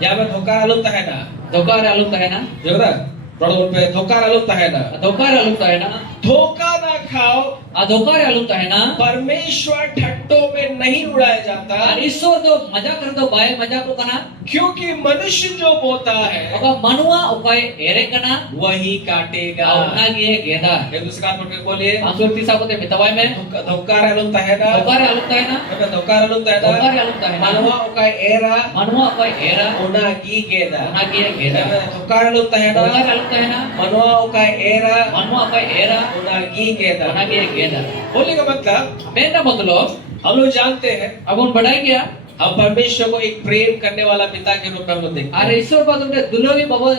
यहाँ में धोखा आलू है ना धोखा रे आलू है ना जो ना थोड़ा पे धोखा आलू है ना, धोखा रे आलू है ना धोखा ना खाओ। धोखा रे आलू है ना परमेश्वर ठट्टों में नहीं उड़ाया जाता, ईश्वर तो मजा कर दो बाय मजा को कना क्योंकि मनुष्य जो बोता है अब मनुआ उपाय एरे कना वही काटेगा। औना गे गेदा एक दूसरे का पढ़ के बोलिए, हम सुरती साको ते मितवाय में धोखा आलू है ना, धोखा रे आलू है ना धोखा आलू है धोखा रे ना, आलू है ना मनवा का एरा मनुआ उपाय एरा ओना की गेदा। औना गे गेदा धोखा आलू है ना, धोखा रे आलू है ना मनवा का एरा मनुआ उपाय एरा ओना की गेदा। औना गे गेदा बोलने का मतलब मेरा मतलब हम लोग जानते हैं अब उन बढ़ाई गया हम परमेश्वर को एक प्रेम करने वाला पिता के रूप में हम लोग देखते अरे हैं, ईश्वर बात उनके दुलोगी बाबा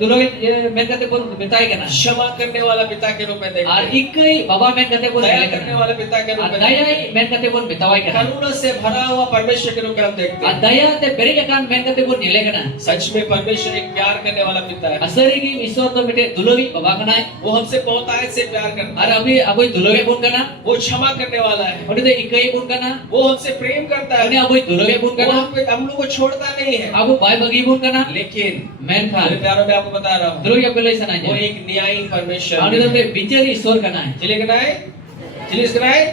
दुलोगी ये मैं कहते बोल बिताई के ना क्षमा करने वाला पिता के रूप में देखते और हैं, एक ही बाबा मैं कहते बोल दया करने वाला पिता के रूप में देखते दया हैं, ही मैं कहते बोल बितावाई के ना करुणा से भरा हुआ परमेश्वर के रूप में हम देखते हैं। दया ते बेरे के कान मैं कहते बोल नीले के ना सच में परमेश्वर एक प्यार करने वाला पिता है, असरी की ईश्वर तो बेटे दुलोगी बाबा का ना है वो हमसे बहुतायत से प्यार करता और है, अभी अभी दुलोगी बोल का ना वो क्षमा करने वाला है, और तो एक ही बोल का ना वो हमसे प्रेम करता और है, अभी dulunge bun वो kana हम लोग को छोड़ता नहीं है, abu bai bagi bun kana लेकिन men मेरे khan प्यारों में आपको बता रहा हूँ, dulunge pelai वो sananya एक न्यायी परमेश्वर ani है। to bichari Ishwar kana hai चलिए कराए, चलिए कराए,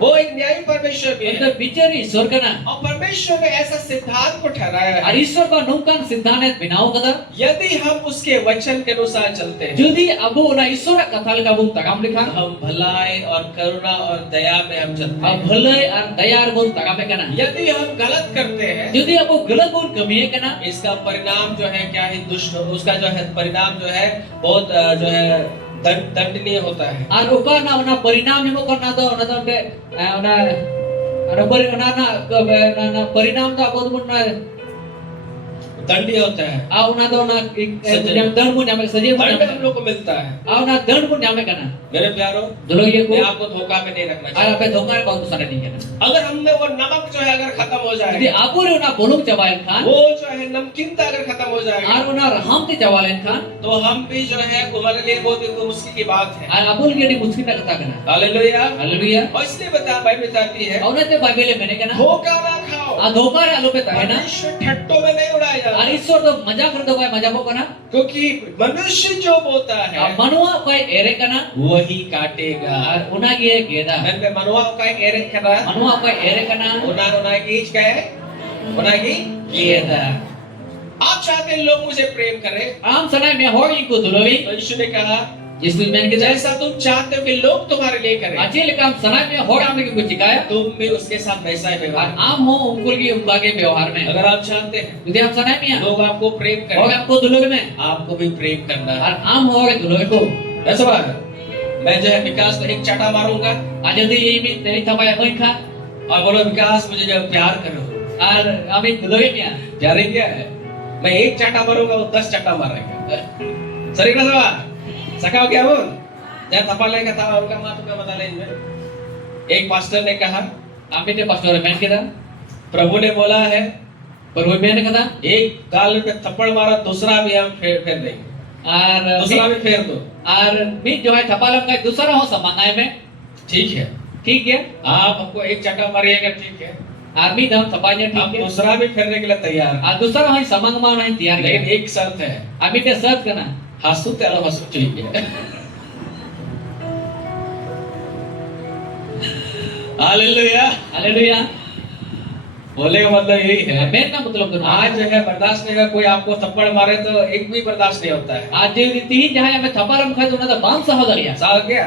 वो एक न्यायी परमेश्वर भी ani है। to bichari ईश्वर kana और परमेश्वर ने ऐसा सिद्धांत को ठहराया ar है, ईश्वर ba nungkan siddhanet binaw kada यदि हम उसके वचन के अनुसार चलते हैं, jodi abu ona ईश्वर kathal ka bun tagam तो likha हम भलाई और करुणा और दया में हम चलते हैं। bhalai ar dayar bun tagame kana यदि हम गलत करते हैं, jodi abu galat bun kamiye kana इसका परिणाम जो है क्या है, दुष्ट, उसका जो है परिणाम जो है बहुत जो है दंडनीय होता है। ar uka na ona parinam mo kana do ona to be ona ana pari ona na parinam to abu bun na दंडनीय होता है, ona do na dan bun nyame saje दंड bun हम लोग को मिलता है। ona dan bun nyame kana मेरे प्यारों, dulunge मैं ko आपको धोखा में नहीं रखना ar चाहिए। ape dhokar ba usara nahi kana अगर हम में वो नमक जो है अगर खत्म हो jodi जाए, abu re ona bolong chabayen khan वो जो है नमकीनता अगर खत्म हो जाएगा, ar ona raham te chawalen khan तो हम भी जो है हमारे लिए बहुत एक मुश्किल की बात है। ar abul ge di mushkil na kata kana hallelujah. haleluya और इसलिए बता बाइबल बताती है, auna te bible mene kana धोखा ना खाओ, a dhokar alu pe tahe na मनुष्य ठट्टों में नहीं उड़ाया ar जाता, ईश्वर to मजाक कर दो भाई मजाक को kana क्योंकि मनुष्य जो बोता है manuwa koi ere kana वही काटेगा। ar una ge geda मैं मनुआ का एरे कर रहा, manuwa koi ere kana उना की क्या है, उना की geda आप चाहते हैं लोग मुझे प्रेम करें, am sanai me hoi ko duloi तो यीशु ने कहा jisu men ke जैसा तुम चाहते हो कि लोग तुम्हारे लिए करें, achil kam sanai me hoi am ke kuch chikaya तुम भी उसके साथ वैसा ही ar व्यवहार। am ho unkul ki unka ke व्यवहार में अगर आप चाहते हैं यदि आप sanai me लोग आपको प्रेम hoi करें, आपको दुलोग में आपको भी प्रेम करना है। और आम हो गए दुलोग को ऐसा बात है, मैं जो है विकास को एक चाटा मारूंगा आज यदि ये भी तेरी थपाया कोई खा और बोलो विकास मुझे जो प्यार करो, और अभी दुलोग क्या प्यार ही क्या है, मैं एक चाटा मारूंगा वो 10 चाटा मारेगा। सही ना सवा सकाओ क्या बोल जब थप्पड़ लेगा था उनका माँ तुमको बता लेंगे। एक पास्टर ने कहा, अभी ते पास्टर मैन के था प्रभु ने बोला है पर वो मैंने कहा एक गाल पे थप्पड़ मारा दूसरा भी हम फेर देंगे, और दूसरा भी फेर दो। और भी जो है थपालम का दूसरा हो समांगाय में ठीक है, ठीक है आप हमको एक चाटा मारिएगा, ठीक है, आर्मी दम थपाने हम ठीक है दूसरा भी फेरने के लिए तैयार हैं। और दूसरा हो समांग मा नहीं तैयार लेकिन है एक शर्त है, अभी ते सर्च करना हंसू तेरा हंसू चाहिए। हालेलुया, हालेलुया बोले का मतलब यही है। मैं ना मतलब करूं आज जो है बर्दाश्त नहीं होगा, कोई आपको थप्पड़ मारे तो एक भी बर्दाश्त नहीं होता है। आज जो तीन जहां हमें थपालम खाए तो ना तो बाम सा हो गया साल क्या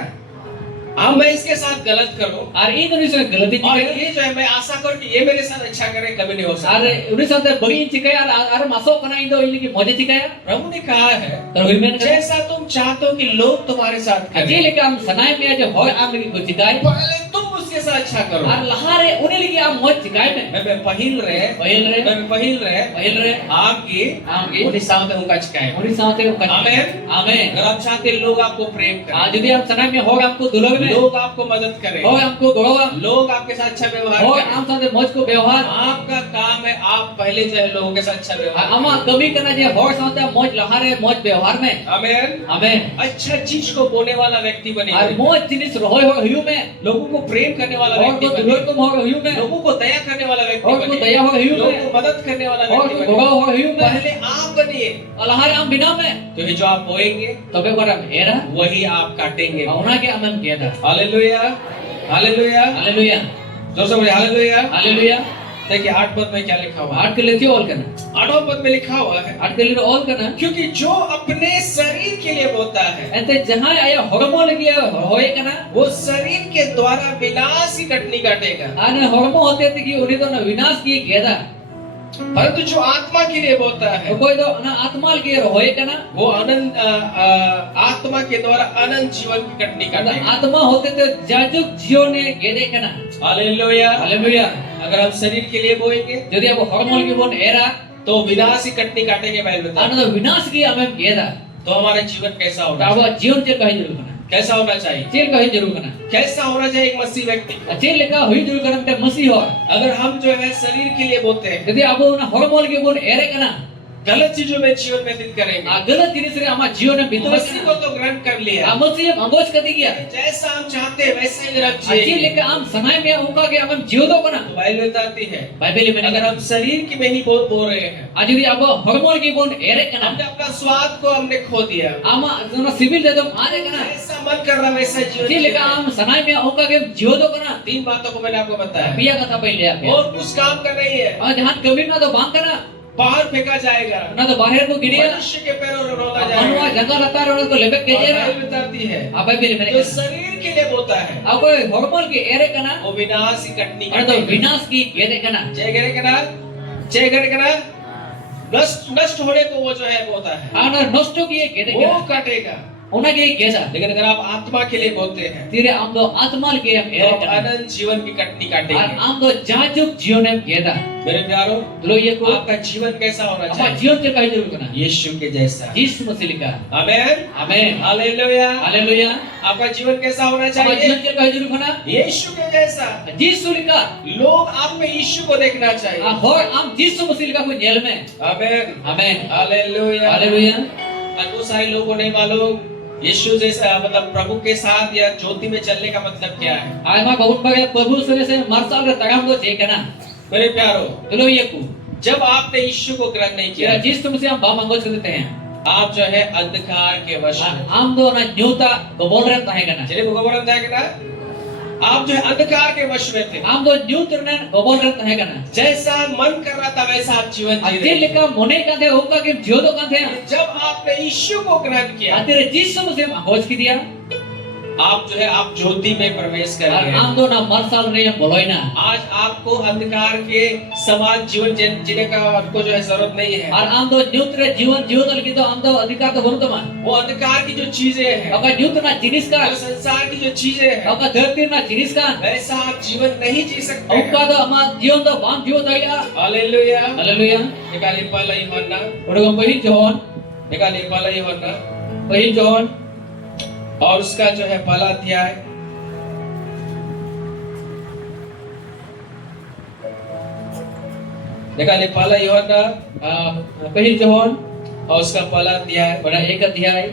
अब मैं इसके साथ गलत करूं और इन उन्हीं से गलती और की ये जो है मैं आशा करूं कि ये मेरे साथ अच्छा करे, कभी नहीं हो सकता। अरे उन्हीं साथ बड़ी चिकाया और मासो कना इंदो इनकी मजे चिकाया प्रभु ने कहा है तो हुई मैंने कहा जैसा तुम चाहते हो कि लोग तुम्हारे साथ अजे करें, लेके हम सनाय में जो हो आम की को चिकाय पहले तुम उसके साथ अच्छा करो। और लहारे उन्हें लेके हम मौज चिकाय में मैं पहिल रहे पहिल रहे आपकी आगे उन्हीं साथ उनका चिकाए। उन्हीं साथ को आमीन। आमीन अगर आप चाहते हैं लोग आपको प्रेम करें, आज यदि हम सनाय में हो हमको दुलोग में लोग आपको मदद करें, हो हमको गड़ो लोग आपके साथ अच्छा व्यवहार हो करें, हम साथ मौज को व्यवहार आपका काम है आप पहले जो है लोगों के साथ अच्छा व्यवहार अमा कमी करना जे हो साथ मौज लहारे मौज व्यवहार में आमीन। आमीन अच्छा चीज को बोने वाला व्यक्ति बने, और मौज जिनिस रहो हो हुयु में लोगों को प्रेम करने वाला और व्यक्ति को बने, दुलोग को हो हुयु में लोगों को दया करने वाला व्यक्ति और को बने, दया हो हुयु लोगों में को मदद करने वाला और व्यक्ति को गड़ो बने। हो हुयु में पहले आप बनिए, लहारे हम बिना में क्योंकि जो आप बोएंगे तबे को हम एरा वही आप काटेंगे। औना के अमन किया था हालेलुया, हालेलुया, हालेलुया जोर से बोलिए हालेलुया। हालेलुया देखिए 8 पद में क्या लिखा हुआ है, 8 के लिए ऑल करना 8वां पद में लिखा हुआ है 8 के लिए ऑल करना क्योंकि जो अपने शरीर के लिए बोता है ऐसे जहां आया हरमो लगी होए करना वो शरीर के द्वारा विनाश की कटनी काटेगा, आने हरमो होते थे कि उन्हें तो ना विनाश किए गेदा परंतु जो आत्मा के लिए बोता है तो कोई तो ना आत्मा के होए करना वो अनंत आत्मा के द्वारा अनंत जीवन की कटनी काटेगा। आत्मा होते थे जाजुक जियो ने गेदे करना हालेलुया। हालेलुया अगर हम शरीर के लिए बोएंगे यदि अब हरमो की बोन एरा तो विनाश की कटनी काटेंगे। बाइबल बताता है। आने तो विनाश की हमें गेदा तो हमारा जीवन कैसा तो होना अब चाहिए? जीवन जे कहीं जरूर करना कैसा होना चाहिए? जेल कहीं जरूर करना कैसा होना चाहिए एक मसीह व्यक्ति? जेल लेका हुई जरूर करना ते मसीह हो अगर हम जो है शरीर के लिए बोते हैं यदि अब ना हरमो की बोन एरे करना गलत चीजों में जीवन व्यतीत करेंगे। गलत जिनिस रे आमा जीवन में बितावे मसीह को तो ग्रहण कर लिया, मसीह अंगोज कदी गया जैसा हम चाहते हैं वैसे ही रख अच्छी जिए। लेके हम समय में उनका के हम जीव दो कना तो बाइबल बताती है बाइबल में अगर हम शरीर की में ही बो रहे हैं, आज यदि अब हॉर्मोन की बोन एरे कना हमने अपना स्वाद को हमने खो दिया, आमा जोना सिविल दे दो मारे कना ऐसा मन कर रहा वैसा जीवन अच्छी जी लेके रहे हैं। हम समय में उनका के जीव दो कना 3 बातों को मैंने आपको बताया पिया कथा पहले आप और कुछ काम कर रही है, और जहां कभी ना तो बांग कना बाहर फेंका जाएगा, ना तो बाहर को गिरिया मनुष्य के पैरों में रोला मनवा जाएगा। जंगल रहता है उनको लेबे के और जेरा बाइबल बताती है आप बाइबल में जो शरीर के लिए होता है अब कोई हॉर्मोन की एरे कना वो विनाश ही कटनी और तो विनाश की गेरे कना जय करे कना जय करे कना नष्ट होने को वो जो है वो होता है आना नष्ट की गेरे वो कना कटेगा। उना के गेसा लेकिन अगर आप आत्मा के लिए बोलते हैं तीरे आम तो आत्मा के हम तो एरे आप कना अनंत जीवन की कटनी और काटेंगे। आम तो जाजुक जीवन में गेदा मेरे प्यारो लो ये को आपका जीवन कैसा होना अपना चाहिए? जीवन से कहीं जरूर कना यीशु के जैसा। यीशु मसीह लिखा आमेन आमेन हालेलुया। हालेलुया आपका जीवन कैसा होना अपना चाहिए? जीवन से कहीं जरूर कना यीशु के जैसा। यीशु लिखा लोग आप में यीशु को देखना चाहिए। और हम यीशु मसीह लिखा को जेल में आमेन आमेन हालेलुया। हालेलुया बहुत सारे लोगों को नहीं मालूम यीशु जैसा मतलब प्रभु के साथ या ज्योति में चलने का मतलब क्या है। आय मा बहुत बगे प्रभु से मार्शल रे तगाम दो जे कना मेरे प्यारो लो ये को जब आपने यीशु को ग्रहण नहीं या किया यीशु मसीह हम बामंगोज कर देते हैं आप जो है अंधकार के वश में। हम दो ना न्यूता को बोल रहे हैं कना चलिए भगवान बताया कि ना आप जो है अंधकार के वश में थे। हम दो न्यूत्र ने को बोल रहे हैं कना जैसा मन कर रहा था वैसा आप जीवन जी अति रहे थे। लिखा मोने का दे उनका के जियो दो का थे जब आपने यीशु को ग्रहण किया तेरे यीशु मसीह हम खोज की दिया आप जो है आप ज्योति में प्रवेश कर और गए। हम दो ना मार्शल रे बोलोई ना आज आपको अंधकार के समान जीवन जीने का आपको जो है जरूरत नहीं है। और हम दो न्यूत्र जीवन जियो दल की तो हम दो अधिकार तो बोलतो मा वो अंधकार की जो चीजें हैं, अगर न्यूत्र ना जिनिस का जो संसार की जो चीजें हैं, अगर धरती ना जिनिस का वैसा आप जीवन नहीं जी सकते हैं। उनका तो हमारा जीवन तो बाम जियो दया हालेलुया। हालेलुया निकालिए पहला यूहन्ना, उड़गम पहिल जोहन निकालिए पहला यूहन्ना पहिल जोहन और उसका जो है पहला अध्याय निकालिए पहला यूहन्ना पहिल जोहन और उसका पहला अध्याय बड़ा एक अध्याय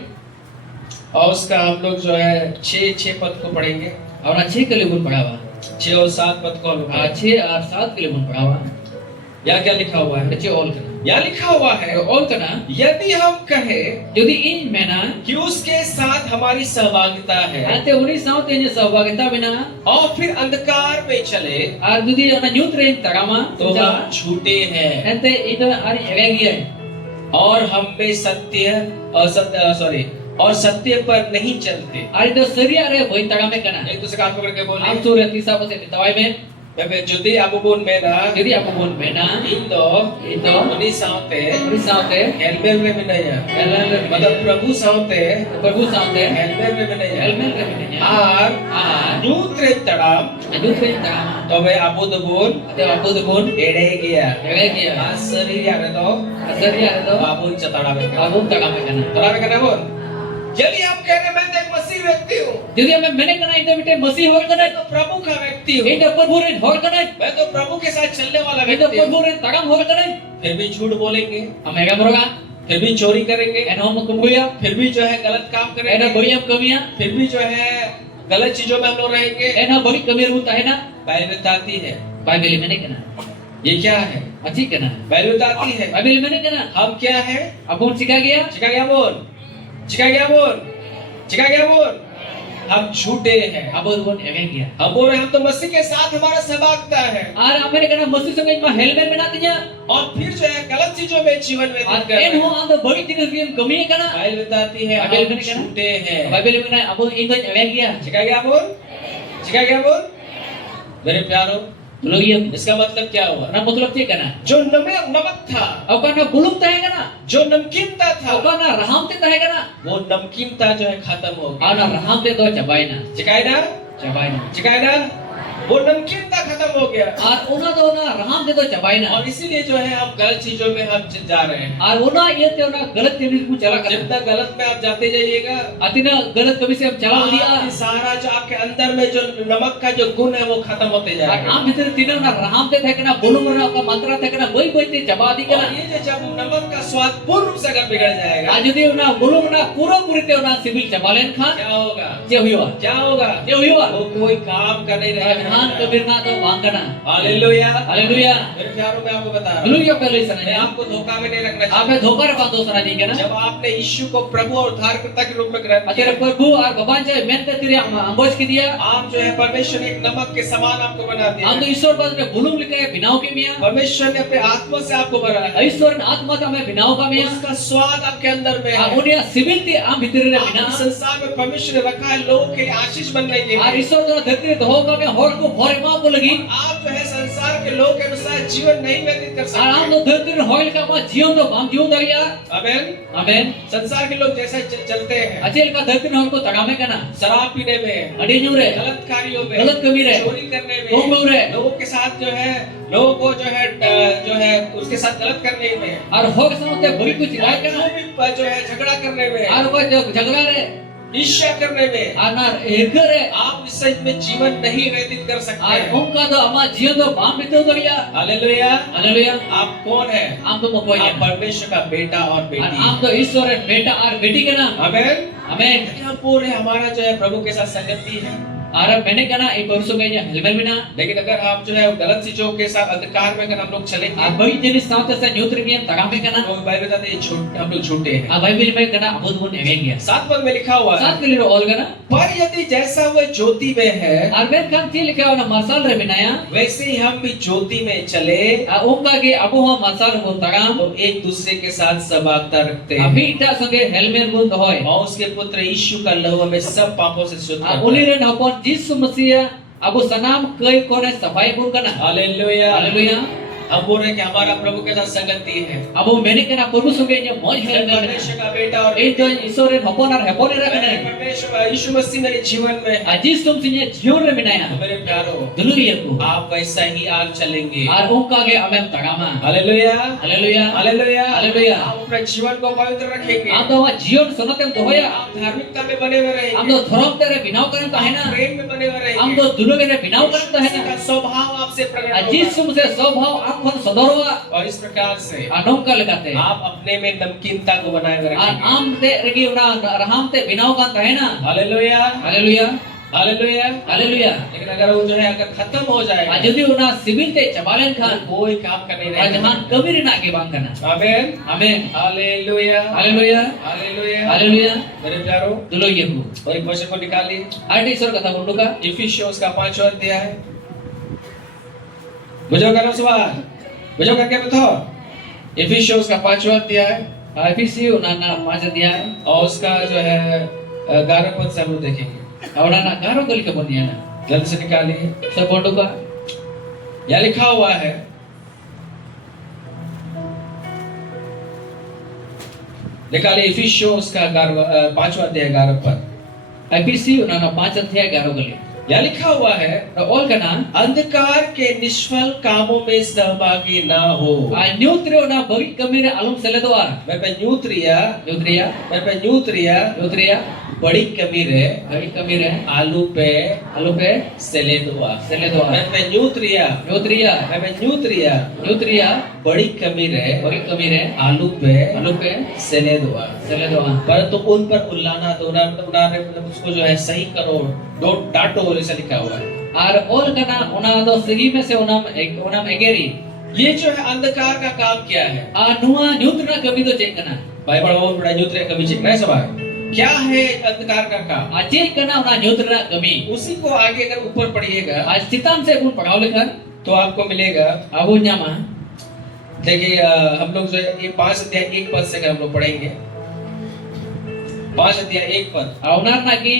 और उसका हम लोग जो है 6 पद को पढ़ेंगे। और 6 के लिए पढ़ावा 6 और 7 पद को हम लोग पढ़ेंगे। 6 और 7 के लिए पढ़ावा यहाँ क्या लिखा हुआ है? अच्छे ऑल करना यहाँ लिखा हुआ है ऑल करना यदि हम कहें यदि इन मेना कि उसके साथ हमारी सहभागिता है आते उन्हीं साथ इन सहभागिता बिना और फिर अंधकार में चले और यदि अन न्यूत्र इन तगामा तो हम झूठे हैं अंते इधर आरी एवेगी है और हम में सत्य और सत्य पर नहीं चलते। और इधर सरिया रे वही तगामे करना एक दूसरे का हाथ पकड़ के आप बोलिए सूर्य तीसरा पसे दवाई में जुदी आपको बोल में ना यदि आप बोल मेना इndo Indo उन्हीं साथे उन्हीं साथ है हेलमेट में भी नहीं है मतलब प्रभु साथे प्रभु साथ है हेलमेट में भी नहीं है हेलमेट रे बिना और दूसरे तड़ाम न्यूत्र इन तगामा तो वे आपको तो बोल ते आपको तो बोल एड़े गया एवेगी है आज शरीर यार तो सरिया रे तो बाबू चताड़ा में आप तगामे करना तड़ा में करना बोल यदि आप कह रहे मैं तो एक मसीह व्यक्ति हूँ यदि हमें मैंने करना इधर बिटे मसीह होल करना मैं तो प्रभु का व्यक्ति हूँ इधर प्रभु रे होल करना मैं तो प्रभु के साथ चलने वाला इधर व्यक्ति हूँ प्रभु रे तगाम होल करना फिर भी झूठ बोलेंगे हमें क्या करोगा फिर भी चोरी करेंगे एन हम कुंबुया फिर भी जो है गलत काम एन करेंगे गोयम कमिया फिर भी जो है गलत चीजों में हम लोग रहेंगे। एन बड़ी कमी होता है ना बाइबल बताती है बाइबल में नहीं कहना ये क्या है? अच्छी कहना बाइबल बताती है बाइबल में नहीं कहना हम क्या है? अब कौन सिखा गया चिका गया बोल चिका गया बोल चिका गया बोल हम झूठे हैं। अब कौन एवे गया हम बोल रहे हैं हम तो मसीह के साथ हमारा सहभागिता है और हमें कहना मसीह संग में हेलमेट बना दिया और फिर जो है गलत चीजों में जीवन व्यतीत और कर रहे एन हो हैं। आंद बड़ी चीज की कमी है कहना बाइबल बताती है बाइबल हम में क्या? झूठे हैं। बाइबल में कहना अब इन एवे गया चिका गया बोल चिका गया बोल मेरे प्यारो तो लोग ये इसका मतलब क्या हुआ? ना मतलब क्या कहना जो नमक था अब कहना बुलुकता है कहना जो नमकीनता अब था कहना रहमते है कहना वो नमकीनता जो है खत्म हो गई। और ना रहमते तो चबाई ना चिकाई ना चबाई ना चिकाई ना वो नमकीनता खत्म हो गया ar una do na raham de do chabaina और इसीलिए जो है हम गलत चीजों में हम जा रहे हैं ar una ye te una galat jinis ku chala जब karna तक गलत में आप जाते जाइएगा atina galat कभी से हम चला लिया आपकी सारा जो आपके अंदर में जो नमक का जो गुण है वो खत्म होते ar जाएगा am bhitar tina na raham te thekna bulung na ka mantra thekna boi boi te chaba di और kana ये जो जब नमक का स्वाद पूर्ण रूप से अगर बिगड़ जाएगा ar jodi una bulung na pura puri te una sibil chabalen khan क्या होगा je huiwa क्या होगा je huiwa वो कोई काम का नहीं khan रहेगा kabir na to bangana hallelujah haleluya मेरे प्यारों में आपको बता रहा हूं haleluya pele मैं sana आपको धोखा में नहीं रखना ape चाहता dhokar ba do sana di kana जब आपने यीशु को प्रभु और उद्धारकर्ता के रूप में ग्रहण किया atere prabhu ar baban je men te tiri amboj ki diya आप जो है परमेश्वर ने एक नमक के समान आपको बना दिया am to ishwar ba ne bulung lika hai binau ke miya परमेश्वर ने अपने आत्मा से आपको बनाया ishwar ne atma ka me binau ka miya उसका स्वाद आपके अंदर में है unia sibil te am bhitar re आप bina इस संसार में परमेश्वर ने रखा है लोगों के लिए आशीष बनने के ar लिए ishwar do dharti re dho ka me hor ko bhore ma ko lagi आप जो है संसार के लोग के अनुसार जीवन नहीं व्यतीत कर ar am सकते to dharti re hoil ka ma jion do bam jion dariya amen amen संसार के लोग जैसे चलते हैं achel ka dharti ne hor ko tagame kana शराब पीने में adi nyure गलत कार्यों में गलत कमी रहे चोरी करने कौन बोल रहे में लोगों के साथ लोगों को जो है उसके साथ गलत करने में ar hor samte bari ku chilai kana जो भी जो है झगड़ा करने में ar ko jagda re ईर्ष्या करने में ar na erga re आप इससे में जीवन नहीं व्यतीत कर सकते ar onka do ama jion do bam bito dariya hallelujah haleluya आप कौन है am to mokoi आप परमेश्वर का बेटा और ar बेटी am to ishwar re beta ar beti kana amen amen हम पूरे हमारा जो है प्रभु के साथ संगति है ar मैंने कहना एक परसों में ये helmet bina लेकिन अगर आप जो है गलत चीजों के साथ अंधकार में अगर हम लोग चलेंगे ar bagi jenis saute sa nyutri kian tagame kana तो बाइबल बताते हैं हम लोग झूठे हैं ar bible में कहना abud bun ege gya 7 पद में लिखा हुआ है सात के लिए all kana पर यदि जैसा वह ज्योति में है ar ben kan ti likha na marsal re binaya वैसे ही हम भी ज्योति में चले onka ke abu ha marsal bun tagam तो एक दूसरे के साथ समानता रखते हैं abi ita sange helmet bun dohoy और उसके पुत्र यीशु का लहू हमें सब पापों से शुद्ध ar करता uni है ren hapon jisu masih abu sanam kai kone safai bun kana hallelujah haleluya हम बोल रहे हैं कि हमारा प्रभु के साथ संगति है abu मैंने कहना प्रभु संगे ये मौज है परमेश्वर का बेटा और ए तो ईश्वर रे hapon ar hapon re kana परमेश्वर यीशु मसीह मेरे जीवन में है। ajis tum sinye jion re binaya तो मेरे प्यारो dulu ye ku आप वैसा ही आज चलेंगे ar onka ke amem tagama hallelujah haleluya hallelujah hallelujah. आप अपने जीवन को पवित्र रखेंगे am to wa jion sonatem dohoya आप धार्मिकता में बने हुए रहेंगे am to thorom tere binau karen ta hai na प्रेम में बने हुए रहेंगे am to dulu ke binau karen ta hai किसी na का स्वभाव आपसे प्रकट ajis होगा tum se swabhav akhon sodorwa और इस प्रकार से anongka lekate आप अपने में नमकीनता को बनाए हुए ar रखेंगे am te regi una raham te binau kan ta hai na hallelujah haleluya hallelujah haleluya लेकिन अगर वो जो है अगर खत्म हो जाएगा ajudi una sibil te chabalen khan कोई काम का नहीं रहेगा rajahan kabir na ke bang kana आमीन amen hallelujah haleluya hallelujah haleluya मेरे प्यारो dulu ye ku और एक वचन को निकालिए arti isor kata unduka इफिसियोस का 5वां अध्याय है बुझो करो सवाल बुझो करके बताओ इफिसियोस का 5वां अध्याय IPC una na paja dia और उसका जो है 11 पद से हम लोग देखेंगे awna na garo gal ke bonia na जल्दी से निकालिए so ponduka यहाँ लिखा हुआ है निकालिए इफिसियोस का 5वां अध्याय 11 पद IPC una na paja thya garo gal यहाँ लिखा हुआ है na all kana अंधकार के निष्फल कामों में सहभागी ना हो a nyutre una bagi kamire alum seledwar मैं पे न्यूट्रिया nyutria मैं पे न्यूट्रिया बड़ी कमीर है bagi kamire आलू पे alu pe सेलेदुआ seledwar मैं पे न्यूट्रिया nyutria मैं पे न्यूट्रिया बड़ी कमीर है bagi kamire आलू पे alu pe सेलेदुआ seledwar परंतु उन पर उल्लाना तो उन्होंने उसको जो है सही करो डांटो ऐसा लिखा हुआ है ar all kana una do sigi me se unam egeri ये जो है अंधकार का काम क्या है a nuwa nyutra kami do check kana Bible बहुत बड़ा न्यूट्रिया कभी चेक नहीं सवाल क्या है अंधकार का काम a check kana una nyutra kami उसी को आगे अगर ऊपर पढ़िएगा a citam se pun pagau lekhan तो आपको मिलेगा abu nyama देखिए हम लोग जो है ये 5 अध्याय 1 पद से अगर हम लोग पढ़ेंगे 5 अध्याय 1 पद awnar na ki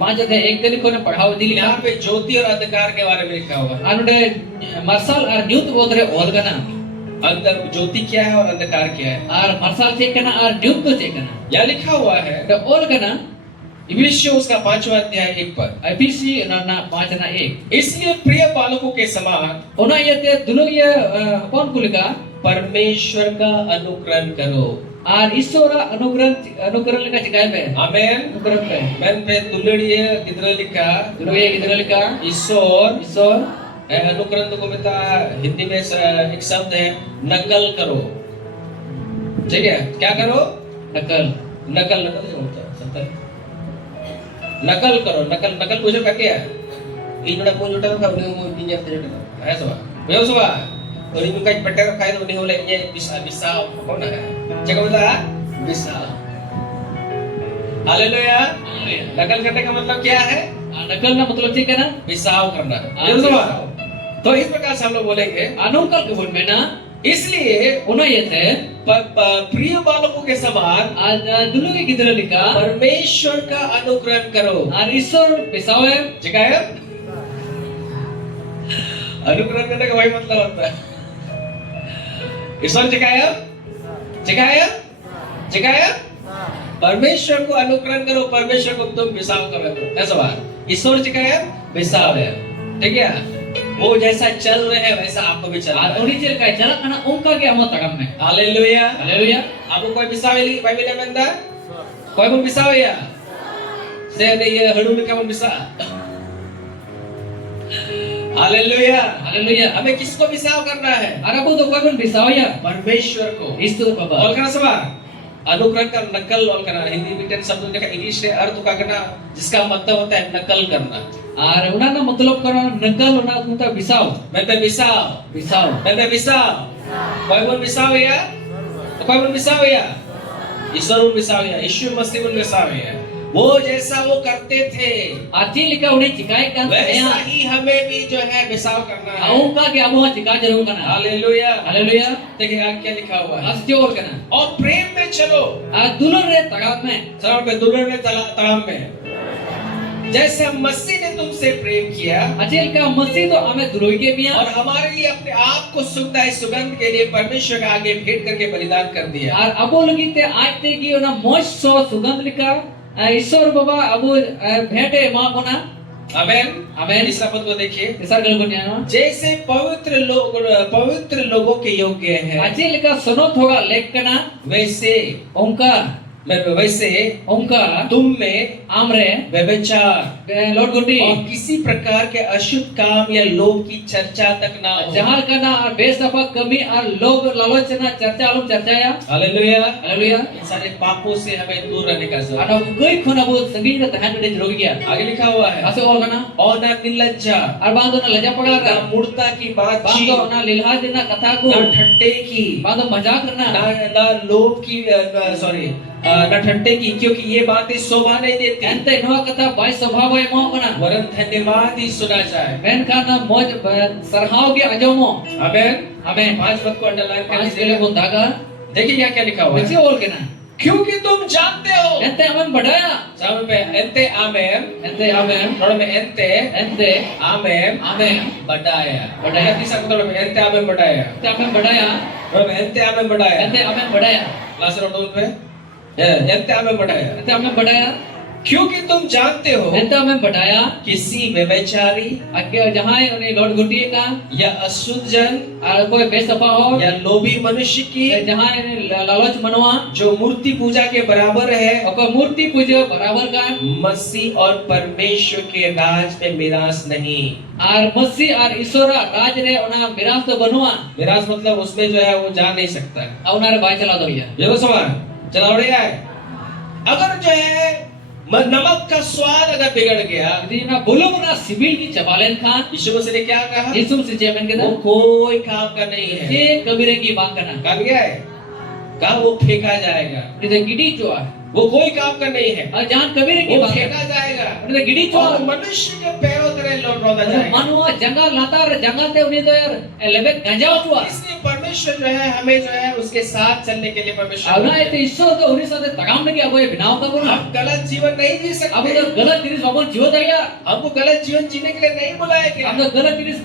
5 adhyay 1 tali ko na pagau dili यहाँ पे ज्योति और अंधकार के बारे में लिखा हुआ है anude marsal ar nyut bodre all kana अंदर ज्योति क्या है और अंधकार क्या है ar marsal check kana ar nyut to check kana यहाँ लिखा हुआ है the all kana इफिसियों उसका 5वां अध्याय 1 पद। IPC na 5 na 1. इसलिए प्रिय बालकों के समान Ona yate dulung ye pon kulika परमेश्वर का अनुकरण करो। ar isora अनुग्रह lika cikai pe. आमेन। अनुग्रह pe. मैंने पे दुलड़िए किधर लिखा? Dulung ye idra lika ईश्वर isor अनुकरण को मिलता हिंदी में एक शब्द है नकल करो। ठीक है, क्या करो? nakal. नकल नकल नहीं होता सत्तर नकल करो। नकल नकल मुझे क्या है? इनड़ा मुझे उठा था उन्हें मुझे पिंजर ते उठा है सब मुझे सब और इनको कहीं पट्टे का खाए तो उन्हें बोले ये बिसा बिसा कौन है? जगह बता बिसा। हालेलुया। नकल करने का मतलब क्या है? Nakal na matlab ठीक है ना? बिसाव करना। मुझे सब तो इस प्रकार से हम लोग बोलेंगे Anungkal ke bun mena इसलिए ona yate प्रिय बालकों के समान dulung ye idra lika परमेश्वर का अनुकरण करो। ar isor besawe ठीक है? अनुकरण करने का वही मतलब होता है। ईश्वर जिकाया परमेश्वर को अनुकरण करो, परमेश्वर को तुम विसाव करो। ऐसा बात ईश्वर जिकाया विसाव है। ठीक है, वो जैसा चल रहे हैं वैसा आपको भी चलना ar है। oni cel kai jalan kana ongka ge amo tagam me. Hallelujah. Haleluya. आपको कोई विसाव है बाइबल में अंदर कोई भी विसाव है या से नहीं ये हड़ू में क्या विसाव? हालेलुया। Haleluya. हमें किसको विसाव करना है? Arabu to koi bun besaw ya परमेश्वर को। istu baba. और करना सवाल अनुकरण का नकल और करना हिंदी में टेन शब्द का इंग्लिश में अर्थ का करना जिसका मतलब होता है नकल करना। Ar una na matlab kara nakal una kunta besaw. मैं पे विसाव कोई बोल विसाव या तो कोई बोल विसाव या ईश्वर बोल विसाव या यीशु मसीह बोल विसाव या वो जैसा वो करते थे Arti lika une cikai kan वैसा ya. ही हमें भी जो है विसाव करना है। Ongka ge amo cikai jarur kana. Hallelujah. Haleluya. देखिए आगे क्या लिखा हुआ है? As jor kana. और प्रेम में चलो। Dulur re tagam me. Sir पे दुल्हन में तड़ाम में जैसे मसीह ने तुमसे प्रेम किया Acil ka masih to ame duroi ke और biya. हमारे लिए अपने आप को सुगंध सुगंध के लिए परमेश्वर के आगे भेंट करके बलिदान कर दिया। Ar abo lagi te aaj te ki ona moj so sugandh lika Ishwar baba abo bhete ma kona. आमेन। Amen. तीसरा पद को देखिए Isar gal gunya no. जैसे पवित्र लोगों के योग्य है Acil ka sono thoga lek kana. वैसे Ongka ongka तुम में amre व्यभिचार Lord Gundi. और किसी प्रकार के अशुद्ध काम या लोभ की चर्चा तक ना हो। Jahal kana ar besapa kami ar log lalochana charcha alum charcha ya. Hallelujah. Haleluya. इन सारे पापों से हमें दूर रहने का जरूरत है। Ano koi khona bo sangi ka tahan de rogi gya. आगे लिखा हुआ है Ase ol kana और ना निर्लज्जा ar bando na laja pagala ना ka. मूर्ता की बात Bando na lilha dina katha ko. ना ठट्टे की Bando majak ना karna. ना लोभ की सॉरी ना ठट्टे की क्योंकि ये बातें शोभा नहीं देती Ente no katha bai स्वभाव bai mo kana. वरन धन्यवाद ही सुना जाए। Men kana moj sarhao ge ajomo. आमेन। Amen. 5 पद को अंडरलाइन कर Paanch kele लीजिए। bon daga. देखिए क्या क्या लिखा हुआ Bisi है। ol kana. क्योंकि तुम जानते हो Ente aman badaya. सामने पे एंते आमेन Ente amen. थोड़ा में एंते Ente आमेन amen. बढ़ाया बढ़ाया। तीसरा थोड़ा में एंते आमेन बढ़ाया Ente amen badaya. थोड़ा में एंते आमेन बढ़ाया Ente amen badaya. Class note पे एंते आमेन बढ़ाया Ente amen badaya. क्योंकि तुम जानते हो Ente amen badaya. किसी व्यभिचारी Agge jahan une Lord Gundi ka या अशुद्ध जन ar koi besapa ho. या लोभी मनुष्य की Jahan laloch manwa. जो मूर्ति पूजा के बराबर है Oko murti puja barabar ka. मसीह और परमेश्वर के राज में मिरास नहीं। Ar masi ar isora raj re ona miras to banua. मिरास मतलब उसमें जो है वो जा नहीं सकता है। Aunar bai chala do ya. ये तो सवाल चला बढ़िया है। अगर जो है नमक का स्वाद अगर बिगड़ गया Jadi na bulung na sibil ki chabalen khan. यीशु मसीह ने क्या कहा? Yisum si jemen ke वो da. कोई काम का नहीं है। Je kabire ki bang kana. कहा गया है कहा वो फेंका जाएगा। Ite gidi chua. वो कोई काम का नहीं है, Ar jahan kabire ki वो bang kana. फेंका जाएगा Ite gidi और chua. मनुष्य के पैरों तरह लौटा जाएगा। Manua janga latar janga te uni to yar lebek ganja chua. इसलिए परमेश्वर जो है हमें जो है उसके साथ चलने के लिए परमेश्वर Auna ite isor to uni sate tagam ne ki abo binaw ka bona. हम गलत जीवन नहीं जी Abo सकते। to galat jinis babon jiwo daya. हमको गलत जीवन जीने के लिए नहीं बुलाया गया। Abo galat jinis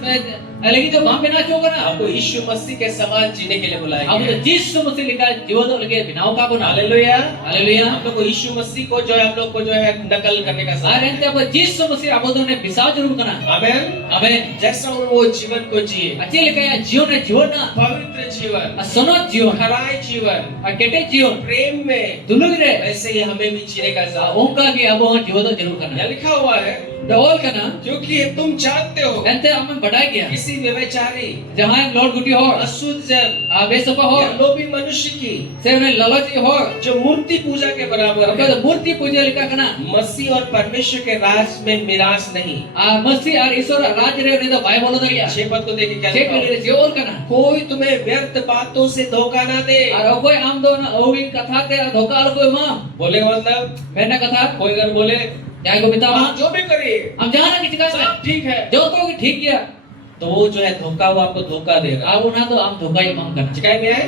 lagi tu bam bina choga na आपको यीशु मसीह के समान जीने के लिए बुलाया abu गया to है। jisu masi lika jiwa to lagi binaw ka ko na hallelujah. haleluya हम लोग को यीशु मसीह को जो है हम लोग को जो है नकल करने का ar साथ ente abu jisu masi abu to ne bisa juru kana amen. amen जैसा वो जीवन को जिए, achi lika ya jiwa ne jiwa na पवित्र जीवन, sonot jiwa खराई जीवन, kete jiwa प्रेम में, dulugre वैसे ही हमें भी जीने का साथ। onka ki abu jiwa to juru kana यहाँ लिखा हुआ है, dawal kana क्योंकि तुम जानते हो ente amen badai gaya किसी व्यभिचारी, jahan lord guti ho अशुद्ध जन, besopa ho या लोभी मनुष्य की se ne lalachi ho जो मूर्ति पूजा के बराबर abu है, to murti puja lika kana मसीह और परमेश्वर के राज में मिरास नहीं। masi ar isor raj re ne to bai bolo to gaya 6 पद को देखिए क्या che लिखा हुआ है। kele jiwa kana कोई तुम्हें व्यर्थ बातों से धोखा ना दे। ar okoi am do na ovin katha te dhoka ar koi ma बोले मतलब mena katha कोई अगर बोले jai ko bita आप जो भी करिए हम जाना किसी का सब ठीक है, जो तो ठीक किया तो वो जो है धोखा, वो आपको धोखा देगा। अब ना तो हम धोखा ही मांग करना शिकायत में आए,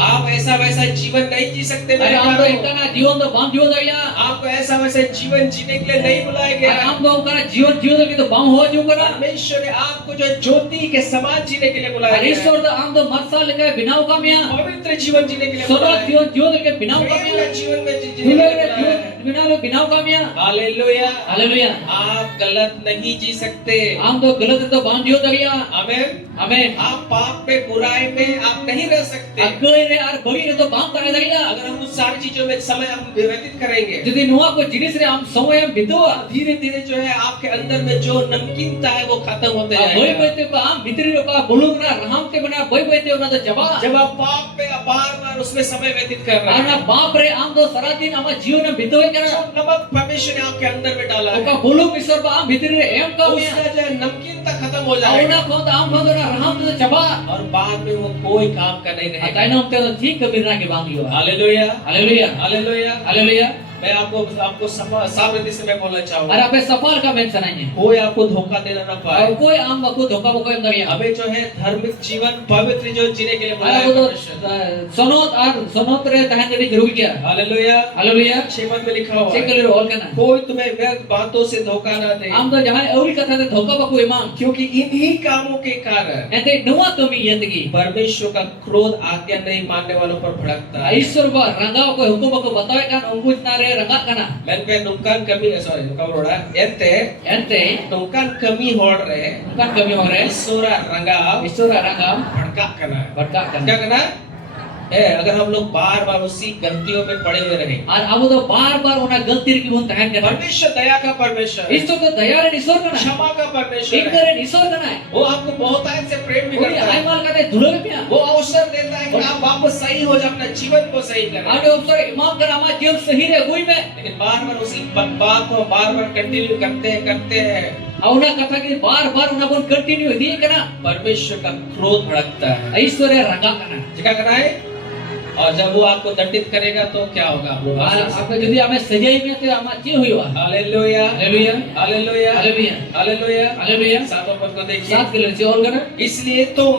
आप ऐसा वैसा जीवन नहीं जी सकते अरे मेरे हम तो प्यारों। इनका ना जीवन तो बाम जीवन दरिया आपको ऐसा वैसा जीवन जीने के लिए नहीं बुलाया गया। हम तो उनका जीवन जीवन के तो बाम हो जो करा परमेश्वर ने आपको जो ज्योति के समान जीने के लिए बुलाया अरे गया है। ईश्वर तो हम तो मरसा लेके बिना का मिया पवित्र जीवन जीने के लिए सोना बुलाया है। जीवन जीवन के बिना का प्रेम मिया का जीवन में जीने के जीवन लिए के बुलाया है। बिना लो बिना का मिया हालेलुया। हालेलुया आप गलत नहीं जी सकते। हम तो गलत तो बाम जीवन दरिया आमेन। हमें आप पाप में, बुराई में आप नहीं रह सकते। अगले ने यार बड़ी ने तो बाम करे दरिया अगर हम उस सारी चीजों में समय हम व्यतीत करेंगे, यदि नुआ को जिनिस रे हम समय हम बितवा धीरे धीरे जो है आपके अंदर में जो नमकीनता है वो खत्म होते बोई जाएगा। बोईते को हम भीतरी रो का बुलुग ना रहम के बना बोई बोईते ना तो जबा जब आप पाप में बार बार उसमें समय व्यतीत कर रहे आना हैं, बाप रे हम तो सारा दिन हम जीवन में बितोय जो करा नमक परमेश्वर ने आपके अंदर में डाला ओका है, बुलुग ईश्वर बा हम भीतरी रे एम का मिया उसका जो है नमकीनता खत्म हो औना जाएगा को हम को ना रहम तो जबा और बाद में वो कोई काम का नहीं रहेगा। अताई हम तो ठीक कबीर ना के बांगियो हालेलुया। Hallelujah hallelujah. हालेलुया मैं आपको सावधानी से मैं बोलना चाहूंगा, अरे आपे सफल का मेंशन है कोई आपको धोखा देना ना पाए। और कोई हम को धोखा को दरिया हमें जो है धार्मिक जीवन, पवित्र जीवन जीने के लिए बुलाया अरे है वो परमेश्वर। तो सनोत रे तहन जड़ी जरूर किया हालेलुया। हालेलुया 6 पद में लिखा हुआ चेक है, कर ऑल करना कोई तुम्हें व्यर्थ बातों से धोखा ना दे, हम तो जहां औरी कथा ते धोखा बको इमाम क्योंकि इन्हीं कामों के कारण एते नुआ कमी यतगी परमेश्वर का क्रोध आज्ञा नहीं मानने वालों पर भड़कता है। ईश्वर बा रंगा को हुकुम को बतावे कान अंकुच ना रे रंगा कना मैंने नुकसान कमी सॉरी कवरोड़ा एंते नुकसान कमी होड़ रहे उनका कमी हो रहे ईश्वर रंगा ईश्वर रंगा भड़का करना है। बड़का क्या कना करना है? अगर हम लोग बार बार उसी गलतियों में पड़े हुए रहे, और अब तो बार-बार उना गलती की बोन तहन करना परमेश्वर दया का परमेश्वर है, ईश्वर तो दया रे ईश्वर कना क्षमा का परमेश्वर एक है, करे ईश्वर कना है वो आपको बहुतायत से प्रेम भी कोई करता आय है, माल कहते धुलो पे वो अवसर देता है कि आप वापस सही हो जाए, अपना जीवन को सही करें। आगे अवसर इमाम कर हमारा जीवन सही रे कोई में लेकिन बार बार उसी बात को बार बार कंटिन्यू करते हैं, और ना कथा की बार-बार उना बोन कंटिन्यू दिए कना परमेश्वर का क्रोध भड़कता है। ईश्वर रे रंगा कना क्या करना है? और जब वो आपको दंडित करेगा तो क्या होगा आप लोग? और आपको यदि हमें सजाई में तो हमारा जी हुआ hallelujah. Hallelujah hallelujah. Hallelujah hallelujah. Hallelujah 7 पद को देखिए, 7 के लिए और कना इसलिए तुम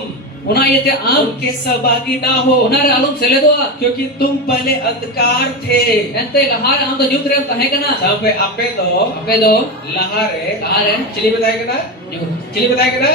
उना ये ते आम उनके सहभागी ना हो, उना रे आलम सेले दो क्योंकि तुम पहले अंधकार थे। एंते लहार हम तो जुत रे तहे कना जहाँ पे आपे दो अबे दो लहारे लहार है चलिए बताएगा ना, चलिए बताएगा ना,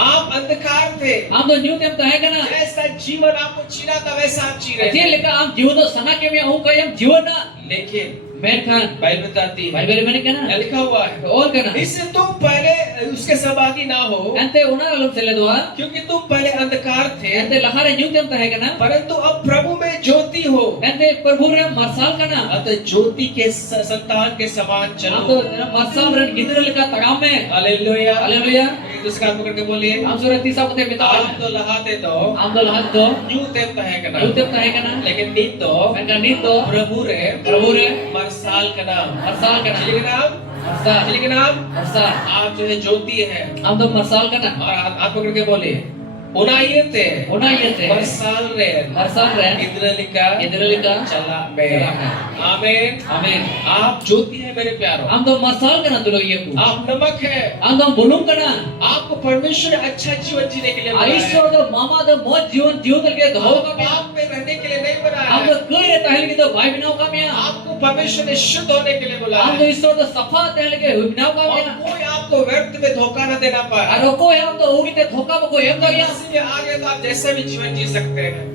आप अंधकार थे, हम तो जुत रे तहे कना जैसा जीवन आपको जीना था वैसा आप जी रहे जे थे। लेका हम जीवन तो सना के में हूं कयम जीवन ना लेकिन मैं खान बाइबल बताती है, भाई बेरे मैंने कहना यहाँ लिखा हुआ है, और कहना इससे तुम पहले उसके सहभागी ना हो, एंते उना आलम सेले दो क्योंकि तुम पहले अंधकार थे, एंते लहार जुत रे तहे कना परंतु अब प्रभु में ज्योति हो, एंते प्रभु रे मरसाल कना अतः ज्योति के संतान के समान हम चलो। तो मरसाल रे गिदर लेका तगाम में हालेलुया। हालेलुया एक दूसरे का हाथ पकड़ के बोलिए, हम सुरत तीसा पते मिता आप तो लहाते तो हम तो लहात तो यूं तेता है कना, जुत रे तहे कना लेकिन नीत तो मैंने नीत तो प्रभु रे मरसाल का नाम, मरसाल कना चलिए के नाम, मरसाल चलिए के नाम, मरसाल आप जो है ज्योति है। हम तो मरसाल कना और हाथ पकड़ के बोलिए, उनाइए थे उना ये थे मरसाल रे मरसाल रे इद्रलिका इद्रलिका चला में। चला में। आमीन। आमीन आप ज्योति है मेरे प्यारों, हम तो मरसाल कना तुलो ये को आप नमक है, हम तो बुलुम कना आपको परमेश्वर ने अच्छा जीवन जीने के लिए बनाया है। ईश्वर तो मामा तो मौत जीवन जीवन के धो का में पाप में रहने के लिए नहीं बनाया am do koi re tahil gitu bai binau kami ya. आपको भविष्य में शुद्ध होने के लिए बुलाया Am है। do isor do safa tahil ke binau kami और ya. कोई आपको व्यर्थ में धोखा न देना पाए। Aro koi am do uri te thoka mo koi em do ya. मसीह में आगे तो आप जैसे भी जीवन जी सकते हैं।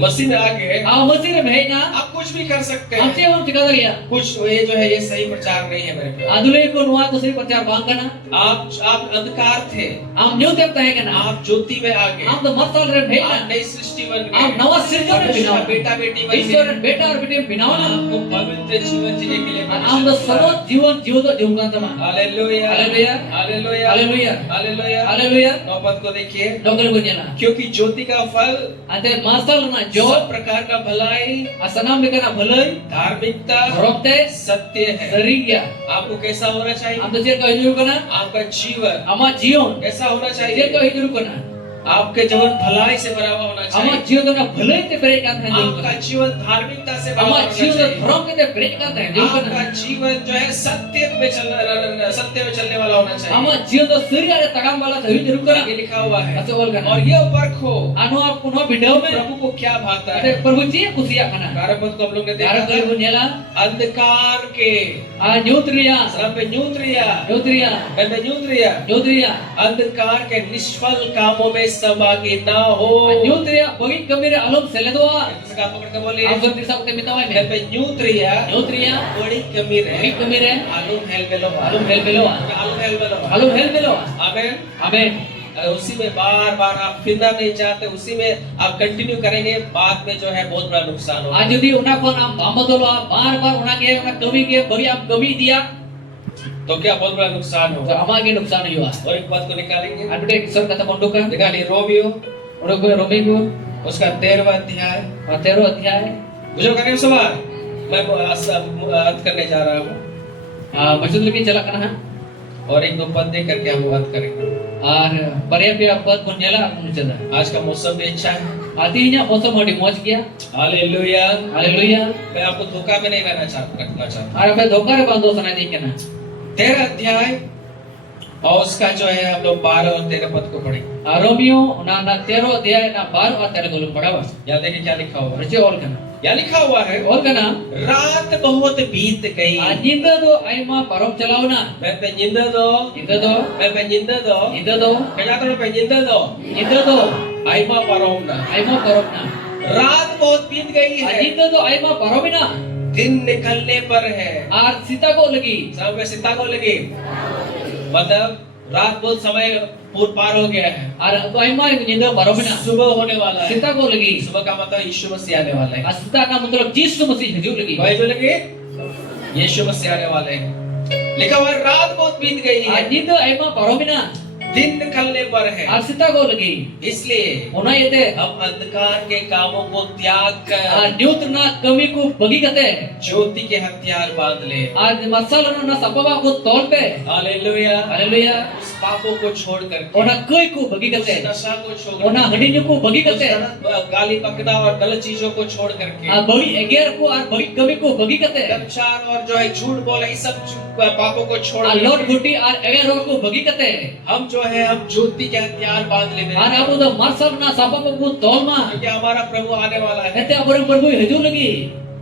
मसीह में आगे Am masih re bhai na. आप कुछ भी कर सकते Am हैं। che am chika ya. कुछ ये जो है ये सही प्रचार नहीं है मेरे पे। Adule ko nuwa to sri prachar bang kana. आप अंधकार थे, Am new te tahe kana. आप ज्योति में आ गए। Am do marsal re bhai आप na. नई सृष्टि बन गए। आप नवा सृजन में परमेश्वर का बिनाओ। बेटा बेटी बन Isor गए। re beta और बेटे binau na. आपको पवित्र जीवन जीने के लिए Am do sarot जीवन जीव do जीवन तमा. Hallelujah hallelujah. Hallelujah Haleluya. Hallelujah. Haleluya. 9 पद को देखिए, Dokter bunyilah. क्योंकि ज्योति का फल Ante marsal na jo सब प्रकार का भलाई, asanam dekana bhalai धार्मिकता, rokte सत्य है। seriya. आपको कैसा होना चाहिए? Am do cher ka hidup kana. आपका जीवन Ama जीवन कैसा होना cher चाहिए? ka hidup kana. आपके जीवन भलाई से भरा हुआ होना Ama चाहिए। जीवन do na bhalai te beri kan hidup आपका kana. जीवन धार्मिकता से भरा हुआ Ama होना जीवन do चाहिए। dhrom te beri kan hidup आपका kana. जीवन जो है सत्य में चलने वाला होना चाहिए। Ama जीवन do seriya re tagam wala hidup kana. ये लिखा हुआ है। Ase bol kana. और ये परखो Anu ap kuno video mein प्रभु को क्या भाता है। ate prabhu ji kusiya kana. 11 पद को हम लोग ने देखा Arab kali था। bunyilah. अंधकार के Nyutriya. सब पे न्यूत्रिया Nyutriya. Nyutriya. अंधकार के निष्फल कामों में सहभागी ना हो। Nyutriya bagi kami re alum seledoa. इसका आप पकड़ के बोलिए। Am so tisa ko mitawai घर me. पे न्यूत्रिया Nyutriya बड़ी कमी bagi है। kami re आलूम हेल बेलो alum hel beloa. आलूम हेल बेलो Alum hel beloa. आमेन। Amen. उसी में बार बार आप फिरना नहीं चाहते, उसी में आप कंटिन्यू करेंगे, बाद में जो है बहुत बड़ा नुकसान होगा। आज यदि उना kon am bambadolo बार बार उना के उना कमी के bagi am kami dia. तो क्या बहुत बड़ा नुकसान So होगा। ama ke nuksan huwa. और एक बात को निकालेंगे, Anu de kisah kata pondokan. निकालिए रोमियो Udah gue Romigo उसका 13वां अध्याय। 13 अध्याय. बुझो करें सवाल, मैं अर्थ करने जा रहा हूँ Maksud lebih jalak kana. और एक दो पद देख करके हम बात करेंगे। और पर्याप्त पद bunyilah aku mencoba. आज का मौसम भी अच्छा है। Artinya masa mau dimoj kiya. Hallelujah. Haleluya. मैं आपको धोखा में नहीं रखना चाहता। और अब धोखा रे बंदो सुनाई दी केना. 13 अध्याय और उसका जो है हम लोग 12 और 13 पद को पढ़ेंगे। Romeo na 13 अध्याय ना 12 और 13 को पढ़ावा. यहाँ देखिए क्या लिखा हुआ है। Berarti और kana. यहाँ लिखा हुआ है, और kana. रात बहुत बीत गई। Anyinda do aima parom chalauna. मैं पे जिंदा दो, Inda do. मैं पे जिंदा दो, Inda do. क्या तो पे जिंदा दो, Inda do. Aima परोमना। Aima paromna. रात बहुत बीत गई है, Anyinda do aima paromina. दिन निकलने पर है। और सीता को लगी. सब में सीता को लगी, मतलब रात बहुत समय पूर्व पार हो गया है, और aima anyinda paromina. सुबह होने वाला है। सीता को लगी. सुबह का मतलब यीशु मसीह आने वाला है। सीता का मतलब यीशु मसीह हजूर लगी. भाई जो लगे यीशु मसीह आने वाले हैं। लिखा हुआ है, रात बहुत बीत गई है, Anyinda aima paromina. दिन निकलने पर है। और सीता को लगी. इसलिए Ona yete हम अंधकार के कामों को त्याग कर न्यूतना कमी को बगी कते. ज्योति के हथियार बांध ले। आज मसाला ना सपवा को तोल पे. हालेलुया। हालेलुया. उस पापों को छोड़ करके, ओना कोई को बगी उस कते. नशा को छोड़ ओना करके, हडिन्यु को बगी उस कते. गाली बकना और गलत चीजों को छोड़ करके, आ बगी एगेर को और बगी कमी को बगी कते. व्यभिचार और जो है झूठ बोला, इस सब पापों को छोड़ आ लोट करके गुटी और एगेर को बगी कते. हम जो है हम ज्योति के हथियार बांध लेते और हैं, अब तो मरसल ना सपवा को तोल मा. क्योंकि हमारा प्रभु आने वाला है। एते अबरम प्रभु हजूर लगी.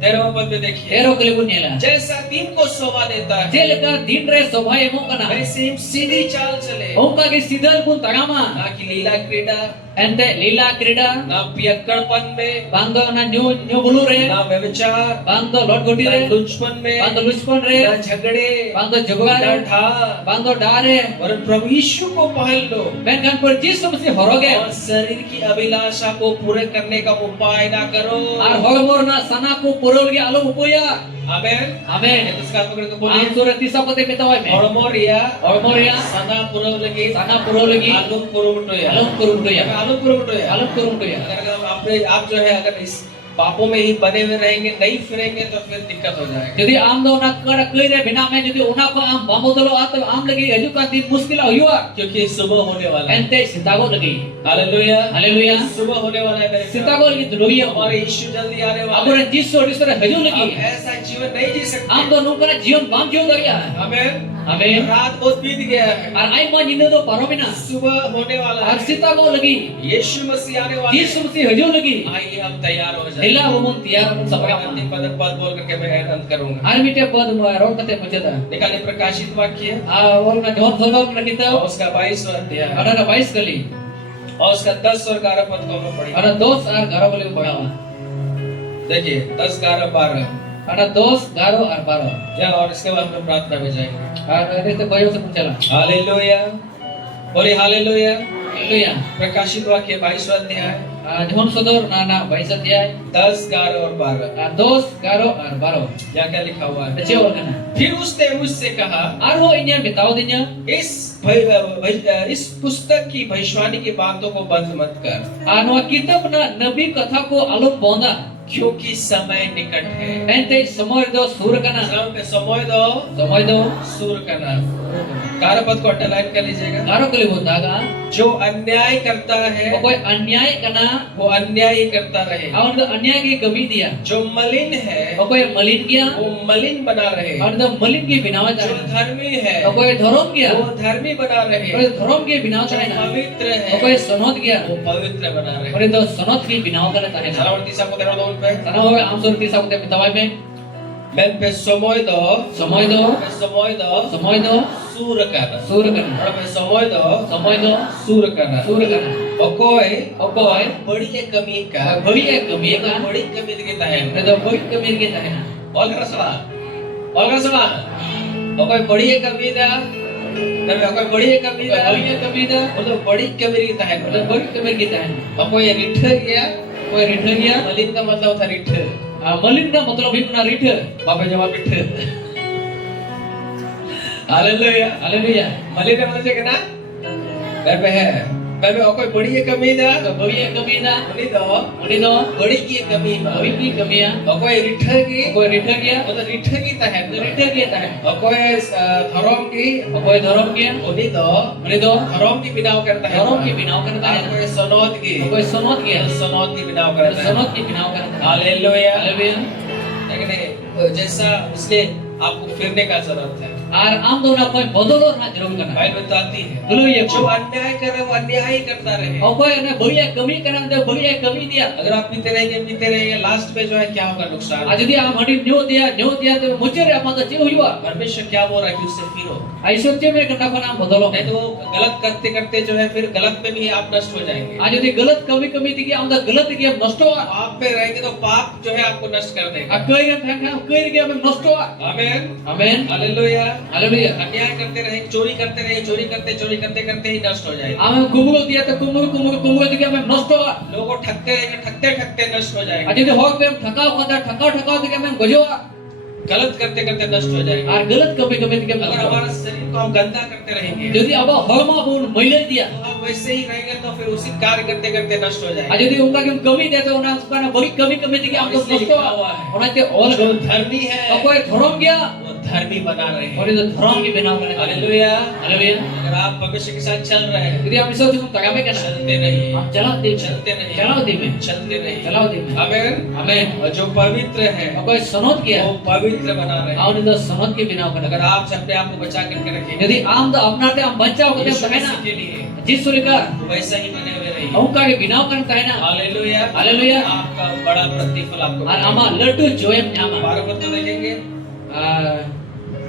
13वां पद में देखिए, एरो कले बुनियाला. जैसा दिन को शोभा देता है, जेलका दिन रे शोभा एमो कना. वैसे हम सीधी चाल चले, ओका के सीधल को तगामा. ना कि लीला क्रीड़ा, एंते लीला क्रीडा. ना पियक्कड़पन में, बांधो ना न्यू बुलू रे. ना व्यभिचार, बांधो लोट गुटी ना रे. लुचपन में, बांधो लुचपन रे. ना झगड़े, बांधो झगड़ा ना रे. ढा, बांधो डारे. और प्रभु यीशु को पहन लो बेनकान पर यीशु मसीह हरोगे. और शरीर की अभिलाषा को पूरे करने का उपाय ना करो। और हगमोर ना सना को पुरोल के आलो उपोया. आमेन। आमेन. इसका पकड़ के आम बोलिए, सूरत 30 पते में तवाय में. हड़मोरिया, हगमोरिया सना पुरवलगी, सना पुरोल की आलूम पुरवटोया, आलम कुरुमटोया. आलूम पुरवटोया। आलम कुरुमटोया. अगर आप जो है अगर इस पापों में ही बने हुए रहेंगे, नहीं फिरेंगे, तो फिर दिक्कत हो जाएगी। यदि आम दो ना कर कई रे बिना में यदि उना को आम बामोदलो आ तो आम लगी हजू का दिन मुश्किल हुआ. क्योंकि सुबह होने वाला है। एंते सीतागो लगी. हालेलुया। हालेलुया. सुबह होने वाला है मेरे सीतागो लगी दुलोया. हमारे यीशु जल्दी आने वाला है। अबरे यीशु हजू हम लगी. ऐसा जीवन नहीं जी सकते। आम दो नुकरा जीवन बाम जीव दरिया. आमेन। Amin. रात बहुत बीत गया है, Ar ai ma nyinda do paromina. सुबह होने वाला Ar है, sita ko lagi. यीशु मसीह आने वाले Yesus हैं। mesti hajur lagi. आइए हम तैयार हो जाएं। Hila umum tiar umum और sabak अंतिम पद बोल करके मैं अंत करूंगा। Ar mite pad mo ron kate mujada. निकालिए प्रकाशित वाक्य Wal na John thorok na और kita. उसका 22वां अध्याय Ada na 22 kali. और उसका 10 और 11 पद को हम पढ़ेंगे। Ada dos ar garo boleh padawa. देखिए 10, 11, 12 Ada dos garo ar baro. या और इसके बाद हम प्रार्थना में जाएंगे। Ar ini te bayo se munchala. Hallelujah, बोलिए हालेलुया। Haleluya. प्रकाशित वाक्य 22वां अध्याय John sodor na 22 अध्याय 10, 11 और 12 dos garo ar baro. यहाँ क्या लिखा हुआ है? Kecil kana. फिर उसने मुझसे कहा, Ar ho inya bitao dinya. इस पुस्तक की भविष्यवाणी की बातों को बंद मत कर, Anu kitab na nabi katha ko alum bonda. क्योंकि समय निकट है। Ente samoy do sur kana. समय दो, Samoy do सूर करना। कारपद को अंडरलाइन कर लीजिएगा। garo kali bondaga. जो अन्याय करता है Koi anyay kana. वो अन्याय ही करता रहे, Awan do anyay ki kami dia. जो मलिन है Koi malin kia. वो मलिन बना रहे, Awan do malin ki binawa जो chana. धर्मी है Koi dharom kia. वो धर्मी बना रहे, Koi dharom ki binawa जो chana. पवित्र है Koi sonot kia. वो पवित्र बना रहे। Koi do sonot ki binawa kana tahe na. सलावती साहब को तेरा दोन पे Sana ho am sur ki sa ko bitawai me. मैं पे समय दो, Samoy do. मैं समय दो Samoy do सूर करना, sur kana. और मैं समय दो Samoy do सूर करना। sur kana. और कोई Koi बड़ी एक कमी का bagi ek kami ka. बड़ी कमी दिखता है। Ada bagi kami ki tahe na. और करसवा और कोई बड़ी एक कमी दा, मैं कोई बड़ी एक कमी दा, Bagi ek kami da. वो तो बड़ी कमी दिखता है। Ada bagi kami ki tahe na. और कोई रिठ गया, Koi ritha kia. मलिन का मतलब था रिठ, Malin na matlab hi kuna ritha. बाबा जवाब रिठ। हालेलुया। Haleluya. मलिन का मतलब क्या ना? घर पे है, घर पे और कोई बड़ी एक कमी दा, Bagi ek kami da. बोली दो Uni do बड़ी की एक कमी बा। bagi ki kami ya. और कोई रिठ की, Koi ritha kia. वो तो रिठ की ता है। Ritha ki tahe. और कोई धर्म की, Koi dharom kia. बोली दो Uni do धर्म की बिनाव करता है। dharom ki binaw kana और tahe na. कोई सनोत की, Koi sonot kia. सनोत की बिनाव करता है। Sonot ki binaw kana tahe. Hallelujah. Haleluya. लेकिन जैसा उसके आपको फिरने का जरूरत है, Ar am do na koi bodolo na jarur kana. Bible बताती है Haleluya. जो अन्याय करे वो अन्याय ही करता रहे। Koi na bagi ek kami kana de bagi ek kami dia. अगर आप पीते रहेंगे लास्ट में जो है क्या होगा नुकसान। Jadi am hadi nyo dia to muchere am da che huwa. परमेश्वर क्या बोल रहा है कि उससे फिरो, Aishwarya me kana kana bodolo. नहीं तो वो गलत करते करते जो है फिर गलत में भी आप नष्ट हो जाएंगे। Jadi galat kami digi am da galat digi am nosto. आप पे रहेंगे तो पाप जो है आपको नष्ट कर देगा। Akai digi am nosto. आमीन, Amen. हालेलुया। Haleluya. अन्याय करते रहे, चोरी करते रहे, चोरी करते ही नष्ट हो जाएगा। Am kumul dia to kumul digi am nosto. लोगों को ठगते रहेंगे, ठगते नष्ट हो जाएगा। Jadi hok be thakao digi am gojo. गलत करते करते नष्ट हो जाएगा। Ar galat kami digi am अगर nosto. हमारा शरीर को हम गंदा करते रहेंगे Jadi aba horma bun mailai dia. तो हम वैसे ही रहेंगे तो फिर उसी कार्य करते करते नष्ट हो जाएगा। Jadi unka kim kami dia to una kana bagi kami digi am इसलिए nosto. लिखा हुआ है, Ona te all जो धर्मी है koi thorom gya. वो धर्मी बना रहे हैं। और ये धर्म की बिना बने हालेलुया। हालेलुया अगर आप परमेश्वर के साथ चल रहे हैं, यदि हम इसे तुम तगा में करना चलते नहीं, हम चलाओ दे चलते नहीं, चलाओ दे में चलते नहीं। चलाओ दे में आमीन। हमें और जो पवित्र है कोई सनोत किया वो पवित्र बना रहे हैं। और इधर सनोत के बिना बने अगर आप अपने आप को बचा करके रखेंगे यदि आम तो अपना ते हम बचाओ करते यीशु हैं ना मसीह के लिए जिस सुलिका तो वैसा ही बने हुए रहिए। हम का के बिना करता है ना हालेलुया। हालेलुया आपका बड़ा प्रतिफल आपको और आमा लड्डू जोयम न्यामा 12 पद को देखेंगे।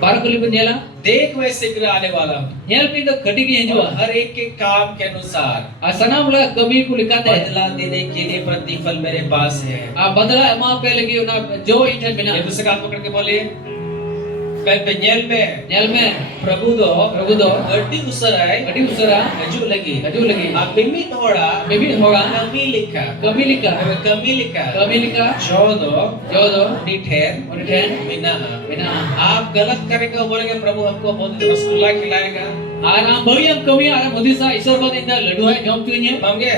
बारकुली बुंजेला देख मैं शीघ्र आने वाला हूँ नेल पे तो कटी की और जो हर एक के काम के अनुसार असनाम ला कमी को लिखा है बदला देने के लिए प्रतिफल मेरे पास है। आ बदला अमा पे लगी ना जो इठन बिना ये दूसरे हाथ पकड़ के बोलिए, पेनियल में नेल में प्रभु दो गड्डी उसराय कटी उसरा हजू लगी अब मिमी थोड़ा होगा कमी लिखा कमी लिखा कमी लिखा जो दो निठेर और ठेन बिना बिना आप गलत करेंगे और बोलेंगे प्रभु हमको बहुत रसगुल्ला खिलाएगा, आराम बढ़िया कमी आराम मोदी सा ईश्वर को इंदा लड्डू है जम तुझे मांगे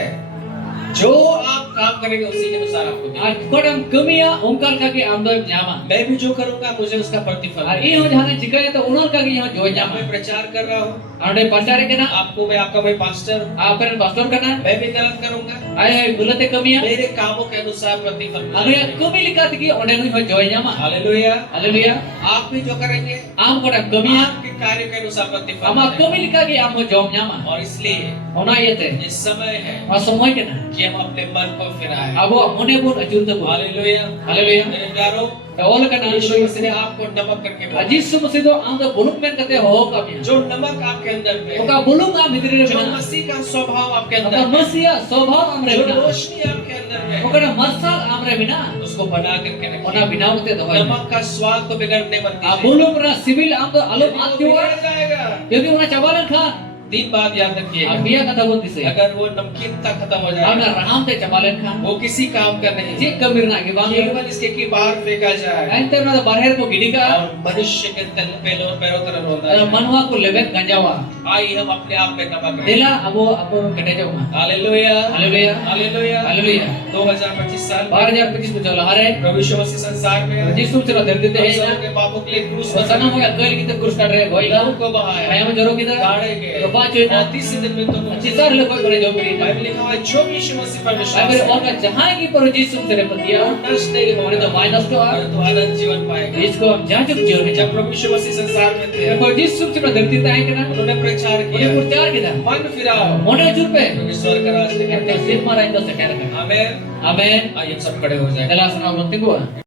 जो आप काम करेंगे उसी के अनुसार आपको मिलेगा। आज कोडम कमिया ओंकार का के आमदर जामा मैं भी जो करूंगा मुझे उसका प्रतिफल और ये हो जाने चिकाए तो उन्होंने का कि यहाँ जो जामा मैं प्रचार कर रहा हूँ, आने प्रचार के ना आपको मैं आपका मैं पास्टर हूँ, आप पर पास्टर करना मैं भी गलत करूंगा, आए है गलत कमिया मेरे कामों के अनुसार प्रतिफल अरे मिलेगा। कमी लिखा थी कि ओने नहीं हो जो जामा हालेलुया। हालेलुया आप भी जो करेंगे आम कोडम कमिया आपके कार्य के अनुसार प्रतिफल Ama मिलेगा। kami lagi amo jom nyama. और इसलिए Ona yete. ये समय है Masomoy kena. कि हम अपने मन को फिराएं। Abo mone pun ajur tu. Hallelujah Haleluya. मेरे प्यारों, Ol kena यीशु Yesus मसीह ने आपको नमक करके भेजा। Yesus mesti do am do bulung men kate ho kami. जो नमक आपके अंदर में है, Oka bulung am hitri जो bina. मसीह का स्वभाव आपके अंदर Oka में है, masia sobhav amre जो bina. रोशनी आपके अंदर में है, Oka marsal amre bina. उसको बना करके Ona रखिए। binaw te do. नमक का स्वाद को बिगड़ने मत A दीजिए। bulung ra civil am do alum यदि वो atwa. बिगड़ जाएगा, Jadi ona cabalan khan. 3 बात याद रखिएगा। Abia kata bon dise. अगर वो नमकीनता खत्म हो Ana जाए, raham te cabalan khan. वो किसी काम का नहीं है। Jik kamir na ke bang. केवल इसके की बाहर फेंका जाए Ante na barher ko gidika. और मनुष्य के तल पैरों तरह रोता है। Manwa ko lebek ganjawa. आइए हम अपने आप में नमक हैं। Dela abo kete jawa. Hallelujah Haleluya. Hallelujah Haleluya. 2025 साल 2025 में चला हरे प्रभु यीशु मसीह संसार में आए। जिस रूप से दर्द देते हम हैं सबों के पापों के लिए क्रूस पर सना हो गया कल की तो कुछ कर रहे कोई लहू को बहाया, मैं में जरो की तरह गाड़े गए, तो बात जो है ना और तीसरे दिन में तुम अच्छी सार ले कोई करे जो मेरी बाइबल लिखा हुआ है, जो भी यीशु मसीह पर मैं विश्वास मेरे और करे, का जहां की पर जिस रूप से पतिया वो नष्ट नहीं और तो होगा, माइनस तो आ परंतु अनंत जीवन पाएगा। इसको हम जहां जो जीवन में जब प्रभु यीशु मसीह संसार में थे, देखो जिस रूप से दर्द देते हैं कि ना उन्होंने प्रचार उन्हें किया, प्रचार किया मन फिराओ, मोने जुर पे क्योंकि स्वर्ग का राज निकट है। सिर मारा इंदो से कह रहा आमेन। आमेन आइए सब खड़े हो जाए। दलासना बनते को